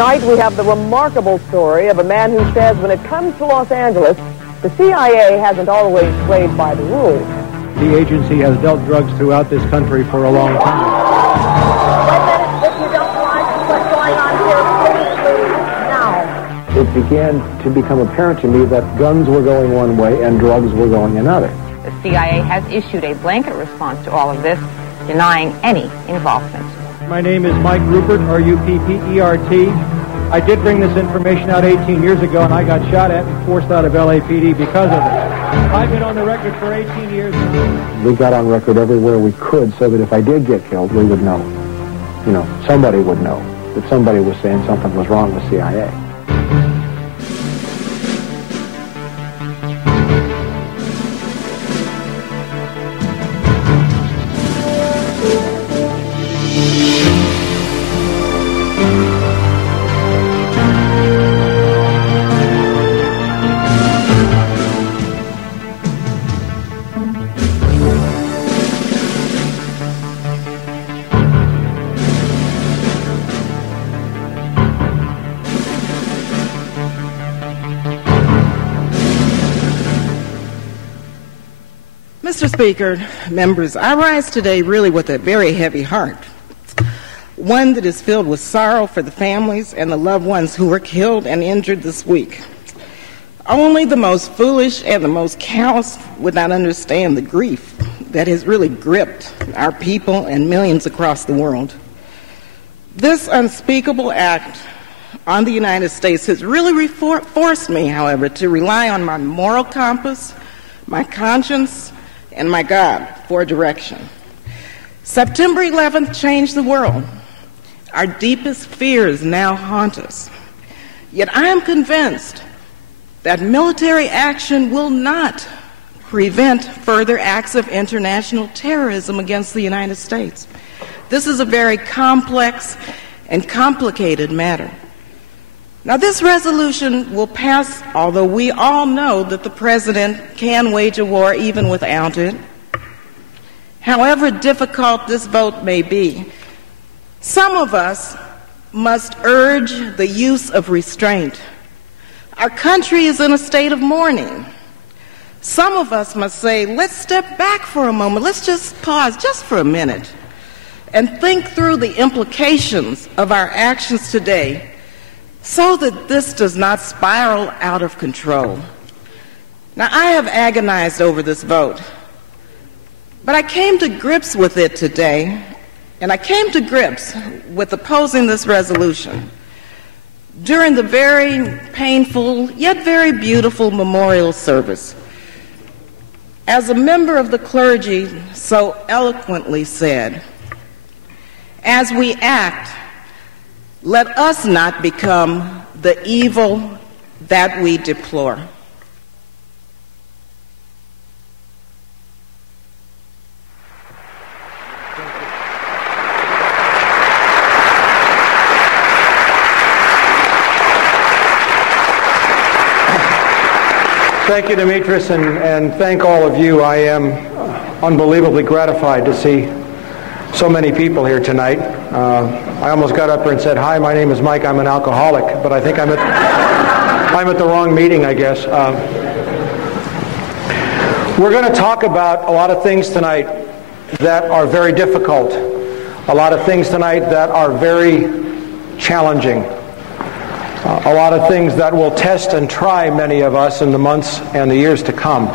Tonight we have the remarkable story of a man who says when it comes to Los Angeles, the CIA hasn't always played by the rules. The agency has dealt drugs throughout this country for a long time. Wait a minute, if you don't like what's going on here, please now. It began to become apparent to me that guns were going one way and drugs were going another. The CIA has issued a blanket response to all of this, denying any involvement. My name is Mike Rupert, R-U-P-P-E-R-T. I did bring this information out 18 years ago, and I got shot at and forced out of LAPD because of it. I've been on the record for 18 years now. We got on record everywhere we could so that if I did get killed, we would know. You know, somebody would know that somebody was saying something was wrong with CIA. Mr. Speaker, members, I rise today really with a very heavy heart, one that is filled with sorrow for the families and the loved ones who were killed and injured this week. Only the most foolish and the most callous would not understand the grief that has really gripped our people and millions across the world. This unspeakable act on the United States has really forced me, however, to rely on my moral compass, my conscience, and my God for direction. September 11th changed the world. Our deepest fears now haunt us. Yet I am convinced that military action will not prevent further acts of international terrorism against the United States. This is a very complex and complicated matter. Now, this resolution will pass, although we all know that the president can wage a war even without it. However difficult this vote may be, some of us must urge the use of restraint. Our country is in a state of mourning. Some of us must say, let's step back for a moment. Let's just pause just for a minute and think through the implications of our actions today, so that this does not spiral out of control. Now, I have agonized over this vote, but I came to grips with it today, and I came to grips with opposing this resolution during the very painful yet very beautiful memorial service. As a member of the clergy so eloquently said, as we act, let us not become the evil that we deplore. Thank you, Demetrius, and thank all of you. I am unbelievably gratified to see so many people here tonight. I almost got up here and said, hi, my name is Mike, I'm an alcoholic, but I think I'm at the wrong meeting, I guess. We're going to talk about a lot of things tonight that are very difficult, a lot of things tonight that are very challenging, a lot of things that will test and try many of us in the months and the years to come.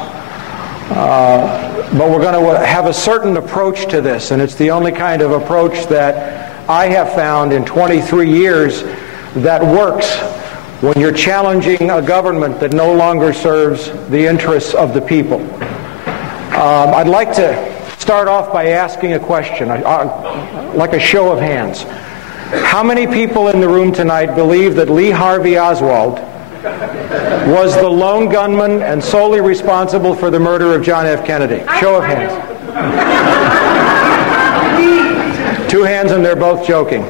But we're going to have a certain approach to this, and it's the only kind of approach that I have found in 23 years that works when you're challenging a government that no longer serves the interests of the people. I'd like to start off by asking a question, like a show of hands. How many people in the room tonight believe that Lee Harvey Oswald was the lone gunman and solely responsible for the murder of John F. Kennedy? Show of hands. 2 hands, and they're both joking.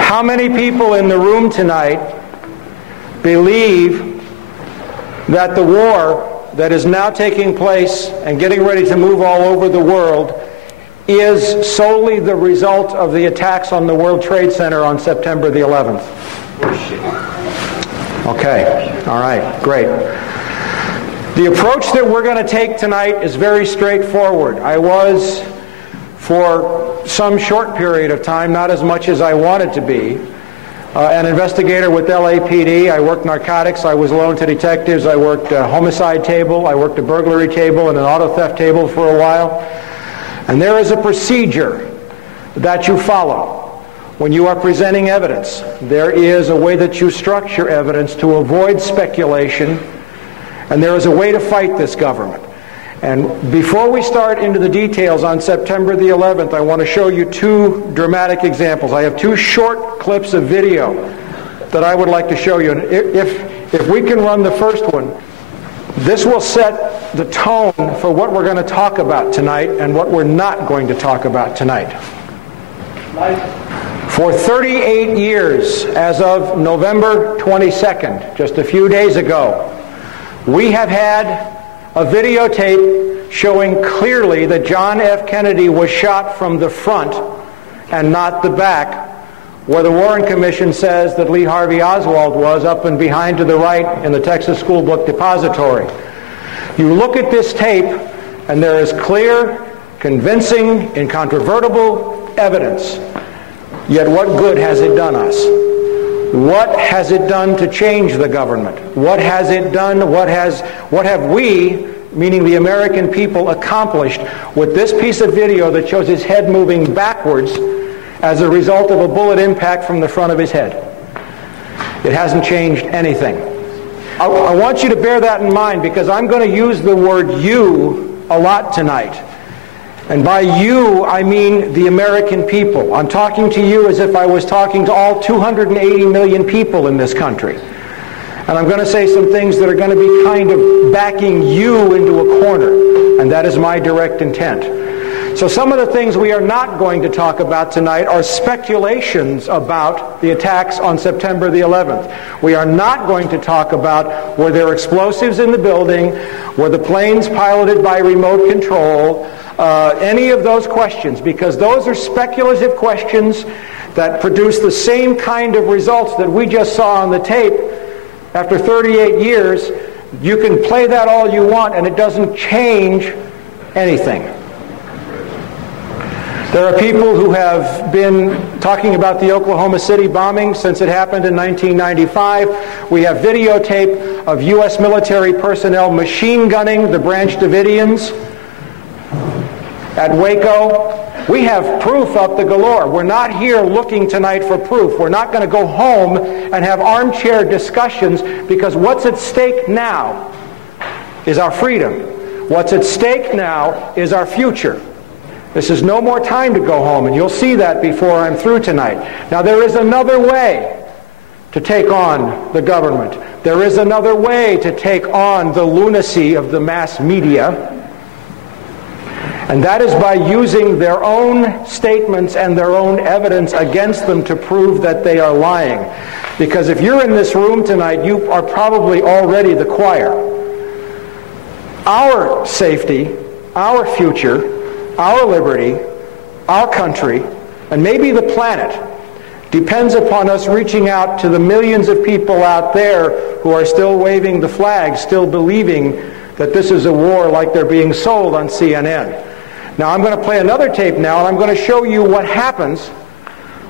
How many people in the room tonight believe that the war that is now taking place and getting ready to move all over the world is solely the result of the attacks on the World Trade Center on September the 11th? Okay, all right, great. The approach that we're going to take tonight is very straightforward. I was, for some short period of time, not as much as I wanted to be, an investigator with LAPD. I worked narcotics, I was loaned to detectives, I worked a homicide table, I worked a burglary table and an auto theft table for a while. And there is a procedure that you follow when you are presenting evidence. There is a way that you structure evidence to avoid speculation, and there is a way to fight this government. And before we start into the details on September the 11th, I want to show you two dramatic examples. I have two short clips of video that I would like to show you. And if we can run the first one, this will set the tone for what we're going to talk about tonight and what we're not going to talk about tonight. For 38 years, as of November 22nd, just a few days ago, we have had a videotape showing clearly that John F. Kennedy was shot from the front and not the back, where the Warren Commission says that Lee Harvey Oswald was, up and behind to the right in the Texas School Book Depository. You look at this tape, and there is clear, convincing, incontrovertible evidence. Yet what good has it done us? What has it done to change the government? What has it done? What have we, meaning the American people, accomplished with this piece of video that shows his head moving backwards as a result of a bullet impact from the front of his head? It hasn't changed anything. I want you to bear that in mind, because I'm going to use the word "you" a lot tonight. And by you, I mean the American people. I'm talking to you as if I was talking to all 280 million people in this country. And I'm going to say some things that are going to be kind of backing you into a corner. And that is my direct intent. So some of the things we are not going to talk about tonight are speculations about the attacks on September the 11th. We are not going to talk about were there explosives in the building, were the planes piloted by remote control, any of those questions, because those are speculative questions that produce the same kind of results that we just saw on the tape. After 38 years, you can play that all you want, and it doesn't change anything. There are people who have been talking about the Oklahoma City bombing since it happened in 1995. We have videotape of U.S. military personnel machine gunning the Branch Davidians at Waco. We have proof up the galore. We're not here looking tonight for proof. We're not going to go home and have armchair discussions, because what's at stake now is our freedom. What's at stake now is our future. This is no more time to go home, and you'll see that before I'm through tonight. Now, there is another way to take on the government. There is another way to take on the lunacy of the mass media. And that is by using their own statements and their own evidence against them to prove that they are lying. Because if you're in this room tonight, you are probably already the choir. Our safety, our future, our liberty, our country, and maybe the planet depends upon us reaching out to the millions of people out there who are still waving the flag, still believing that this is a war like they're being sold on CNN. Now, I'm going to play another tape now, and I'm going to show you what happens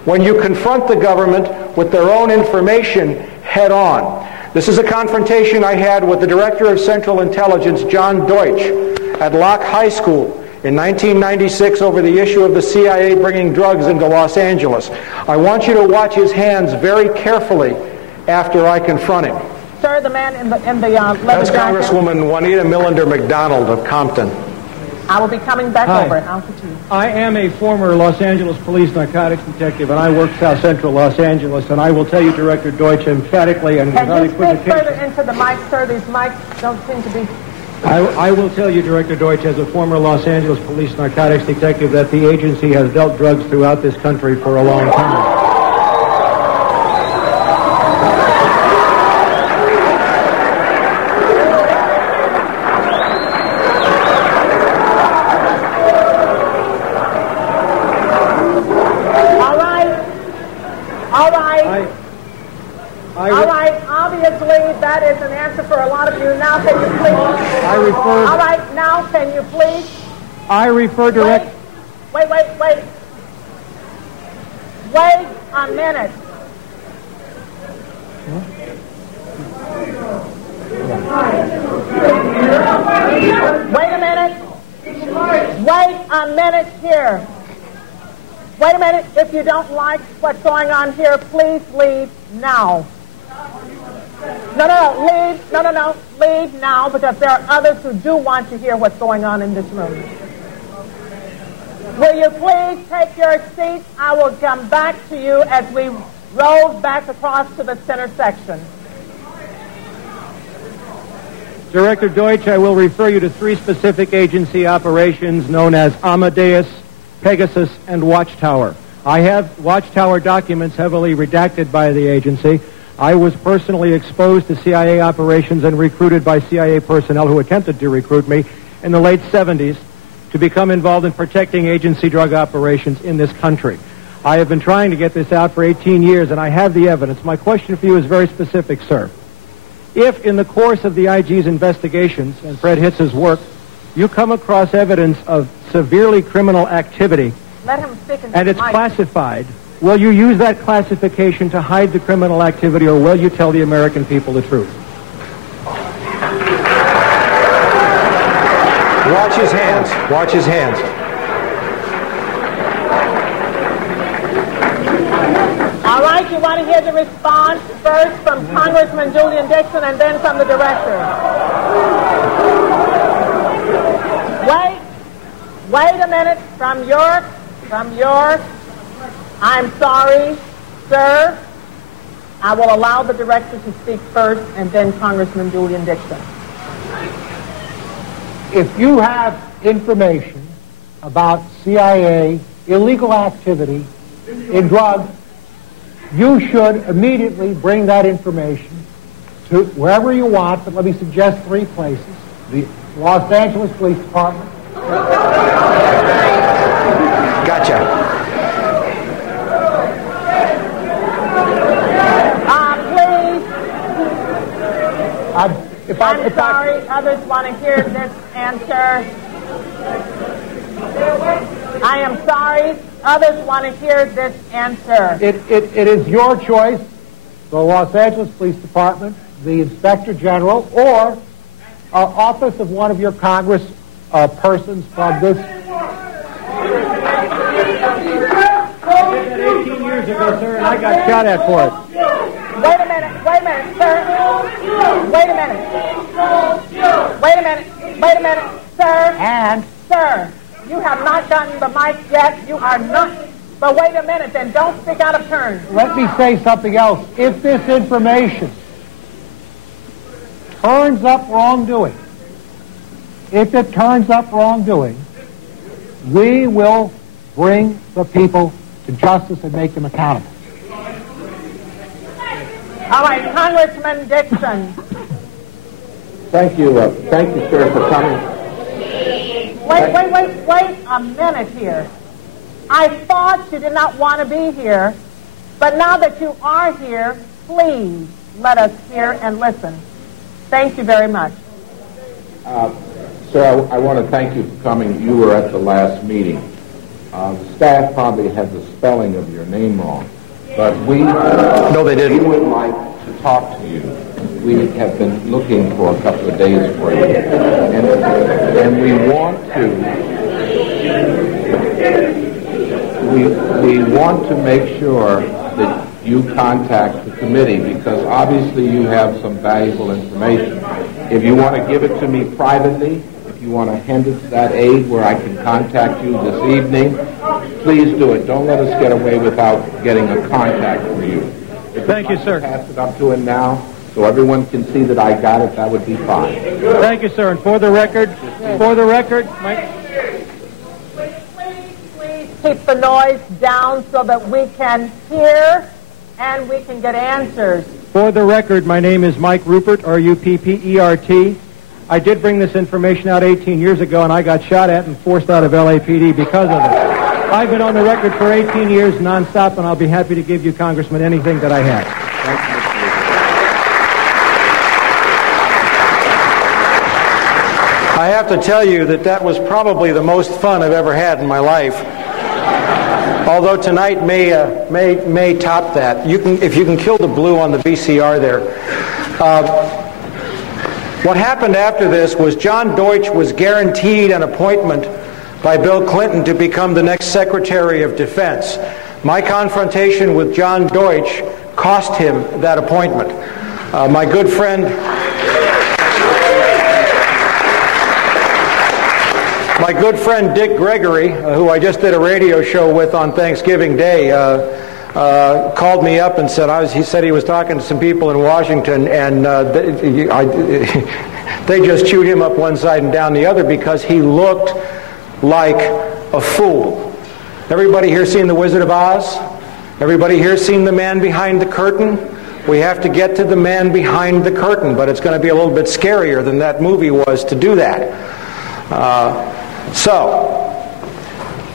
when you confront the government with their own information head on. This is a confrontation I had with the Director of Central Intelligence, John Deutsch, at Locke High School in 1996 over the issue of the CIA bringing drugs into Los Angeles. I want you to watch his hands very carefully after I confront him. Sir, the man in the leather That's jacket. Congresswoman Juanita Millender McDonald of Compton. I will be coming back Hi. over. I'll continue. I am a former Los Angeles police narcotics detective, and I work South Central Los Angeles, and I will tell you, Director Deutsch, emphatically and And without just speak further equivocation, into the mic, sir. These mics don't seem to be... I will tell you, Director Deutsch, as a former Los Angeles police narcotics detective, that the agency has dealt drugs throughout this country for a long time. All right, obviously that is an answer for a lot of you. Now can you please? All right, now can you please? I refer direct... Wait a minute. Wait a minute. Wait a minute here. Wait a minute. If you don't like what's going on here, please leave now. No, leave. No, leave now, because there are others who do want to hear what's going on in this room. Will you please take your seats? I will come back to you as we roll back across to the center section. Director Deutsch, I will refer you to 3 specific agency operations known as Amadeus, Pegasus, and Watchtower. I have Watchtower documents heavily redacted by the agency. I was personally exposed to CIA operations and recruited by CIA personnel who attempted to recruit me in the late 70s to become involved in protecting agency drug operations in this country. I have been trying to get this out for 18 years, and I have the evidence. My question for you is very specific, sir. If in the course of the IG's investigations and Fred Hitz's work, you come across evidence of severely criminal activity, let him speak and it's classified, will you use that classification to hide the criminal activity, or will you tell the American people the truth? Watch his hands. Watch his hands. All right, you want to hear the response first from Congressman Julian Dixon and then from the director. Wait a minute. From York. I'm sorry, sir. I will allow the director to speak first and then Congressman Julian Dixon. If you have information about CIA illegal activity in drugs, you should immediately bring that information to wherever you want, but let me suggest 3 places. The Los Angeles Police Department. Gotcha. Please. I'm sorry, others want to hear this answer. I am sorry, others want to hear this answer. It is your choice, the Los Angeles Police Department, the Inspector General, or office of one of your Congress persons from this. 18 years ago, sir, and I got shot at for it. Wait a minute, sir. Wait a minute, sir. And? Sir, you have not gotten the mic yet. You are not. But wait a minute, then don't speak out of turn. Let me say something else. If this information turns up wrongdoing, we will bring the people to justice and make them accountable. All right, Congressman Dixon. Thank you, sir, for coming. Wait a minute here. I thought you did not want to be here, but now that you are here, please let us hear and listen. Thank you very much. Sir, I want to thank you for coming. You were at the last meeting. The staff probably had the spelling of your name wrong, but No, they didn't. We would like to talk to you. We have been looking for a couple of days for you, and we want to make sure that you contact the committee, because obviously you have some valuable information. If you want to give it to me privately, if you want to hand it to that aide where I can contact you this evening, please do it. Don't let us get away without getting a contact for you. Thank you, sir. Pass it up to him now so everyone can see that I got it. That would be fine. Thank you, sir. And for the record, Please keep the noise down so that we can hear and we can get answers. For the record, my name is Mike Rupert, R-U-P-P-E-R-T. I did bring this information out 18 years ago, and I got shot at and forced out of LAPD because of it. I've been on the record for 18 years nonstop, and I'll be happy to give you, Congressman, anything that I have. Thank you. I have to tell you that that was probably the most fun I've ever had in my life. Although tonight may top that. If you can kill the blue on the VCR there. What happened after this was John Deutsch was guaranteed an appointment by Bill Clinton to become the next Secretary of Defense. My confrontation with John Deutsch cost him that appointment. My good friend Dick Gregory, who I just did a radio show with on Thanksgiving Day, called me up and said he said he was talking to some people in Washington, and they just chewed him up one side and down the other because he looked like a fool. Everybody here seen The Wizard of Oz? Everybody here seen The Man Behind the Curtain? We have to get to the man behind the curtain, but it's going to be a little bit scarier than that movie was to do that. So,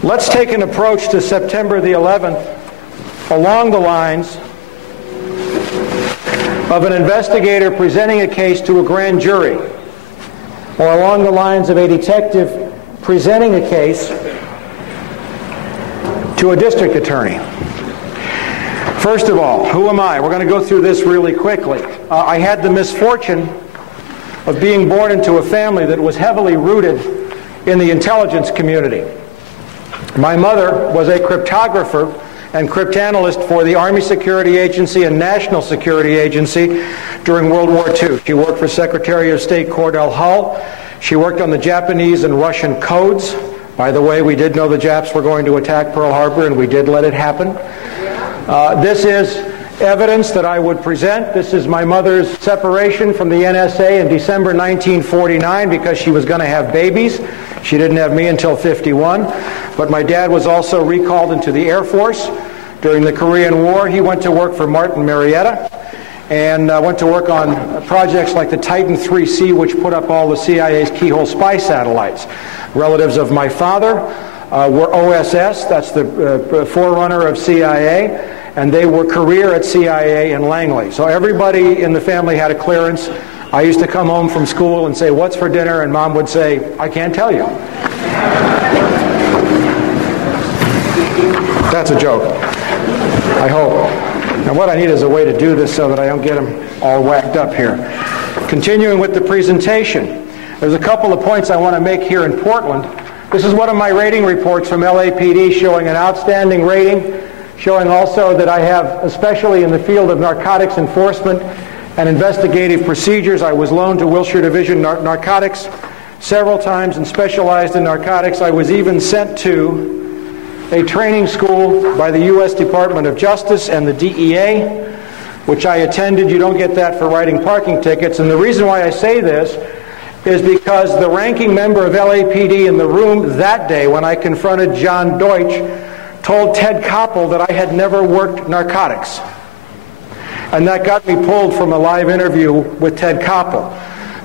let's take an approach to September the 11th along the lines of an investigator presenting a case to a grand jury, or along the lines of a detective presenting a case to a district attorney. First of all, who am I? We're going to go through this really quickly. I had the misfortune of being born into a family that was heavily rooted in the intelligence community. My mother was a cryptographer and cryptanalyst for the Army Security Agency and National Security Agency during World War II. She worked for Secretary of State Cordell Hull. She worked on the Japanese and Russian codes. By the way, we did know the Japs were going to attack Pearl Harbor, and we did let it happen. This is evidence that I would present. This is my mother's separation from the NSA in December 1949 because she was going to have babies. She didn't have me until 51. But my dad was also recalled into the Air Force during the Korean War. He went to work for Martin Marietta and went to work on projects like the Titan 3C, which put up all the CIA's keyhole spy satellites. Relatives of my father were OSS, that's the forerunner of CIA, and they were career at CIA in Langley. So everybody in the family had a clearance. I used to come home from school and say, "What's for dinner?" And Mom would say, "I can't tell you." That's a joke, I hope. Now what I need is a way to do this so that I don't get them all whacked up here. Continuing with the presentation, there's a couple of points I want to make here in Portland. This is one of my rating reports from LAPD showing an outstanding rating, showing also that I have, especially in the field of narcotics enforcement and investigative procedures, I was loaned to Wilshire Division Narcotics several times and specialized in narcotics. I was even sent to a training school by the U.S. Department of Justice and the DEA, which I attended. You don't get that for writing parking tickets. And the reason why I say this is because the ranking member of LAPD in the room that day when I confronted John Deutsch told Ted Koppel that I had never worked narcotics. And that got me pulled from a live interview with Ted Koppel.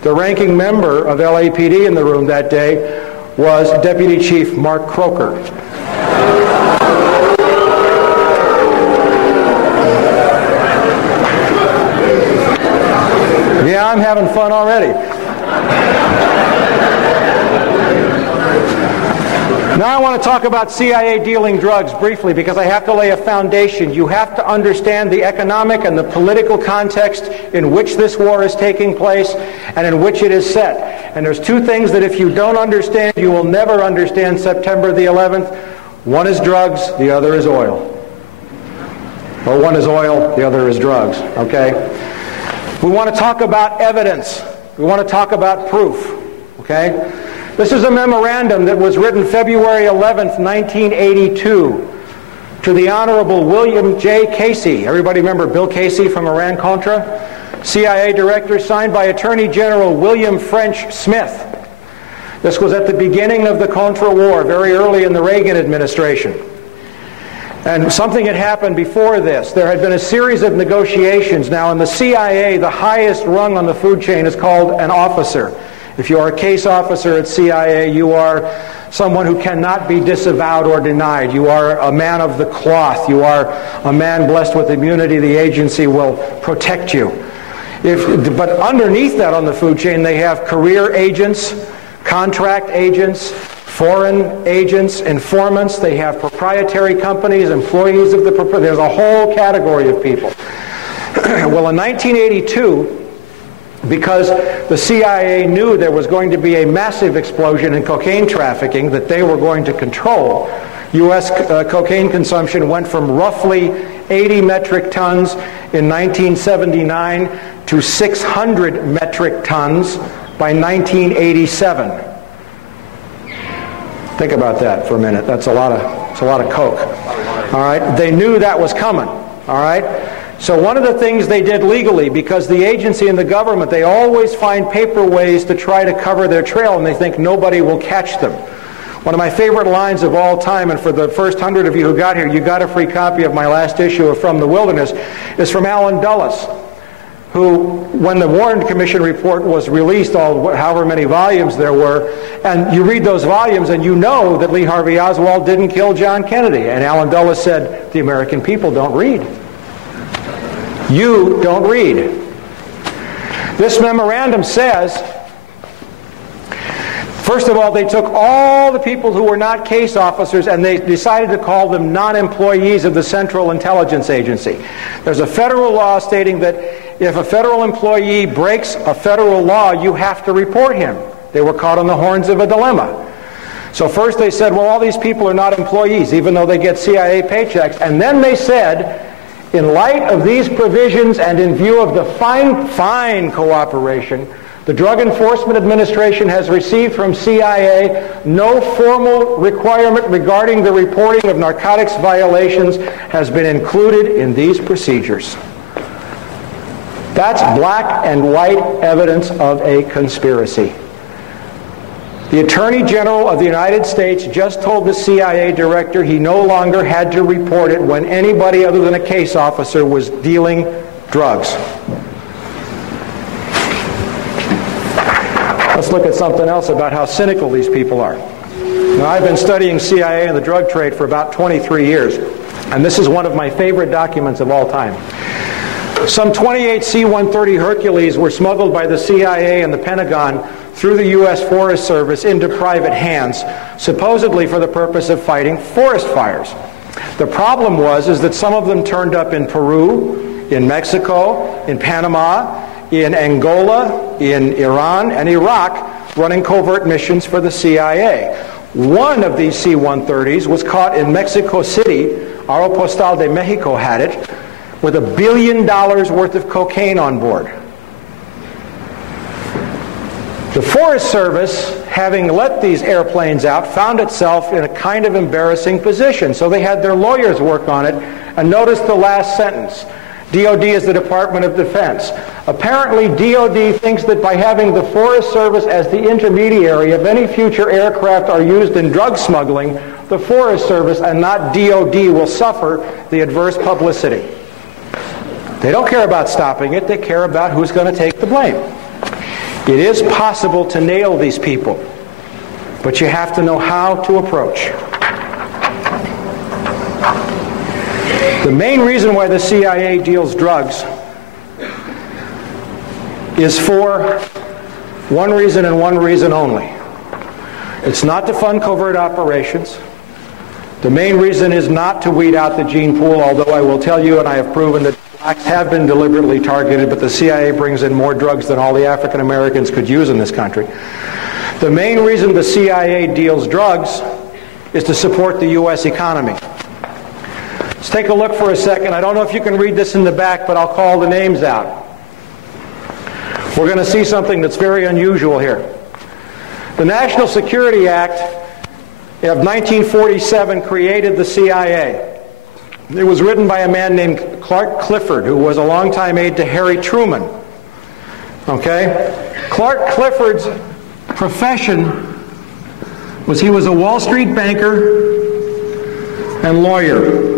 The ranking member of LAPD in the room that day was Deputy Chief Mark Croker. Yeah, I'm having fun already. Now I want to talk about CIA dealing drugs briefly because I have to lay a foundation. You have to understand the economic and the political context in which this war is taking place and in which it is set. And there's two things that if you don't understand, you will never understand September the 11th. One is drugs, the other is oil. Or one is oil, the other is drugs, okay? We want to talk about evidence. We want to talk about proof, okay? This is a memorandum that was written February 11th, 1982 to the Honorable William J. Casey. Everybody remember Bill Casey from Iran-Contra? CIA Director, signed by Attorney General William French Smith. This was at the beginning of the Contra War, very early in the Reagan administration. And something had happened before this. There had been a series of negotiations. Now in the CIA, the highest rung on the food chain is called an officer. If you are a case officer at CIA, you are someone who cannot be disavowed or denied. You are a man of the cloth. You are a man blessed with immunity. The agency will protect you. But underneath that on the food chain, they have career agents, contract agents, foreign agents, informants. They have proprietary companies, employees of the there's a whole category of people. Well, in 1982, because the CIA knew there was going to be a massive explosion in cocaine trafficking that they were going to control, U.S. Cocaine consumption went from roughly 80 metric tons in 1979 to 600 metric tons by 1987. Think about that for a minute. That's a lot of coke. All right? They knew that was coming. All right? So one of the things they did legally, because the agency and the government, they always find paper ways to try to cover their trail, and they think nobody will catch them. One of my favorite lines of all time, and for the first 100 of you who got here, you got a free copy of my last issue of From the Wilderness, is from Allen Dulles, who, when the Warren Commission report was released, however many volumes there were, and you read those volumes and you know that Lee Harvey Oswald didn't kill John Kennedy. And Allen Dulles said, the American people don't read. You don't read. This memorandum says, first of all, they took all the people who were not case officers and they decided to call them non-employees of the Central Intelligence Agency. There's a federal law stating that if a federal employee breaks a federal law, you have to report him. They were caught on the horns of a dilemma. So first they said, well, all these people are not employees, even though they get CIA paychecks. And then they said, in light of these provisions and in view of the fine cooperation, the Drug Enforcement Administration has received from CIA no formal requirement regarding the reporting of narcotics violations has been included in these procedures. That's black and white evidence of a conspiracy. The Attorney General of the United States just told the CIA director he no longer had to report it when anybody other than a case officer was dealing drugs. Let's look at something else about how cynical these people are. Now, I've been studying CIA and the drug trade for about 23 years, and this is one of my favorite documents of all time. Some 28 C-130 Hercules were smuggled by the CIA and the Pentagon through the U.S. Forest Service into private hands, supposedly for the purpose of fighting forest fires. The problem is that some of them turned up in Peru, in Mexico, in Panama, in Angola, in Iran, and Iraq, running covert missions for the CIA. One of these C-130s was caught in Mexico City. Aeropostal de Mexico had it, with $1 billion worth of cocaine on board. The Forest Service, having let these airplanes out, found itself in a kind of embarrassing position. So they had their lawyers work on it, and notice the last sentence. DOD is the Department of Defense. Apparently, DOD thinks that by having the Forest Service as the intermediary, if any future aircraft are used in drug smuggling, the Forest Service and not DOD will suffer the adverse publicity. They don't care about stopping it. They care about who's going to take the blame. It is possible to nail these people, but you have to know how to approach. The main reason why the CIA deals drugs is for one reason and one reason only. It's not to fund covert operations. The main reason is not to weed out the gene pool, although I will tell you, and I have proven that blacks have been deliberately targeted, but the CIA brings in more drugs than all the African Americans could use in this country. The main reason the CIA deals drugs is to support the U.S. economy. Let's take a look for a second. I don't know if you can read this in the back, but I'll call the names out. We're going to see something that's very unusual here. The National Security Act of 1947 created the CIA. It was written by a man named Clark Clifford, who was a longtime aide to Harry Truman. Okay? Clark Clifford's profession was he was a Wall Street banker and lawyer.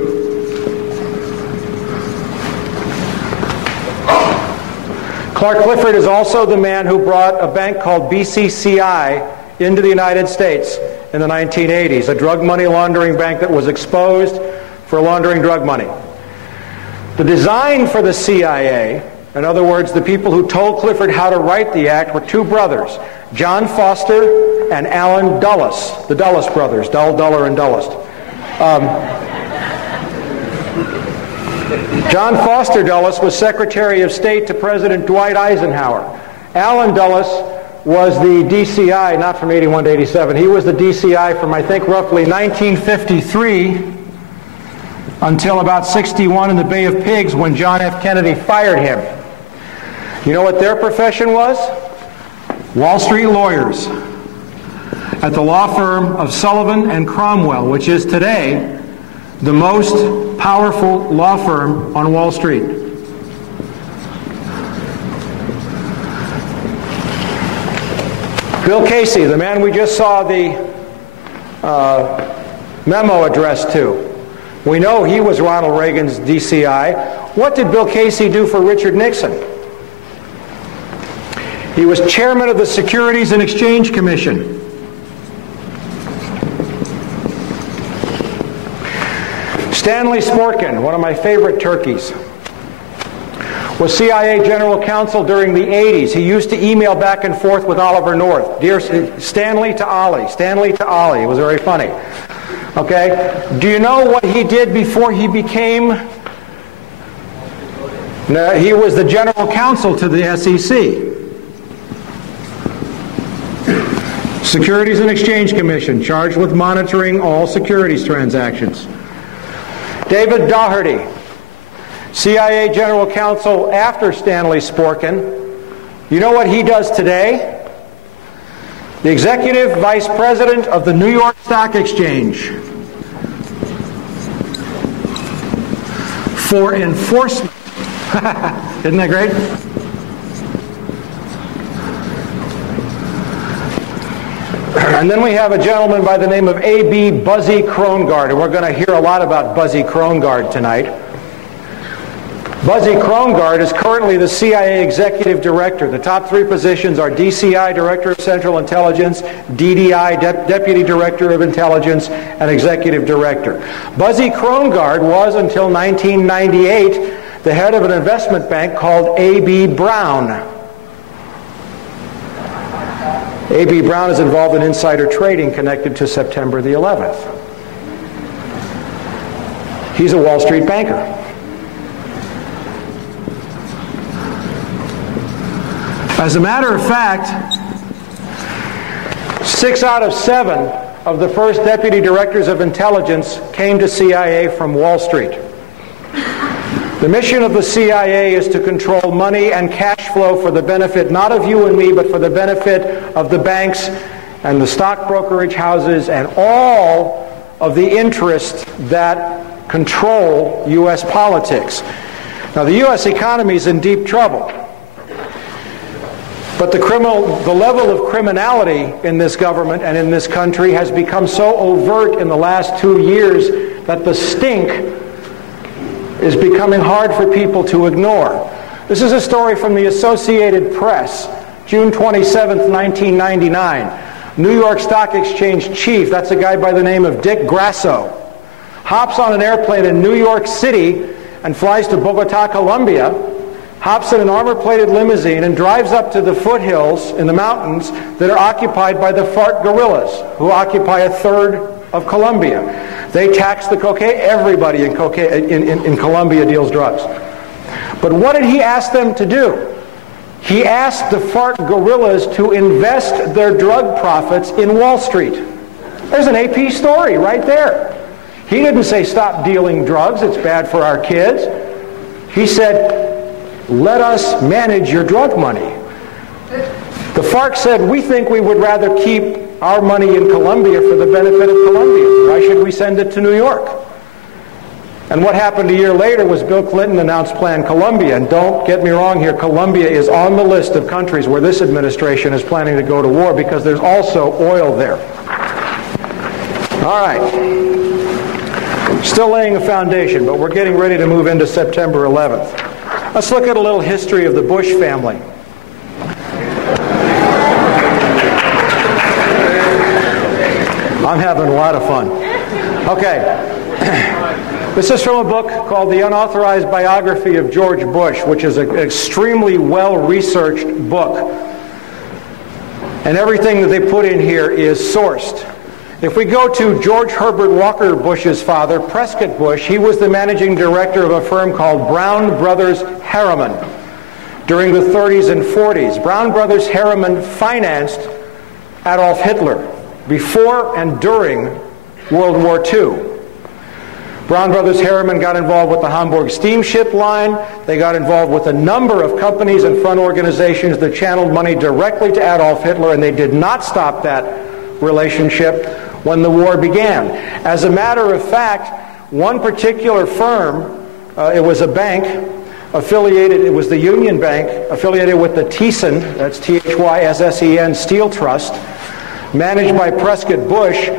Clark Clifford is also the man who brought a bank called BCCI into the United States in the 1980s, a drug money laundering bank that was exposed for laundering drug money. The design for the CIA, In other words, the people who told Clifford how to write the act were two brothers, John Foster and Allen Dulles, the Dulles brothers, Dull, Duller, and Dullest. John Foster Dulles was Secretary of State to President Dwight Eisenhower. Allen Dulles was the DCI, not from 81 to 87, he was the DCI from, I think, roughly 1953 until about 61 in the Bay of Pigs when John F. Kennedy fired him. You know what their profession was? Wall Street lawyers at the law firm of Sullivan and Cromwell, which is today the most powerful law firm on Wall Street. Bill Casey, the man we just saw the memo addressed to. We know he was Ronald Reagan's DCI. What did Bill Casey do for Richard Nixon? He was chairman of the Securities and Exchange Commission. Stanley Sporkin, one of my favorite turkeys, was CIA General Counsel during the 80s. He used to email back and forth with Oliver North. Dear Stanley to Ollie, Stanley to Ollie. It was very funny. Okay? Do you know what he did before he became... No, he was the General Counsel to the SEC. Securities and Exchange Commission, charged with monitoring all securities transactions. David Daugherty, CIA General Counsel after Stanley Sporkin. You know what he does today? The Executive Vice President of the New York Stock Exchange for enforcement. Isn't that great? And then we have a gentleman by the name of A.B. Buzzy Krongard, and we're going to hear a lot about Buzzy Krongard tonight. Buzzy Krongard is currently the CIA Executive Director. The top three positions are DCI, Director of Central Intelligence, DDI, Deputy Director of Intelligence, and Executive Director. Buzzy Krongard was, until 1998, the head of an investment bank called A.B. Brown. A.B. Brown is involved in insider trading connected to September the 11th. He's a Wall Street banker. As a matter of fact, 6 out of 7 of the first deputy directors of intelligence came to CIA from Wall Street. The mission of the CIA is to control money and cash flow for the benefit not of you and me, but for the benefit of the banks and the stock brokerage houses and all of the interests that control U.S. politics. Now, the U.S. economy is in deep trouble. But the level of criminality in this government and in this country has become so overt in the last 2 years that the stink is becoming hard for people to ignore. This is a story from the Associated Press, June 27th, 1999. New York Stock Exchange chief, that's a guy by the name of Dick Grasso, hops on an airplane in New York City and flies to Bogota, Colombia, hops in an armor-plated limousine and drives up to the foothills in the mountains that are occupied by the FARC guerrillas, who occupy a third of Colombia. They tax the cocaine. Everybody in Colombia deals drugs. But what did he ask them to do? He asked the FARC guerrillas to invest their drug profits in Wall Street. There's an AP story right there. He didn't say stop dealing drugs, it's bad for our kids. He said, let us manage your drug money. The FARC said, we think we would rather keep our money in Colombia for the benefit of Colombians. Why should we send it to New York? And what happened a year later was Bill Clinton announced Plan Colombia. And don't get me wrong here, Colombia is on the list of countries where this administration is planning to go to war because there's also oil there. All right. Still laying a foundation, but we're getting ready to move into September 11th. Let's look at a little history of the Bush family. I'm having a lot of fun. Okay. This is from a book called The Unauthorized Biography of George Bush, which is an extremely well-researched book. And everything that they put in here is sourced. If we go to George Herbert Walker Bush's father, Prescott Bush, he was the managing director of a firm called Brown Brothers Harriman during the 30s and 40s. Brown Brothers Harriman financed Adolf Hitler before and during World War II. Brown Brothers Harriman got involved with the Hamburg steamship line. They got involved with a number of companies and front organizations that channeled money directly to Adolf Hitler, and they did not stop that relationship when the war began. As a matter of fact, one particular firm, it was a bank affiliated, it was the Union Bank, affiliated with the Thyssen, that's T-H-Y-S-S-E-N, Steel Trust, managed by Prescott Bush,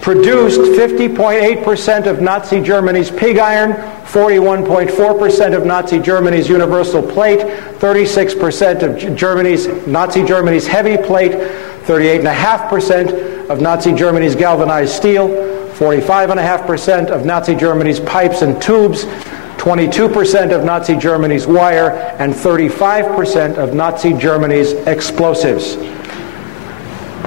produced 50.8% of Nazi Germany's pig iron, 41.4% of Nazi Germany's universal plate, 36% of Nazi Germany's heavy plate, 38.5% of Nazi Germany's galvanized steel, 45.5% of Nazi Germany's pipes and tubes, 22% of Nazi Germany's wire, and 35% of Nazi Germany's explosives.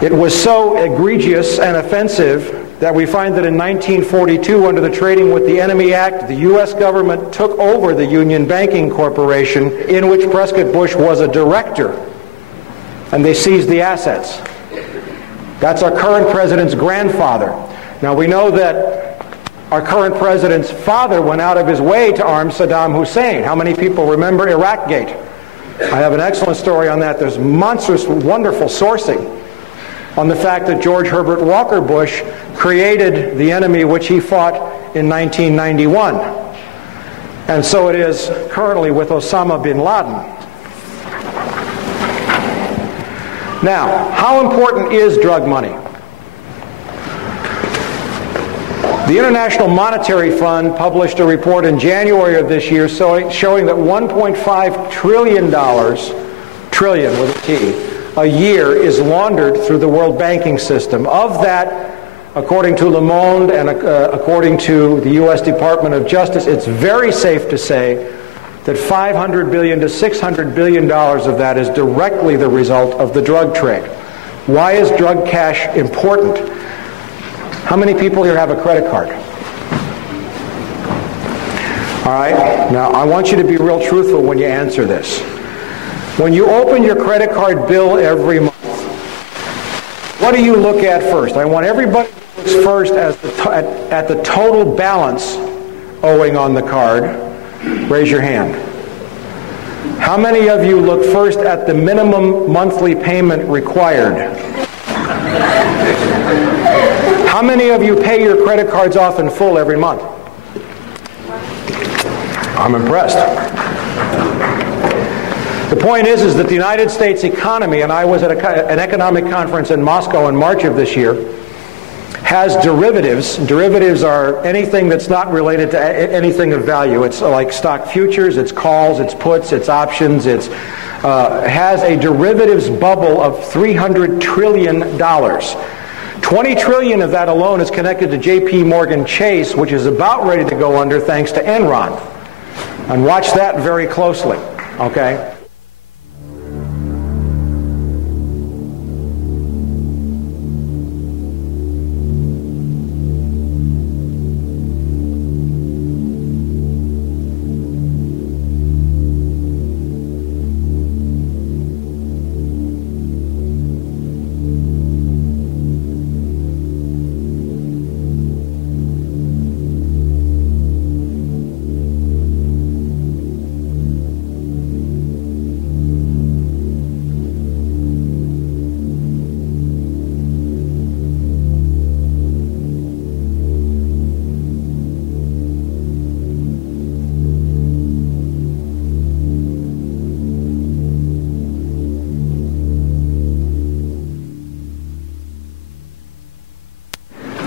It was so egregious and offensive that we find that in 1942, under the Trading with the Enemy Act, the U.S. government took over the Union Banking Corporation, in which Prescott Bush was a director, and they seized the assets. That's our current president's grandfather. Now, we know that our current president's father went out of his way to arm Saddam Hussein. How many people remember Iraq-gate? I have an excellent story on that. There's monstrous, wonderful sourcing on the fact that George Herbert Walker Bush created the enemy which he fought in 1991. And so it is currently with Osama bin Laden. Now, how important is drug money? The International Monetary Fund published a report in January of this year showing that $1.5 trillion with a T, a year is laundered through the world banking system. Of that, according to Le Monde and according to the U.S. Department of Justice, it's very safe to say that $500 billion to $600 billion of that is directly the result of the drug trade. Why is drug cash important? How many people here have a credit card? All right, now I want you to be real truthful when you answer this. When you open your credit card bill every month, what do you look at first? I want everybody to look first at the total balance owing on the card. Raise your hand. How many of you look first at the minimum monthly payment required? How many of you pay your credit cards off in full every month? I'm impressed. The point is that the United States economy, and I was at an economic conference in Moscow in March of this year, has derivatives. Derivatives are anything that's not related to anything of value. It's like stock futures, it's calls, it's puts, it's options, it's has a derivatives bubble of $300 trillion. $20 trillion of that alone is connected to J.P. Morgan Chase, which is about ready to go under thanks to Enron. And watch that very closely, okay?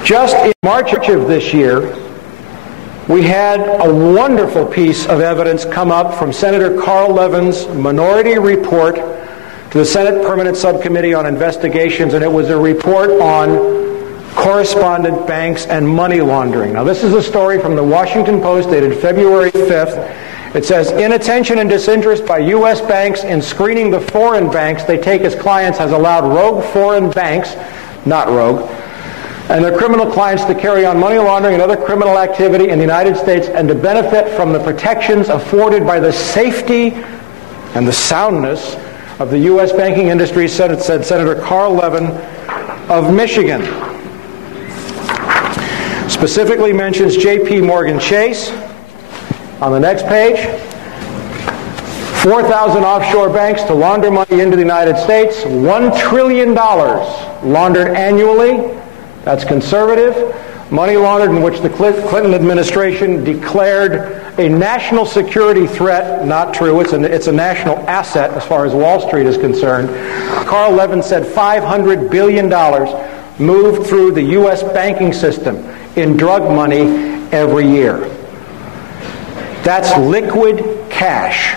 Just in March of this year, we had a wonderful piece of evidence come up from Senator Carl Levin's minority report to the Senate Permanent Subcommittee on Investigations, and it was a report on correspondent banks, and money laundering. Now, this is a story from the Washington Post dated February 5th. It says, inattention and disinterest by U.S. banks in screening the foreign banks they take as clients has allowed rogue foreign banks, not rogue, and their criminal clients to carry on money laundering and other criminal activity in the United States and to benefit from the protections afforded by the safety and the soundness of the U.S. banking industry, said Senator Carl Levin of Michigan. Specifically mentions J.P. Morgan Chase. On the next page, 4,000 offshore banks to launder money into the United States, $1 trillion laundered annually. That's conservative. Money laundered in which the Clinton administration declared a national security threat. Not true. It's a national asset as far as Wall Street is concerned. Carl Levin said $500 billion moved through the U.S. banking system in drug money every year. That's liquid cash.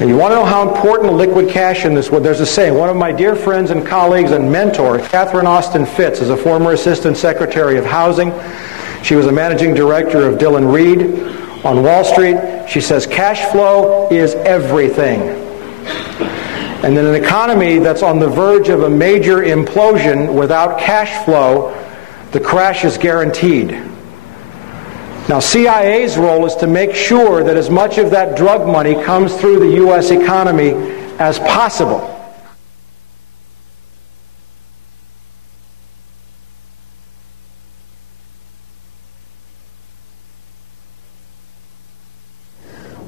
And you want to know how important liquid cash in this? Well, there's a saying. One of my dear friends and colleagues and mentor, Catherine Austin Fitz, is a former Assistant Secretary of Housing. She was a managing director of Dillon Reed on Wall Street. She says cash flow is everything. And in an economy that's on the verge of a major implosion, without cash flow, the crash is guaranteed. Now, CIA's role is to make sure that as much of that drug money comes through the U.S. economy as possible.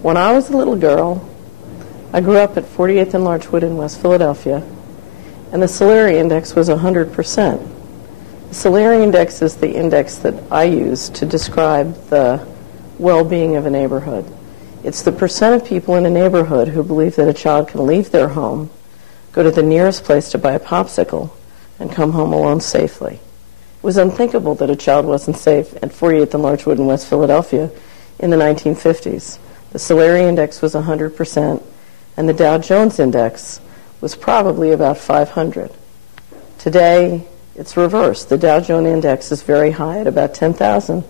When I was a little girl, I grew up at 48th and Larchwood in West Philadelphia, and the salary index was 100%. The salary index is the index that I use to describe the well-being of a neighborhood. It's the percent of people in a neighborhood who believe that a child can leave their home, go to the nearest place to buy a popsicle, and come home alone safely. It was unthinkable that a child wasn't safe at 48th and Larchwood in West Philadelphia in the 1950s. The salary index was 100%, and the Dow Jones index was probably about 500. Today, it's reversed. The Dow Jones index is very high at about 10,000,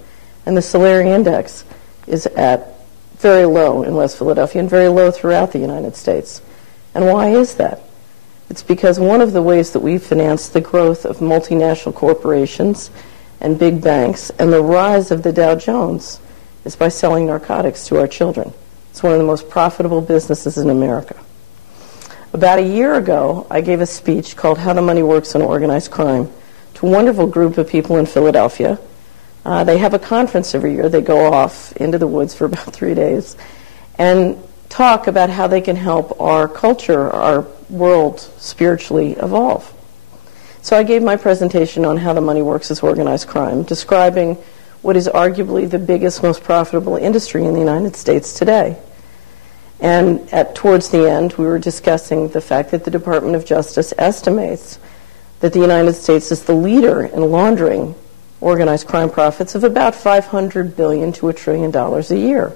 and the salary index is at very low in West Philadelphia and very low throughout the United States. And why is that? It's because one of the ways that we finance the growth of multinational corporations and big banks and the rise of the Dow Jones is by selling narcotics to our children. It's one of the most profitable businesses in America. About a year ago, I gave a speech called How the Money Works in Organized Crime to a wonderful group of people in Philadelphia. They have a conference every year. They go off into the woods for about 3 days and talk about how they can help our culture, our world, spiritually evolve. So I gave my presentation on how the money works as organized crime, describing what is arguably the biggest, most profitable industry in the United States today. And towards the end, we were discussing the fact that the Department of Justice estimates that the United States is the leader in laundering organized crime profits of about $500 billion to $1 trillion a year.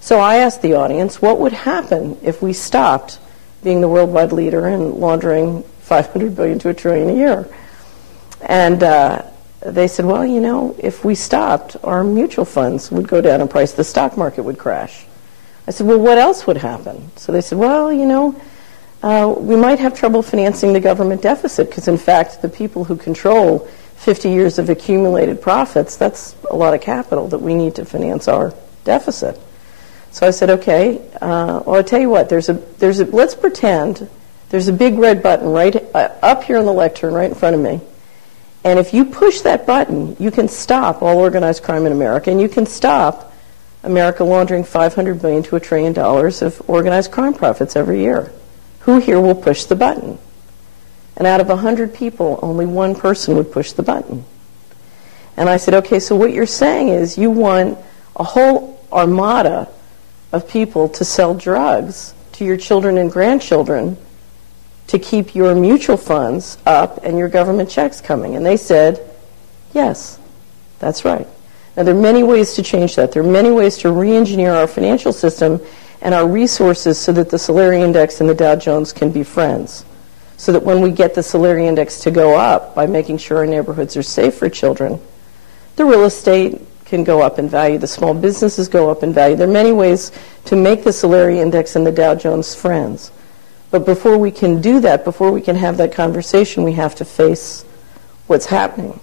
So I asked the audience, what would happen if we stopped being the worldwide leader in laundering $500 billion to $1 trillion a year? And they said, well, you know, if we stopped, our mutual funds would go down in price, the stock market would crash. I said, well, what else would happen? So they said, well, you know, we might have trouble financing the government deficit because, in fact, the people who control 50 years of accumulated profits, that's a lot of capital that we need to finance our deficit. So I said, okay, well, I'll tell you what, let's pretend there's a big red button right up here on the lectern right in front of me. And if you push that button, you can stop all organized crime in America, and you can stop America laundering $500 billion to $1 trillion of organized crime profits every year. Who here will push the button? And out of 100 people, only one person would push the button. And I said, okay, so what you're saying is you want a whole armada of people to sell drugs to your children and grandchildren to keep your mutual funds up and your government checks coming. And they said, yes, that's right. Now, there are many ways to change that. There are many ways to re-engineer our financial system and our resources so that the salary index and the Dow Jones can be friends. so that when we get the salary index to go up by making sure our neighborhoods are safe for children, the real estate can go up in value, the small businesses go up in value. There are many ways to make the salary index and the Dow Jones friends. But before we can do that, before we can have that conversation, we have to face what's happening.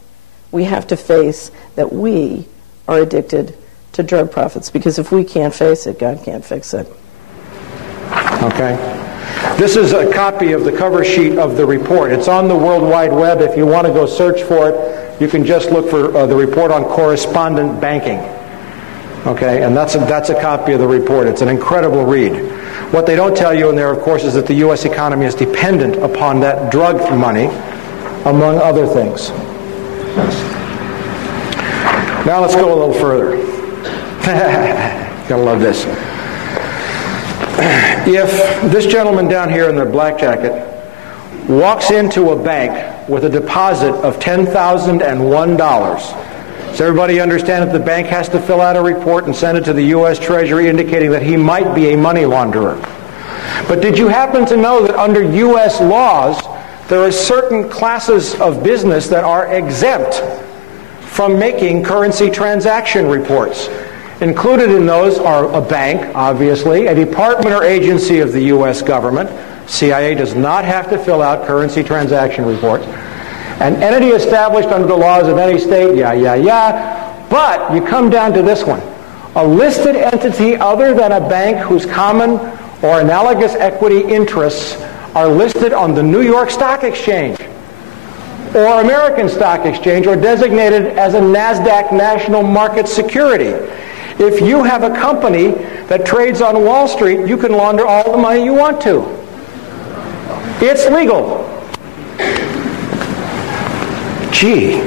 We have to face that we are addicted to drug profits, because if we can't face it, God can't fix it. Okay. This is a copy of the cover sheet of the report. It's on the World Wide Web. If you want to go search for it, you can just look for the report on correspondent banking. Okay, and that's a copy of the report. It's an incredible read. What they don't tell you in there, of course, is that the U.S. economy is dependent upon that drug money, among other things. Now let's go a little further. Gotta love this. If this gentleman down here in the black jacket walks into a bank with a deposit of $10,001, does everybody understand that the bank has to fill out a report and send it to the U.S. Treasury indicating that he might be a money launderer? But did you happen to know that under U.S. laws, there are certain classes of business that are exempt from making currency transaction reports? Included in those are a bank, obviously, a department or agency of the U.S. government. CIA does not have to fill out currency transaction reports. An entity established under the laws of any state, But you come down to this one. A listed entity other than a bank whose common or analogous equity interests are listed on the New York Stock Exchange or American Stock Exchange, or designated as a NASDAQ national market security. If you have a company that trades on Wall Street, you can launder all the money you want to. It's legal. Gee.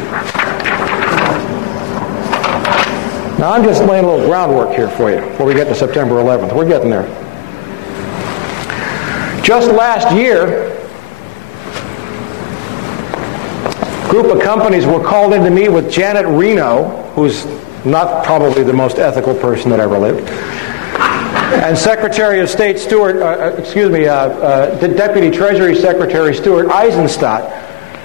Now I'm just laying a little groundwork here for you before we get to September 11th. We're getting there. Just last year, a group of companies were called in to meet with Janet Reno, who's not probably the most ethical person that ever lived, and Secretary of State Deputy Treasury Secretary Stuart Eisenstadt.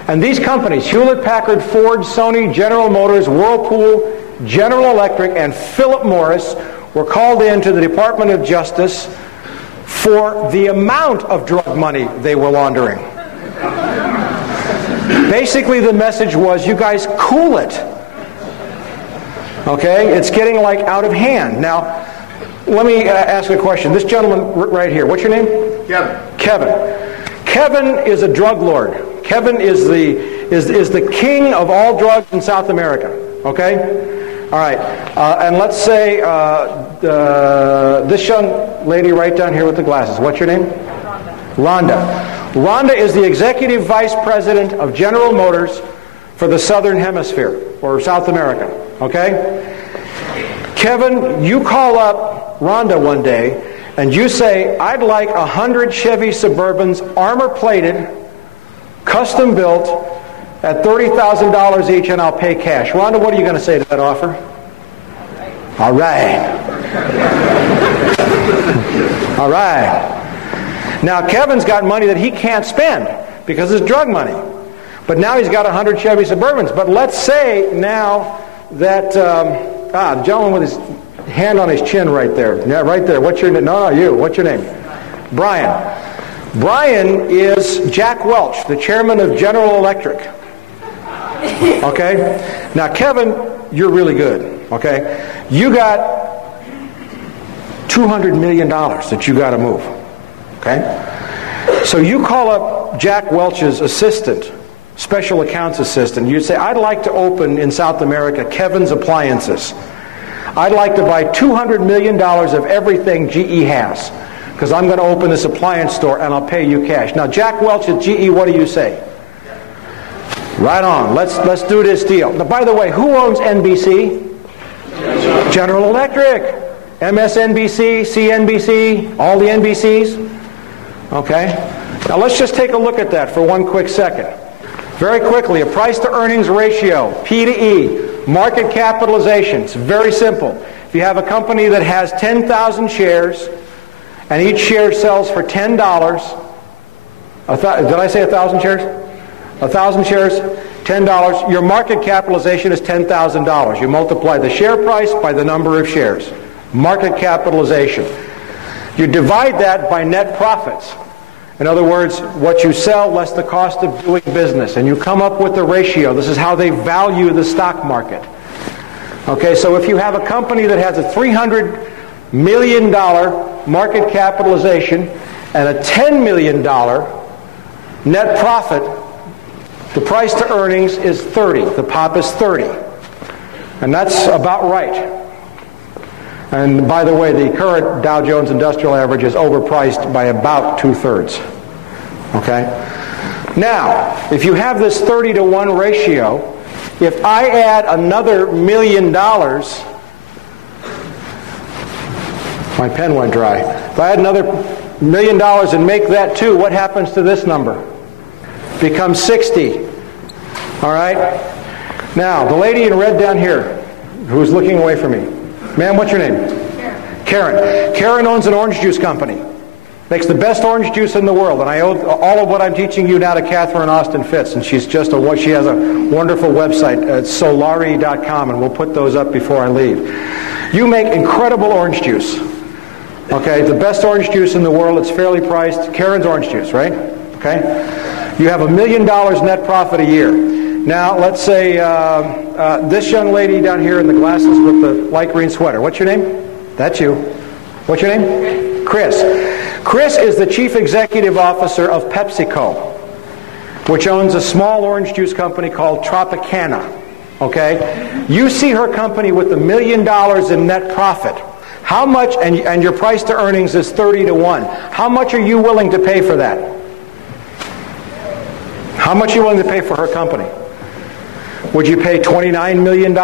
And these companies, Hewlett-Packard, Ford, Sony, General Motors, Whirlpool, General Electric, and Philip Morris, were called in to the Department of Justice for the amount of drug money they were laundering. Basically, the message was, you guys cool it. Okay? It's getting like out of hand. Now, let me ask a question. This gentleman right here, what's your name? Kevin. Kevin is a drug lord. Kevin is the king of all drugs in South America. Okay? All right. And let's say this young lady right down here with the glasses. What's your name? Rhonda. Rhonda is the executive vice president of General Motors for the Southern Hemisphere, or South America. Okay? Kevin, you call up Rhonda one day and you say, I'd like 100 Chevy Suburbans, armor-plated, custom-built, at $30,000 each, and I'll pay cash. Rhonda, what are you going to say to that offer? All right. All right. Now, Kevin's got money that he can't spend because it's drug money. But now he's got 100 Chevy Suburbans. But let's say now that, the gentleman with his hand on his chin right there. Yeah, right there. What's your name? No, you. What's your name? Brian. Brian is Jack Welch, the chairman of General Electric. Okay? Now, Kevin, you're really good. Okay? You got $200 million that you got to move. Okay? So you call up Jack Welch's assistant, special accounts assistant. You say, I'd like to open in South America Kevin's Appliances. I'd like to buy $200 million of everything GE has, because I'm going to open this appliance store and I'll pay you cash. Now, Jack Welch at GE, what do you say? Right on. Let's do this deal. Now, by the way, who owns NBC? General Electric. MSNBC, CNBC, all the NBCs. Okay? Now, let's just take a look at that for one quick second. Very quickly, a price-to-earnings ratio, P to E, market capitalization. It's very simple. If you have a company that has 10,000 shares, and each share sells for $10, Did I say 1,000 shares? 1,000 shares, $10. Your market capitalization is $10,000. You multiply the share price by the number of shares. Market capitalization. You divide that by net profits. In other words, what you sell less the cost of doing business. And you come up with the ratio. This is how they value the stock market. Okay, so if you have a company that has a $300 million market capitalization and a $10 million net profit, the price to earnings is 30. The POP is 30. And that's about right. And by the way, the current Dow Jones Industrial Average is overpriced by about 2/3. Okay? Now, if you have this 30-to-1 ratio, if I add another $1 million, my pen went dry. If I add another $1 million and make that 2, what happens to this number? Becomes 60. All right? Now, the lady in red down here, who's looking away from me. Ma'am, what's your name? Karen. Karen owns an orange juice company. Makes the best orange juice in the world. And I owe all of what I'm teaching you now to Catherine Austin Fitz. And she's just she has a wonderful website at solari.com, and we'll put those up before I leave. You make incredible orange juice. Okay, the best orange juice in the world. It's fairly priced. Karen's orange juice, right? Okay. You have $1 million net profit a year. Now, let's say this young lady down here in the glasses with the light green sweater. What's your name? That's you. What's your name? Chris. Chris is the chief executive officer of PepsiCo, which owns a small orange juice company called Tropicana. Okay? You see her company with $1 million in net profit. How much, and your price to earnings is 30-to-1. How much are you willing to pay for that? How much are you willing to pay for her company? Would you pay $29 million?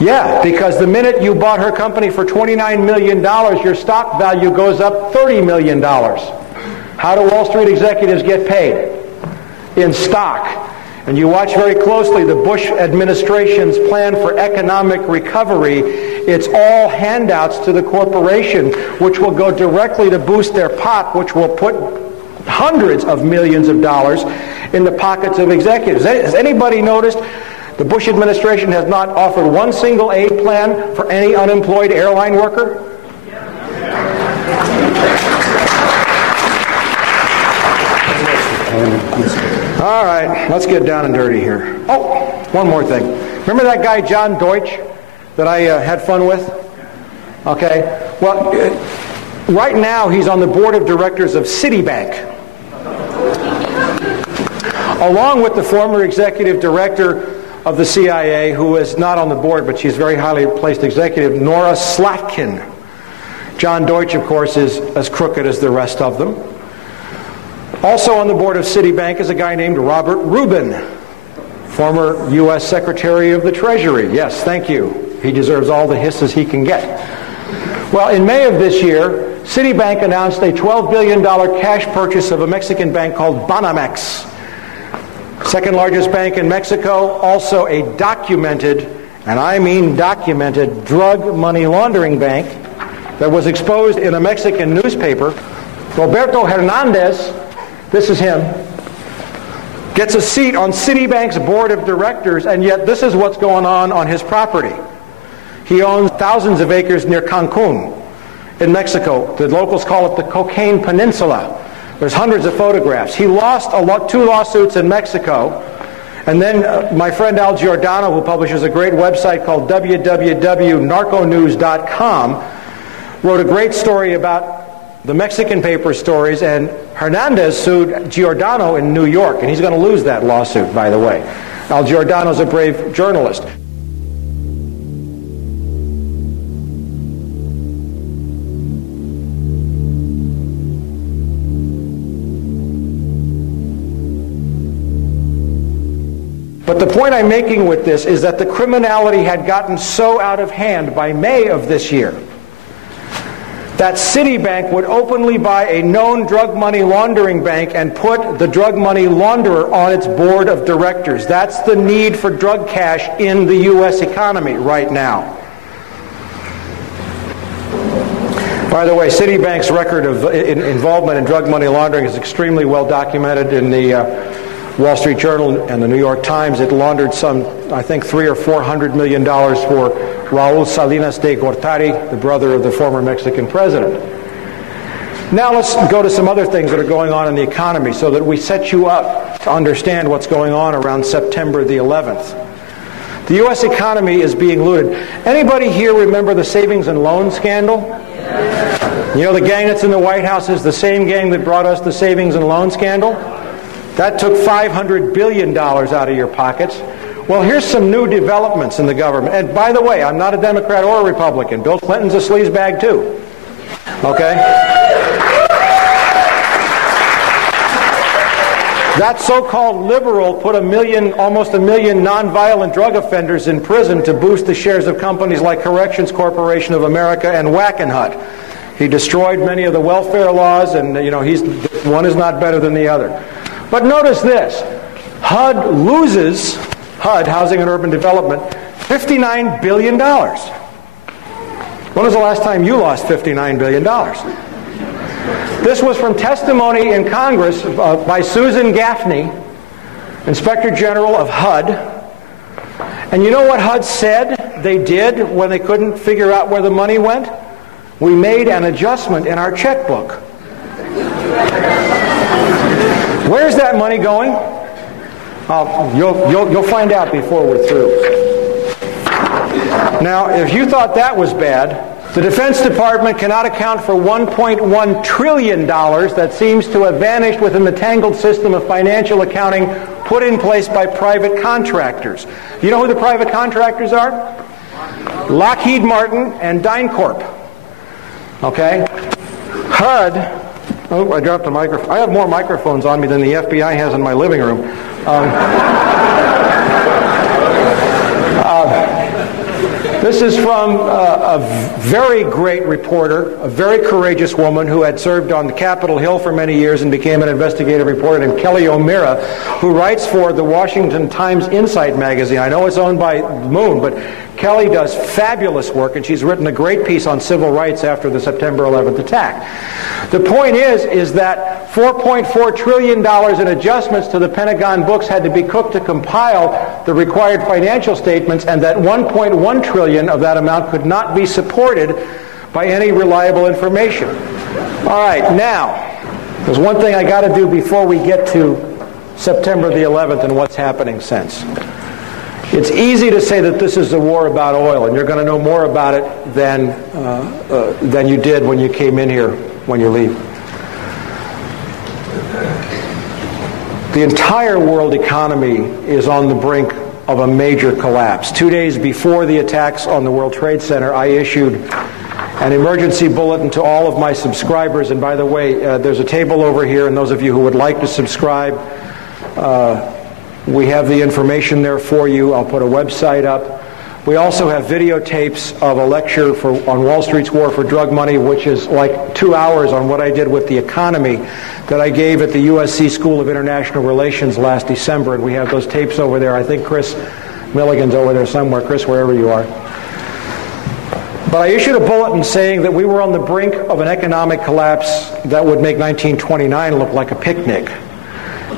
Yeah, because the minute you bought her company for $29 million, your stock value goes up $30 million. How do Wall Street executives get paid? In stock. And you watch very closely the Bush administration's plan for economic recovery. It's all handouts to the corporation, which will go directly to boost their POP, which will put hundreds of millions of dollars in the pockets of executives. Has anybody noticed the Bush administration has not offered one single aid plan for any unemployed airline worker? All right, let's get down and dirty here. Oh, one more thing. Remember that guy John Deutsch that I had fun with? Okay, well, right now he's on the board of directors of Citibank, along with the former executive director of the CIA, who is not on the board, but she's a very highly placed executive, Nora Slatkin. John Deutsch, of course, is as crooked as the rest of them. Also on the board of Citibank is a guy named Robert Rubin, former U.S. Secretary of the Treasury. Yes, thank you. He deserves all the hisses he can get. Well, in May of this year, Citibank announced a $12 billion cash purchase of a Mexican bank called Banamex. Second largest bank in Mexico, also a documented, and I mean documented, drug money laundering bank that was exposed in a Mexican newspaper. Roberto Hernandez, this is him, gets a seat on Citibank's board of directors, and yet this is what's going on his property. He owns thousands of acres near Cancun in Mexico. The locals call it the Cocaine Peninsula. There's hundreds of photographs. He lost 2 lawsuits in Mexico, and then my friend Al Giordano, who publishes a great website called www.narconews.com, wrote a great story about the Mexican paper stories, and Hernandez sued Giordano in New York, and he's going to lose that lawsuit, by the way. Al Giordano's a brave journalist. But the point I'm making with this is that the criminality had gotten so out of hand by May of this year that Citibank would openly buy a known drug money laundering bank and put the drug money launderer on its board of directors. That's the need for drug cash in the U.S. economy right now. By the way, Citibank's record of involvement in drug money laundering is extremely well documented in the Wall Street Journal and the New York Times. It laundered some, I think, $300 or $400 million for Raul Salinas de Gortari, the brother of the former Mexican president. Now let's go to some other things that are going on in the economy so that we set you up to understand what's going on around September the 11th. The U.S. economy is being looted. Anybody here remember the savings and loan scandal? You know, the gang that's in the White House is the same gang that brought us the savings and loan scandal? That took $500 billion out of your pockets. Well, here's some new developments in the government. And by the way, I'm not a Democrat or a Republican. Bill Clinton's a sleazebag too. Okay? That so-called liberal put almost a million nonviolent drug offenders in prison to boost the shares of companies like Corrections Corporation of America and Wackenhut. He destroyed many of the welfare laws, and one is not better than the other. But notice this: HUD loses, HUD, Housing and Urban Development, $59 billion. When was the last time you lost $59 billion? This was from testimony in Congress by Susan Gaffney, Inspector General of HUD. And you know what HUD said they did when they couldn't figure out where the money went? We made an adjustment in our checkbook. Where's that money going? You'll find out before we're through. Now, if you thought that was bad, the Defense Department cannot account for $1.1 trillion that seems to have vanished within the tangled system of financial accounting put in place by private contractors. You know who the private contractors are? Lockheed Martin and DynCorp. Okay? HUD. Oh, I dropped a microphone. I have more microphones on me than the FBI has in my living room. This is from a very great reporter, a very courageous woman who had served on Capitol Hill for many years and became an investigative reporter named Kelly O'Meara, who writes for the Washington Times Insight magazine. I know it's owned by Moon, but Kelly does fabulous work, and she's written a great piece on civil rights after the September 11th attack. The point is that $4.4 trillion in adjustments to the Pentagon books had to be cooked to compile the required financial statements, and that $1.1 trillion of that amount could not be supported by any reliable information. All right, now, there's one thing I got to do before we get to September the 11th and what's happening since. It's easy to say that this is a war about oil, and you're going to know more about it than you did when you came in here when you leave. The entire world economy is on the brink of a major collapse. 2 days before the attacks on the World Trade Center, I issued an emergency bulletin to all of my subscribers. And by the way, there's a table over here, and those of you who would like to subscribe, we have the information there for you. I'll put a website up. We also have videotapes of a lecture on Wall Street's War for Drug Money, which is like 2 hours on what I did with the economy that I gave at the USC School of International Relations last December. And we have those tapes over there. I think Chris Milligan's over there somewhere. Chris, wherever you are. But I issued a bulletin saying that we were on the brink of an economic collapse that would make 1929 look like a picnic.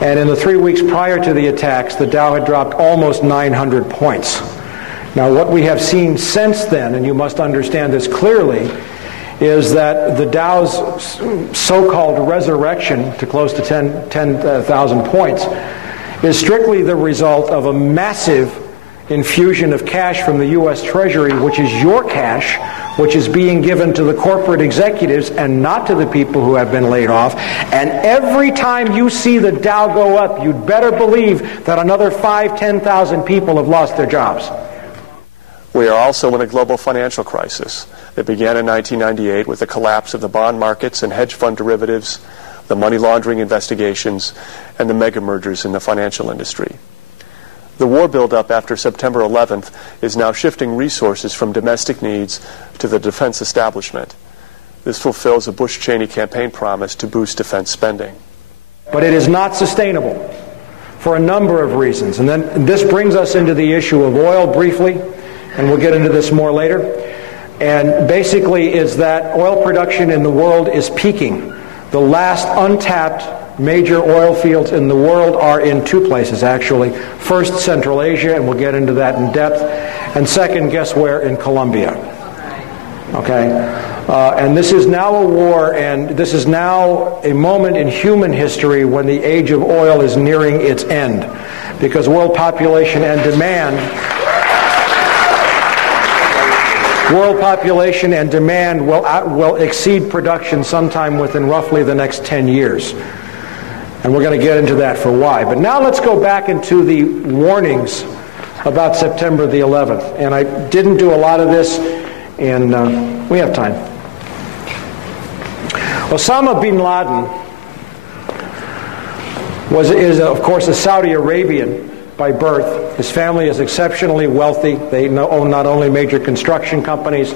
And in the 3 weeks prior to the attacks, the Dow had dropped almost 900 points. Now, what we have seen since then, and you must understand this clearly, is that the Dow's so-called resurrection to close to 10,000 points is strictly the result of a massive infusion of cash from the U.S. Treasury, which is your cash, which is being given to the corporate executives and not to the people who have been laid off. And every time you see the Dow go up, you'd better believe that another 5,000, 10,000 people have lost their jobs. We are also in a global financial crisis that began in 1998 with the collapse of the bond markets and hedge fund derivatives, the money laundering investigations, and the mega mergers in the financial industry. The war buildup after September 11th is now shifting resources from domestic needs to the defense establishment. This fulfills a Bush-Cheney campaign promise to boost defense spending. But it is not sustainable for a number of reasons. And then this brings us into the issue of oil briefly, and we'll get into this more later. And basically is that oil production in the world is peaking. The last untapped major oil fields in the world are in two places, actually. First, Central Asia, and we'll get into that in depth. And second, guess where? In Colombia. Okay? And this is now a war, and this is now a moment in human history when the age of oil is nearing its end. Because world population and demand will exceed production sometime within roughly the next 10 years. And we're going to get into that for why. But now let's go back into the warnings about September the 11th. And I didn't do a lot of this, and we have time. Osama bin Laden is of course a Saudi Arabian by birth. His family is exceptionally wealthy. They own not only major construction companies,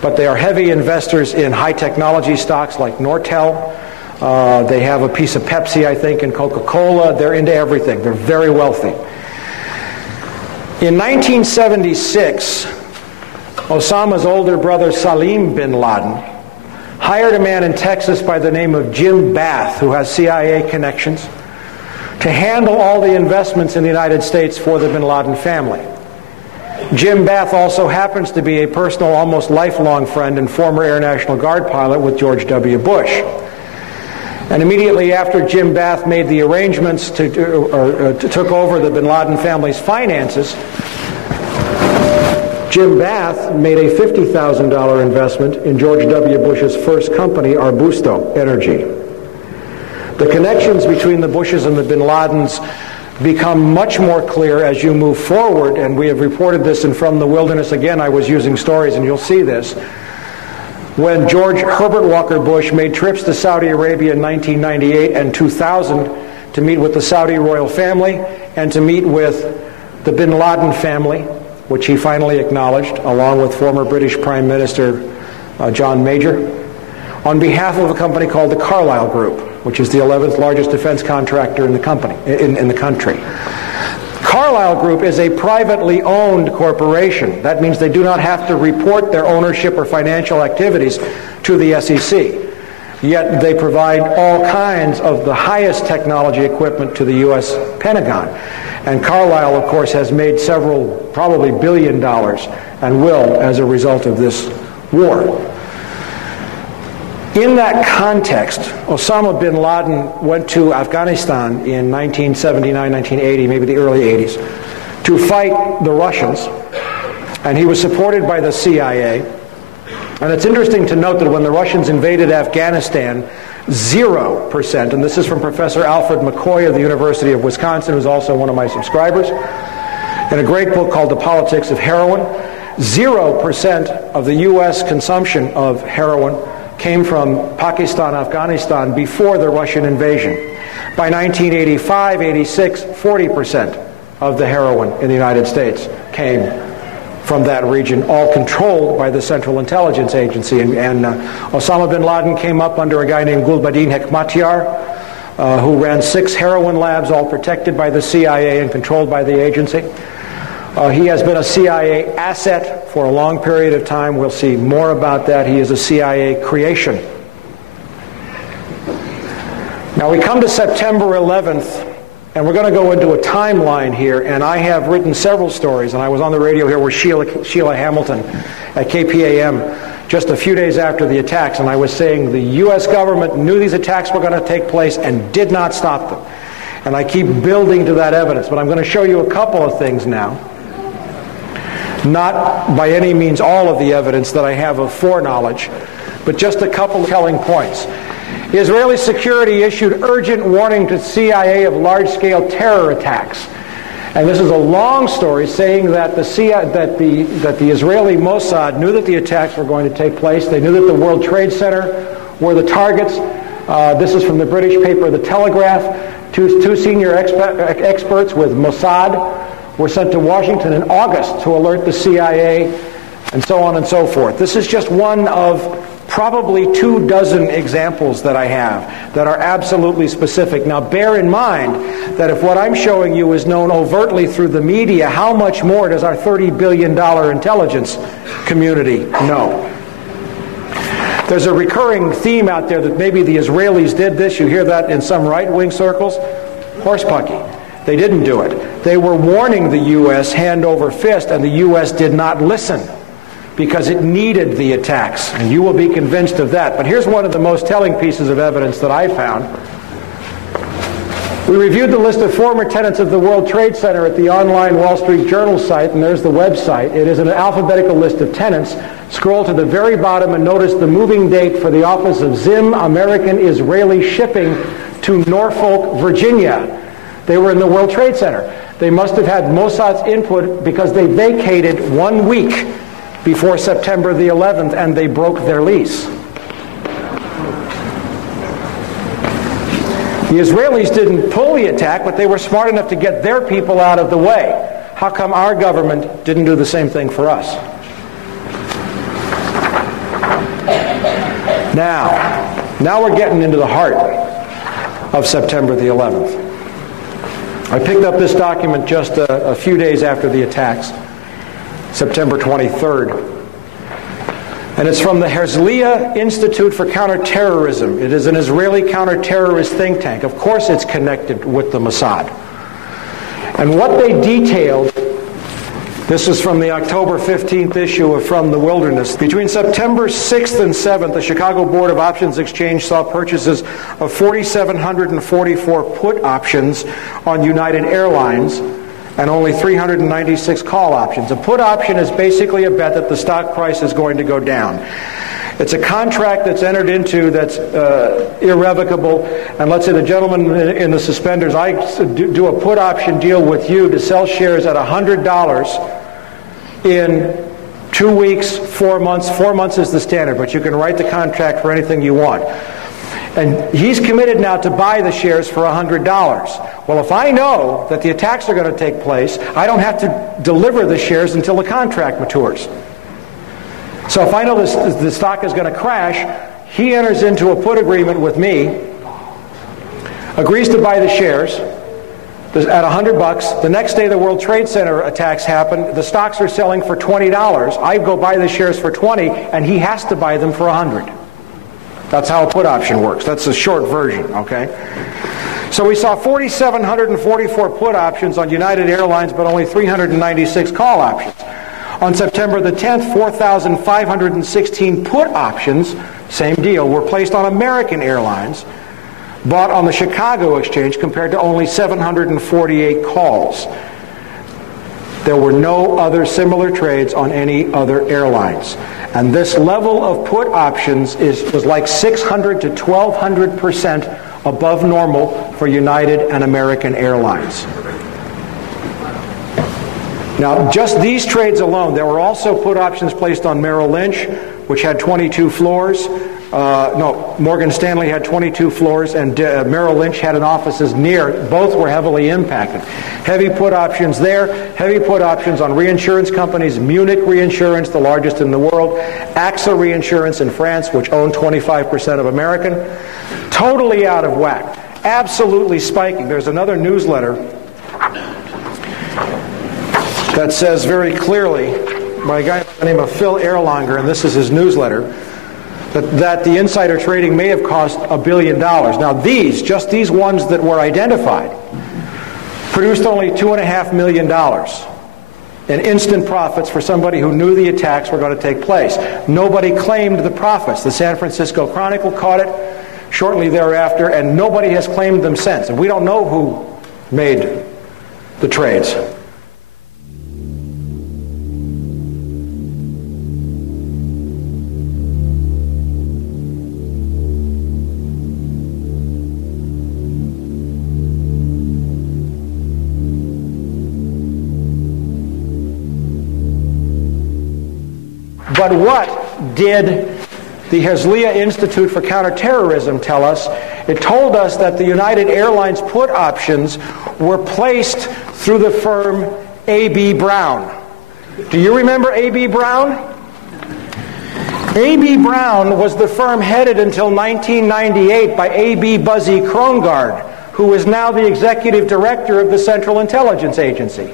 but they are heavy investors in high technology stocks like Nortel. They have a piece of Pepsi, I think, and Coca-Cola. They're into everything. They're very wealthy. In 1976, Osama's older brother Salim bin Laden hired a man in Texas by the name of Jim Bath, who has CIA connections, to handle all the investments in the United States for the bin Laden family. Jim Bath also happens to be a personal, almost lifelong friend and former Air National Guard pilot with George W. Bush. And immediately after Jim Bath made the arrangements to took over the bin Laden family's finances, Jim Bath made a $50,000 investment in George W. Bush's first company, Arbusto Energy. The connections between the Bushes and the bin Ladens become much more clear as you move forward, and we have reported this in From the Wilderness. Again, I was using stories, and you'll see this. When George Herbert Walker Bush made trips to Saudi Arabia in 1998 and 2000 to meet with the Saudi royal family and to meet with the bin Laden family, which he finally acknowledged, along with former British Prime Minister John Major, on behalf of a company called the Carlyle Group, which is the 11th largest defense contractor in the country. Carlyle Group is a privately owned corporation. That means they do not have to report their ownership or financial activities to the SEC. Yet they provide all kinds of the highest technology equipment to the U.S. Pentagon. And Carlyle, of course, has made several, probably $1 billion, and will as a result of this war. In that context, Osama bin Laden went to Afghanistan in 1979, 1980, maybe the early 80s, to fight the Russians, and he was supported by the CIA. And it's interesting to note that when the Russians invaded Afghanistan, 0%, and this is from Professor Alfred McCoy of the University of Wisconsin, who's also one of my subscribers, in a great book called The Politics of Heroin, 0% of the U.S. consumption of heroin came from Pakistan, Afghanistan before the Russian invasion. By 1985, 86, 40% of the heroin in the United States came from that region, all controlled by the Central Intelligence Agency. And Osama bin Laden came up under a guy named Gulbuddin Hekmatyar, who ran 6 heroin labs, all protected by the CIA and controlled by the agency. He has been a CIA asset for a long period of time. We'll see more about that. He is a CIA creation. Now we come to September 11th, and we're going to go into a timeline here, and I have written several stories, and I was on the radio here with Sheila Hamilton at KPAM just a few days after the attacks, and I was saying the U.S. government knew these attacks were going to take place and did not stop them. And I keep building to that evidence, but I'm going to show you a couple of things now. Not by any means all of the evidence that I have of foreknowledge, but just a couple of telling points. Israeli security issued urgent warning to CIA of large-scale terror attacks. And this is a long story saying that the Israeli Mossad knew that the attacks were going to take place. They knew that the World Trade Center were the targets. This is from the British paper The Telegraph. Two senior experts with Mossad were sent to Washington in August to alert the CIA, and so on and so forth. This is just one of probably 24 examples that I have that are absolutely specific. Now, bear in mind that if what I'm showing you is known overtly through the media, how much more does our $30 billion intelligence community know? There's a recurring theme out there that maybe the Israelis did this. You hear that in some right-wing circles. Horsepucky. They didn't do it. They were warning the U.S. hand over fist, and the U.S. did not listen because it needed the attacks. And you will be convinced of that. But here's one of the most telling pieces of evidence that I found. We reviewed the list of former tenants of the World Trade Center at the online Wall Street Journal site, and there's the website. It is an alphabetical list of tenants. Scroll to the very bottom and notice the moving date for the office of Zim American Israeli Shipping to Norfolk, Virginia. They were in the World Trade Center. They must have had Mossad's input because they vacated 1 week before September the 11th, and they broke their lease. The Israelis didn't pull the attack, but they were smart enough to get their people out of the way. How come our government didn't do the same thing for us? Now we're getting into the heart of September the 11th. I picked up this document just a few days after the attacks, September 23rd. And it's from the Herzliya Institute for Counterterrorism. It is an Israeli counterterrorist think tank. Of course it's connected with the Mossad. And what they detailed, this is from the October 15th issue of From the Wilderness. Between September 6th and 7th, the Chicago Board of Options Exchange saw purchases of 4,744 put options on United Airlines and only 396 call options. A put option is basically a bet that the stock price is going to go down. It's a contract that's entered into that's irrevocable. And let's say the gentleman in the suspenders, I do a put option deal with you to sell shares at $100 in 2 weeks, 4 months. 4 months is the standard, but you can write the contract for anything you want. And he's committed now to buy the shares for $100. Well, if I know that the attacks are going to take place, I don't have to deliver the shares until the contract matures. So if I know the stock is going to crash, he enters into a put agreement with me, agrees to buy the shares at $100. The next day the World Trade Center attacks happen. The stocks are selling for $20. I go buy the shares for $20, and he has to buy them for $100. That's how a put option works. That's a short version, okay? So we saw 4,744 put options on United Airlines, but only 396 call options. On September the 10th, 4,516 put options, same deal, were placed on American Airlines, bought on the Chicago Exchange, compared to only 748 calls. There were no other similar trades on any other airlines. And this level of put options was like 600 to 1,200% above normal for United and American Airlines. Now, just these trades alone, there were also put options placed on Merrill Lynch, which had 22 floors. Morgan Stanley had 22 floors, and Merrill Lynch had an offices near. Both were heavily impacted. Heavy put options there. Heavy put options on reinsurance companies. Munich Reinsurance, the largest in the world. AXA Reinsurance in France, which owned 25% of American. Totally out of whack. Absolutely spiking. There's another newsletter that says very clearly, by a guy by the name of Phil Erlanger, and this is his newsletter, that the insider trading may have cost $1 billion. Now just these ones that were identified, produced only $2.5 million in instant profits for somebody who knew the attacks were going to take place. Nobody claimed the profits. The San Francisco Chronicle caught it shortly thereafter, and nobody has claimed them since. And we don't know who made the trades. But what did the Herzliya Institute for Counterterrorism tell us? It told us that the United Airlines put options were placed through the firm A.B. Brown. Do you remember A.B. Brown? A.B. Brown was the firm headed until 1998 by A.B. Buzzy Krongard, who is now the executive director of the Central Intelligence Agency.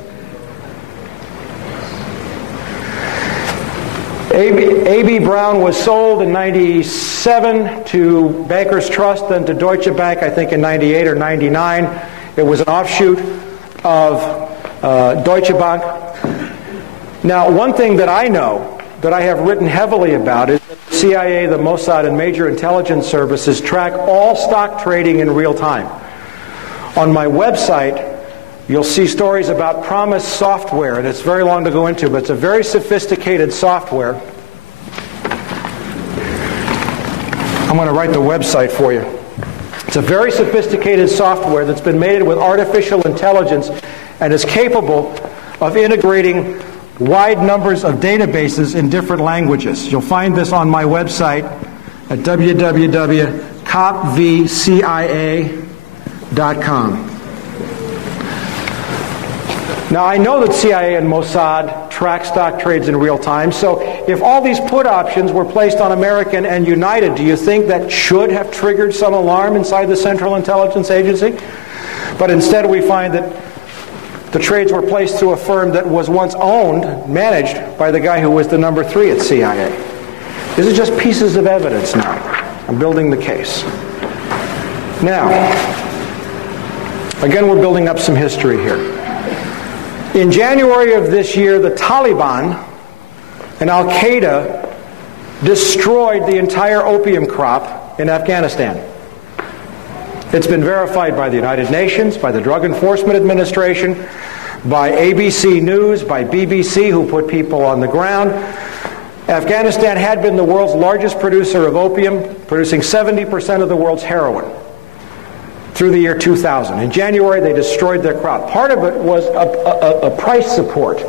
A.B. Brown was sold in 97 to Bankers Trust, then to Deutsche Bank, I think in 98 or 99. It was an offshoot of Deutsche Bank. Now, one thing that I know, that I have written heavily about, is that the CIA, the Mossad, and major intelligence services track all stock trading in real time. On my website, you'll see stories about Promise software, and it's very long to go into, but it's a very sophisticated software. I'm going to write the website for you. It's a very sophisticated software that's been made with artificial intelligence and is capable of integrating wide numbers of databases in different languages. You'll find this on my website at www.copvcia.com. Now, I know that CIA and Mossad track stock trades in real time, so if all these put options were placed on American and United, do you think that should have triggered some alarm inside the Central Intelligence Agency? But instead we find that the trades were placed through a firm that was once owned, managed by the guy who was the number 3 at CIA. These are just pieces of evidence now. I'm building the case. Now, again, we're building up some history here. In January of this year, the Taliban and Al-Qaeda destroyed the entire opium crop in Afghanistan. It's been verified by the United Nations, by the Drug Enforcement Administration, by ABC News, by BBC, who put people on the ground. Afghanistan had been the world's largest producer of opium, producing 70% of the world's heroin through the year 2000. In January, they destroyed their crop. Part of it was a price support.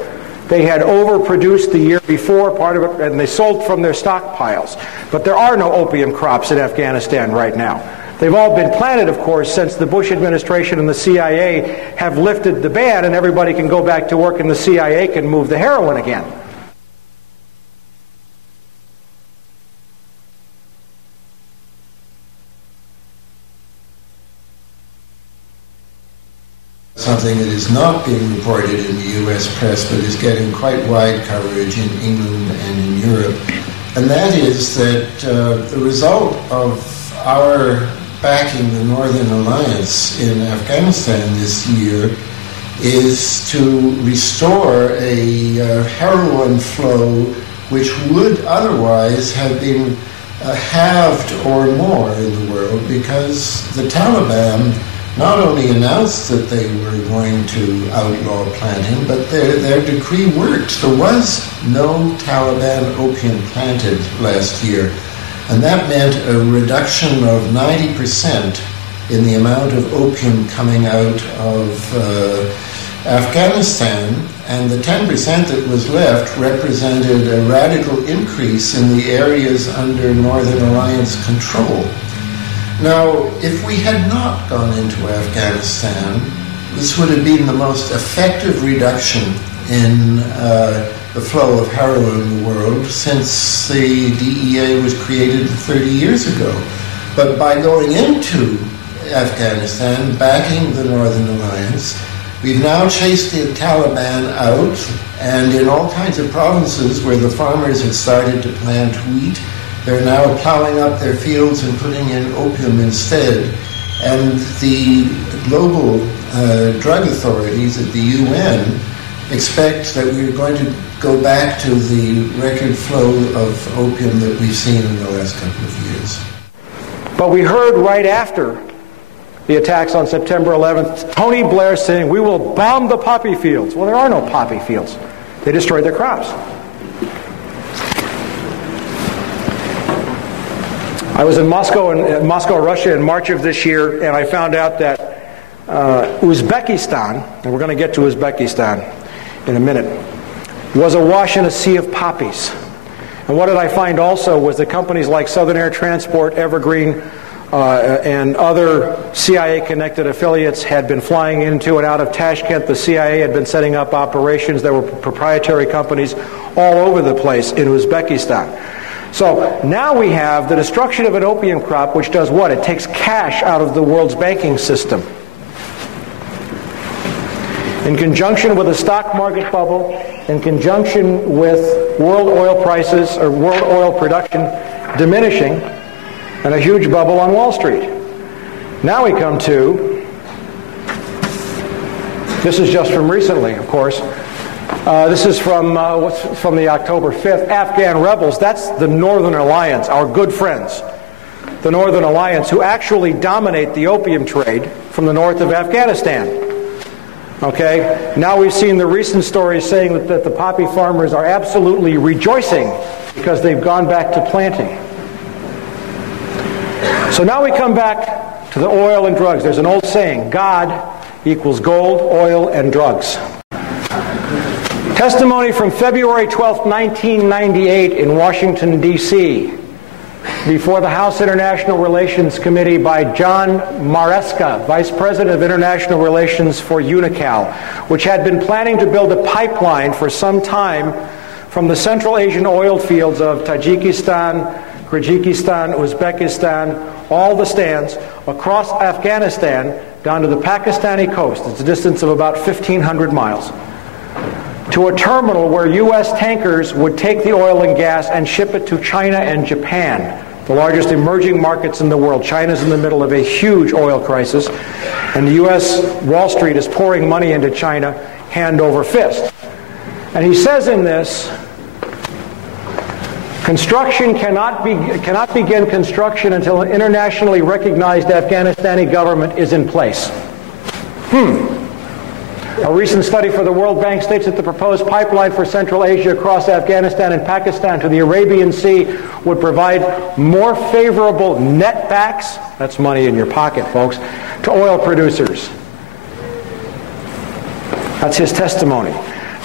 They had overproduced the year before, part of it, and they sold from their stockpiles. But there are no opium crops in Afghanistan right now. They've all been planted, of course, since the Bush administration and the CIA have lifted the ban, and everybody can go back to work and the CIA can move the heroin again. Something that is not being reported in the U.S. press, but is getting quite wide coverage in England and in Europe. And that is that the result of our backing the Northern Alliance in Afghanistan this year is to restore a heroin flow which would otherwise have been halved or more in the world, because the Taliban not only announced that they were going to outlaw planting, but their decree worked. There was no Taliban opium planted last year, and that meant a reduction of 90% in the amount of opium coming out of Afghanistan, and the 10% that was left represented a radical increase in the areas under Northern Alliance control. Now, if we had not gone into Afghanistan, this would have been the most effective reduction in the flow of heroin in the world since the DEA was created 30 years ago. But by going into Afghanistan, backing the Northern Alliance, we've now chased the Taliban out, and in all kinds of provinces where the farmers had started to plant wheat, they're now plowing up their fields and putting in opium instead. And the global drug authorities at the UN expect that we're going to go back to the record flow of opium that we've seen in the last couple of years. But we heard right after the attacks on September 11th, Tony Blair saying, "We will bomb the poppy fields." Well, there are no poppy fields. They destroyed their crops. I was in Moscow, Russia in March of this year, and I found out that Uzbekistan, and we're going to get to Uzbekistan in a minute, was awash in a sea of poppies. And what did I find also was that companies like Southern Air Transport, Evergreen, and other CIA-connected affiliates had been flying into and out of Tashkent. The CIA had been setting up operations. There were proprietary companies all over the place in Uzbekistan. So now we have the destruction of an opium crop, which does what? It takes cash out of the world's banking system. In conjunction with a stock market bubble, in conjunction with world oil prices or world oil production diminishing, and a huge bubble on Wall Street. Now we come to, this is just from recently, of course. This is from the October 5th. Afghan rebels, that's the Northern Alliance, our good friends. The Northern Alliance, who actually dominate the opium trade from the north of Afghanistan. Okay, now we've seen the recent stories saying that the poppy farmers are absolutely rejoicing because they've gone back to planting. So now we come back to the oil and drugs. There's an old saying, God equals gold, oil, and drugs. Testimony from February 12, 1998 in Washington, D.C. before the House International Relations Committee by John Maresca, Vice President of International Relations for UNICAL, which had been planning to build a pipeline for some time from the Central Asian oil fields of Tajikistan, Kyrgyzstan, Uzbekistan, all the stands, across Afghanistan, down to the Pakistani coast. It's a distance of about 1,500 miles. To a terminal where U.S. tankers would take the oil and gas and ship it to China and Japan, the largest emerging markets in the world. China's in the middle of a huge oil crisis, and the U.S. Wall Street is pouring money into China hand over fist. And he says in this, construction cannot begin construction until an internationally recognized Afghanistani government is in place. A recent study for the World Bank states that the proposed pipeline for Central Asia across Afghanistan and Pakistan to the Arabian Sea would provide more favorable netbacks, that's money in your pocket, folks, to oil producers. That's his testimony.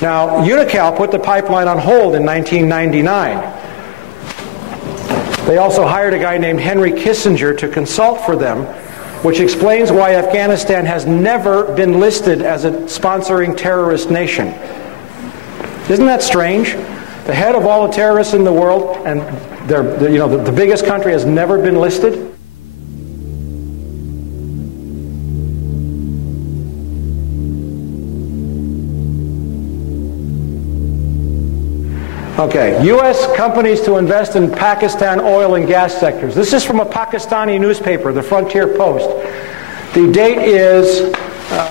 Now, UNICAL put the pipeline on hold in 1999. They also hired a guy named Henry Kissinger to consult for them, which explains why Afghanistan has never been listed as a sponsoring terrorist nation. Isn't that strange? The head of all the terrorists in the world, and the biggest country, has never been listed. Okay, U.S. companies to invest in Pakistan oil and gas sectors. This is from a Pakistani newspaper, the Frontier Post. The date is,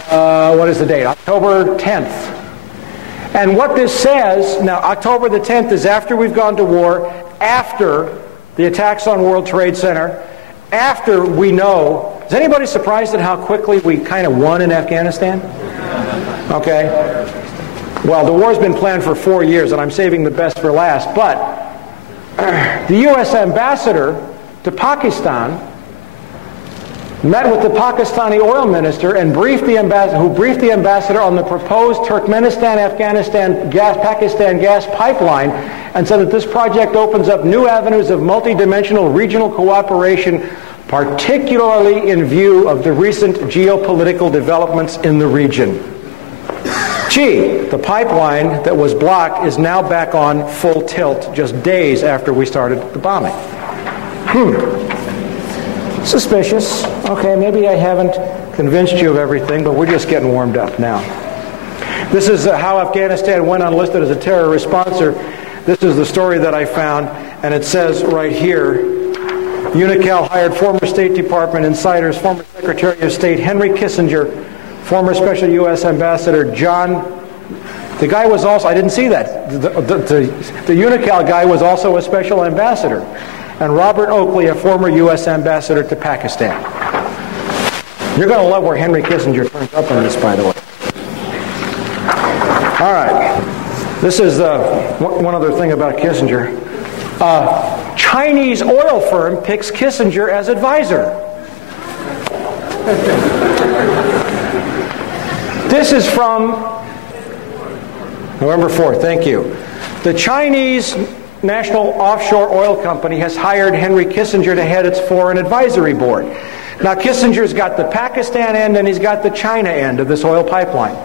what is the date? October 10th. And what this says, now October the 10th is after we've gone to war, after the attacks on World Trade Center, after we know, is anybody surprised at how quickly we kind of won in Afghanistan? Okay. Well, the war's been planned for 4 years, and I'm saving the best for last, but the U.S. ambassador to Pakistan met with the Pakistani oil minister and briefed the ambassador on the proposed Turkmenistan-Afghanistan Pakistan gas pipeline, and said that this project opens up new avenues of multidimensional regional cooperation, particularly in view of the recent geopolitical developments in the region. Gee, the pipeline that was blocked is now back on full tilt just days after we started the bombing. Suspicious. Okay, maybe I haven't convinced you of everything, but we're just getting warmed up now. This is how Afghanistan went unlisted as a terrorist sponsor. This is the story that I found, and it says right here, UNICAL hired former State Department insiders, former Secretary of State Henry Kissinger, former Special U.S. Ambassador John, the guy was also, I didn't see that, the UNICAL guy was also a special ambassador, and Robert Oakley, a former U.S. ambassador to Pakistan. You're going to love where Henry Kissinger turns up on this, by the way. All right. This is one other thing about Kissinger. Chinese oil firm picks Kissinger as advisor. This is from November 4th, thank you. The Chinese National Offshore Oil Company has hired Henry Kissinger to head its foreign advisory board. Now Kissinger's got the Pakistan end and he's got the China end of this oil pipeline.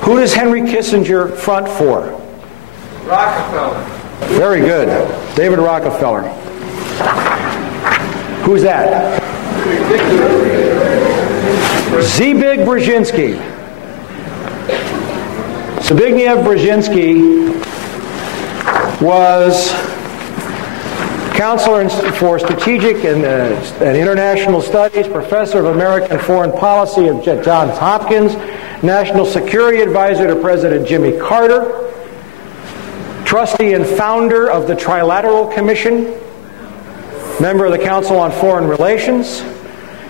Who does Henry Kissinger front for? Rockefeller. Very good. David Rockefeller. Who's that? Zbigniew Brzezinski. Zbigniew Brzezinski was counselor for strategic and international studies, professor of American foreign policy at Johns Hopkins, national security advisor to President Jimmy Carter, trustee and founder of the Trilateral Commission, member of the Council on Foreign Relations,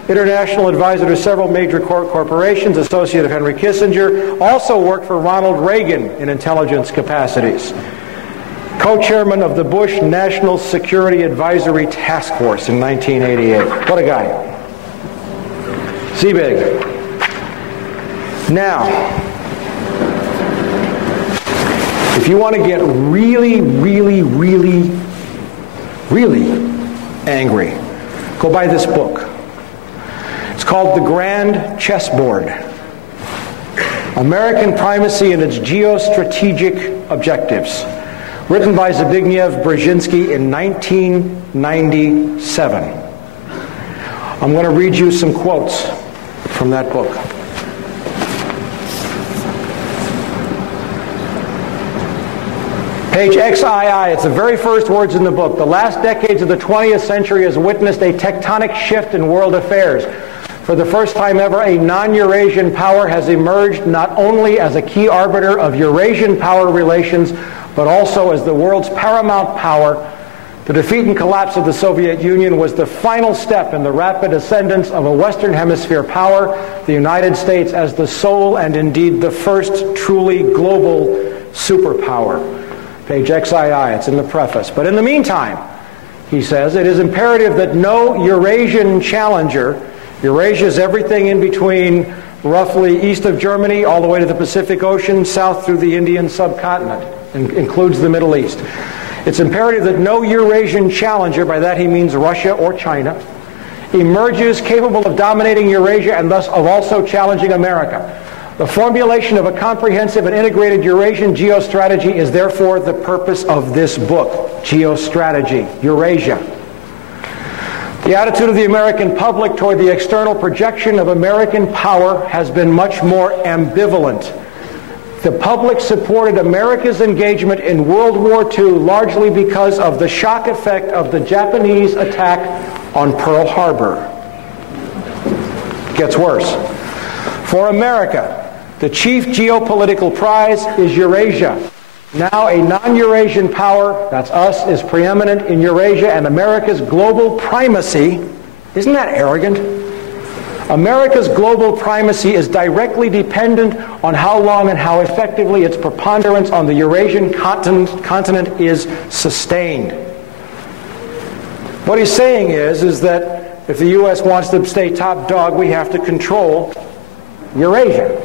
international advisor to several major corporations, associate of Henry Kissinger, also worked for Ronald Reagan in intelligence capacities, co-chairman of the Bush National Security Advisory Task Force in 1988. What a guy. Zbig. Now, if you want to get really, really, really, really angry, go buy this book. It's called The Grand Chessboard: American Primacy and Its Geostrategic Objectives, written by Zbigniew Brzezinski in 1997. I'm going to read you some quotes from that book. Page XII, it's the very first words in the book. The last decades of the 20th century has witnessed a tectonic shift in world affairs. For the first time ever, a non-Eurasian power has emerged not only as a key arbiter of Eurasian power relations, but also as the world's paramount power. The defeat and collapse of the Soviet Union was the final step in the rapid ascendance of a Western Hemisphere power, the United States, as the sole and indeed the first truly global superpower. Page XII, it's in the preface. But in the meantime, he says, it is imperative that no Eurasian challenger, Eurasia is everything in between roughly east of Germany all the way to the Pacific Ocean, south through the Indian subcontinent, and includes the Middle East. It's imperative that no Eurasian challenger, by that he means Russia or China, emerges capable of dominating Eurasia and thus of also challenging America. The formulation of a comprehensive and integrated Eurasian geostrategy is therefore the purpose of this book, Geostrategy, Eurasia. The attitude of the American public toward the external projection of American power has been much more ambivalent. The public supported America's engagement in World War II largely because of the shock effect of the Japanese attack on Pearl Harbor. It gets worse. For America, the chief geopolitical prize is Eurasia. Now a non-Eurasian power, that's us, is preeminent in Eurasia, and America's global primacy, isn't that arrogant? America's global primacy is directly dependent on how long and how effectively its preponderance on the Eurasian continent is sustained. What he's saying is that if the U.S. wants to stay top dog, we have to control Eurasia.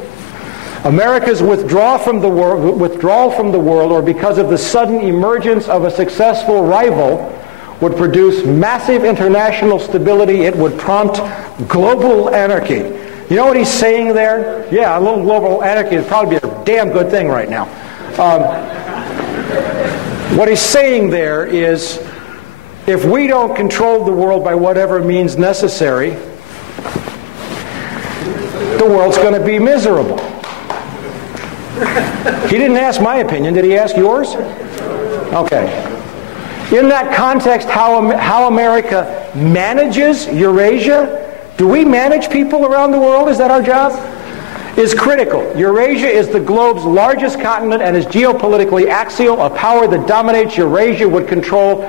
America's withdrawal from the world, or because of the sudden emergence of a successful rival, would produce massive international stability. It would prompt global anarchy. You know what he's saying there? Yeah, a little global anarchy would probably be a damn good thing right now. What he's saying there is, if we don't control the world by whatever means necessary, the world's going to be miserable. He didn't ask my opinion. Did he ask yours? Okay. In that context, how America manages Eurasia, do we manage people around the world? Is that our job? Is critical. Eurasia is the globe's largest continent and is geopolitically axial. A power that dominates Eurasia would control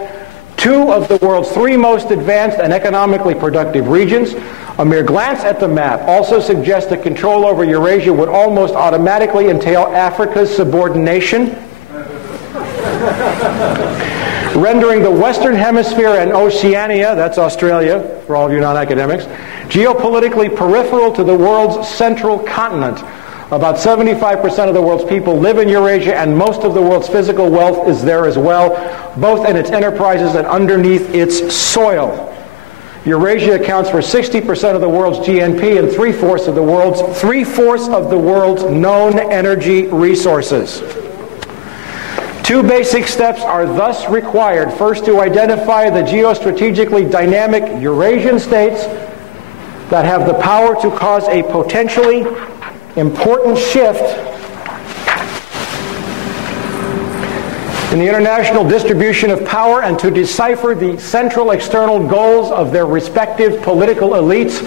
two of the world's three most advanced and economically productive regions. A mere glance at the map also suggests that control over Eurasia would almost automatically entail Africa's subordination, rendering the Western Hemisphere and Oceania, that's Australia for all of you non-academics, geopolitically peripheral to the world's central continent. About 75% of the world's people live in Eurasia, and most of the world's physical wealth is there as well, both in its enterprises and underneath its soil. Eurasia accounts for 60% of the world's GNP and three-fourths of the world's known energy resources. Two basic steps are thus required. First, to identify the geostrategically dynamic Eurasian states that have the power to cause a potentially important shift in the international distribution of power, and to decipher the central external goals of their respective political elites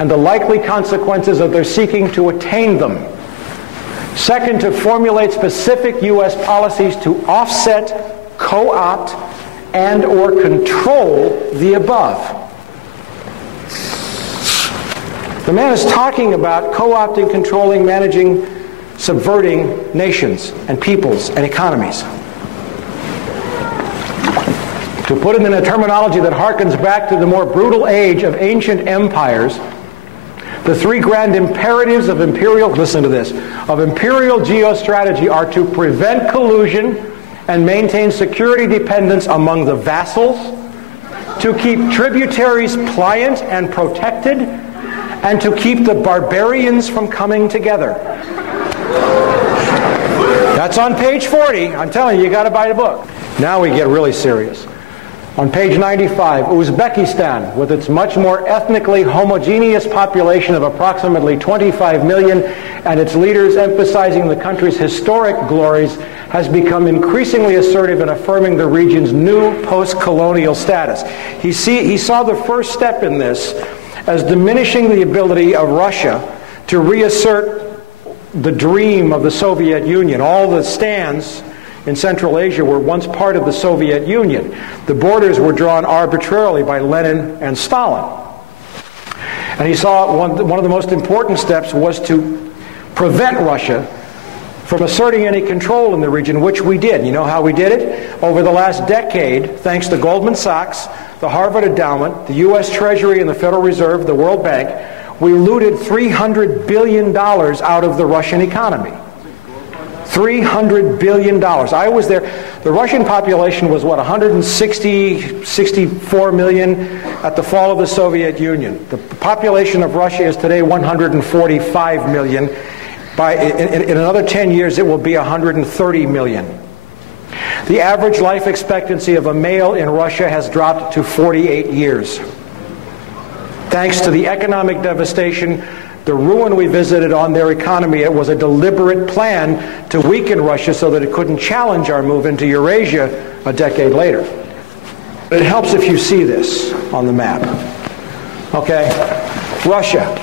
and the likely consequences of their seeking to attain them. Second, to formulate specific U.S. policies to offset, co-opt, and or control the above. The man is talking about co-opting, controlling, managing, subverting nations and peoples and economies. To put it in a terminology that harkens back to the more brutal age of ancient empires, the three grand imperatives of imperial, listen to this, of imperial geostrategy are to prevent collusion and maintain security dependence among the vassals, to keep tributaries pliant and protected, and to keep the barbarians from coming together. That's on page 40. I'm telling you, you got to buy the book. Now we get really serious. On page 95, Uzbekistan, with its much more ethnically homogeneous population of approximately 25 million and its leaders emphasizing the country's historic glories, has become increasingly assertive in affirming the region's new post-colonial status. He saw the first step in this as diminishing the ability of Russia to reassert the dream of the Soviet Union. All the stands in Central Asia were once part of the Soviet Union. The borders were drawn arbitrarily by Lenin and Stalin. And he saw one of the most important steps was to prevent Russia from asserting any control in the region, which we did. You know how we did it? Over the last decade, thanks to Goldman Sachs, the Harvard Endowment, the U.S. Treasury and the Federal Reserve, the World Bank, we looted $300 billion out of the Russian economy. $300 billion. I was there. The Russian population was, 164 million at the fall of the Soviet Union. The population of Russia is today 145 million. In another 10 years, it will be 130 million. The average life expectancy of a male in Russia has dropped to 48 years. Thanks to the economic devastation, the ruin we visited on their economy, it was a deliberate plan to weaken Russia so that it couldn't challenge our move into Eurasia a decade later. It helps if you see this on the map. Okay? Russia,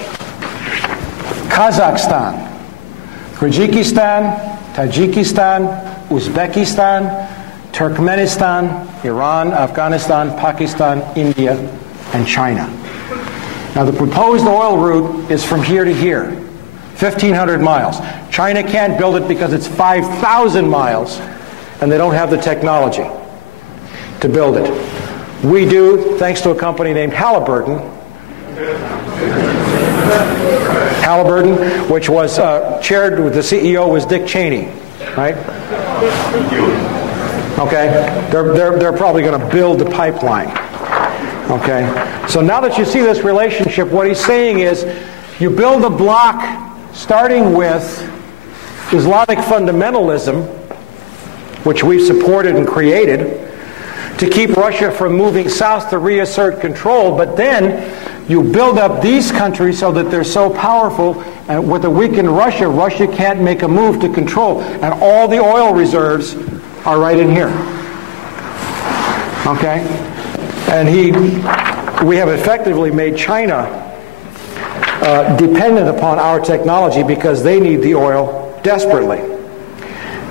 Kazakhstan, Kyrgyzstan, Tajikistan, Uzbekistan, Turkmenistan, Iran, Afghanistan, Pakistan, India, and China. Now, the proposed oil route is from here to here, 1,500 miles. China can't build it because it's 5,000 miles, and they don't have the technology to build it. We do, thanks to a company named Halliburton, which was chaired with the CEO was Dick Cheney, right? Okay, they're probably going to build the pipeline. Okay, so now that you see this relationship, what he's saying is you build a block starting with Islamic fundamentalism, which we've supported and created, to keep Russia from moving south to reassert control, but then you build up these countries so that they're so powerful, and with a weakened Russia, Russia can't make a move to control, and all the oil reserves are right in here. Okay? And we have effectively made China dependent upon our technology because they need the oil desperately.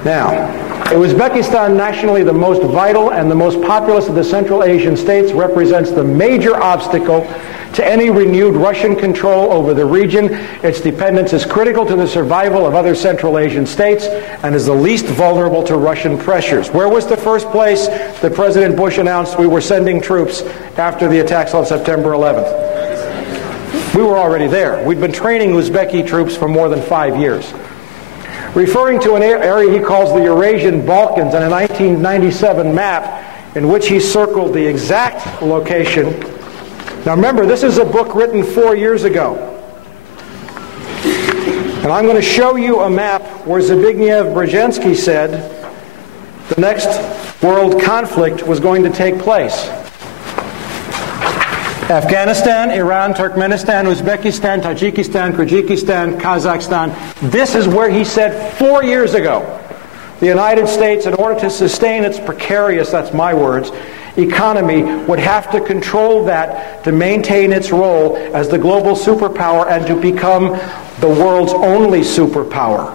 Now, Uzbekistan, nationally the most vital and the most populous of the Central Asian states, represents the major obstacle to any renewed Russian control over the region. Its dependence is critical to the survival of other Central Asian states and is the least vulnerable to Russian pressures. Where was the first place that President Bush announced we were sending troops after the attacks on September 11th? We were already there. We'd been training Uzbeki troops for more than 5 years. Referring to an area he calls the Eurasian Balkans on a 1997 map in which he circled the exact location. Now remember, this is a book written 4 years ago. And I'm going to show you a map where Zbigniew Brzezinski said the next world conflict was going to take place. Afghanistan, Iran, Turkmenistan, Uzbekistan, Tajikistan, Kyrgyzstan, Kazakhstan. This is where he said 4 years ago the United States, in order to sustain its precarious, that's my words, economy, would have to control that to maintain its role as the global superpower and to become the world's only superpower.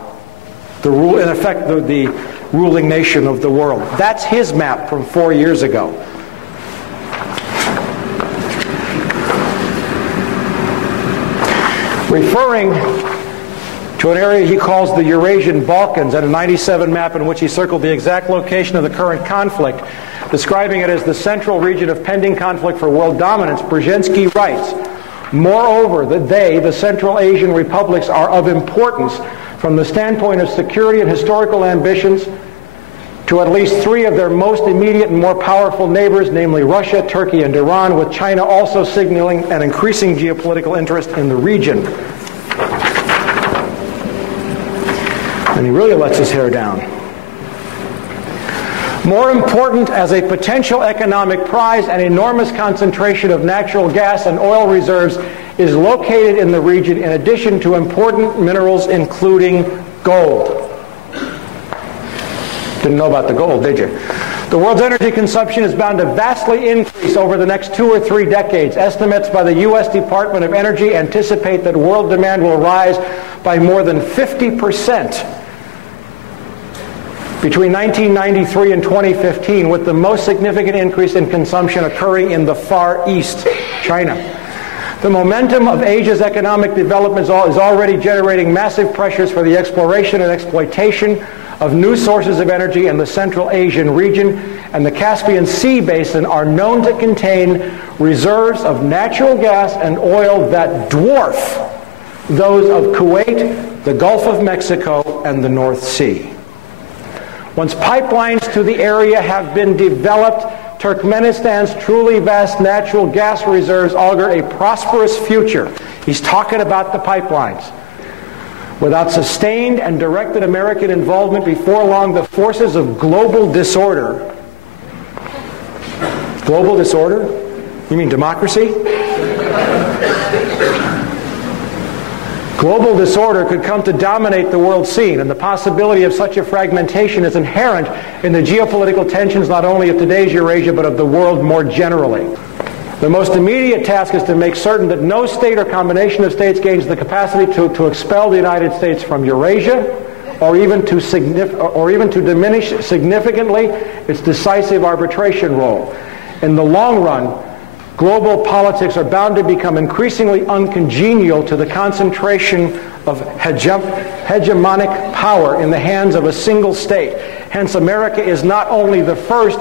In effect, the ruling nation of the world. That's his map from 4 years ago. Referring to an area he calls the Eurasian Balkans, and a 97 map in which he circled the exact location of the current conflict, describing it as the central region of pending conflict for world dominance, Brzezinski writes, moreover, the Central Asian republics are of importance from the standpoint of security and historical ambitions to at least three of their most immediate and more powerful neighbors, namely Russia, Turkey, and Iran, with China also signaling an increasing geopolitical interest in the region. And he really lets his hair down. More important as a potential economic prize, an enormous concentration of natural gas and oil reserves is located in the region, in addition to important minerals including gold. Didn't know about the gold, did you? The world's energy consumption is bound to vastly increase over the next 2 or 3 decades. Estimates by the U.S. Department of Energy anticipate that world demand will rise by more than 50% between 1993 and 2015, with the most significant increase in consumption occurring in the Far East, China. The momentum of Asia's economic development is already generating massive pressures for the exploration and exploitation of new sources of energy in the Central Asian region, and the Caspian Sea basin are known to contain reserves of natural gas and oil that dwarf those of Kuwait, the Gulf of Mexico, and the North Sea. Once pipelines to the area have been developed, Turkmenistan's truly vast natural gas reserves augur a prosperous future. He's talking about the pipelines. Without sustained and directed American involvement, before long, the forces of global disorder. Global disorder? You mean democracy? Global disorder could come to dominate the world scene, and the possibility of such a fragmentation is inherent in the geopolitical tensions not only of today's Eurasia, but of the world more generally. The most immediate task is to make certain that no state or combination of states gains the capacity to expel the United States from Eurasia, or even to diminish significantly its decisive arbitration role. In the long run, global politics are bound to become increasingly uncongenial to the concentration of hegemonic power in the hands of a single state. Hence, America is not only the first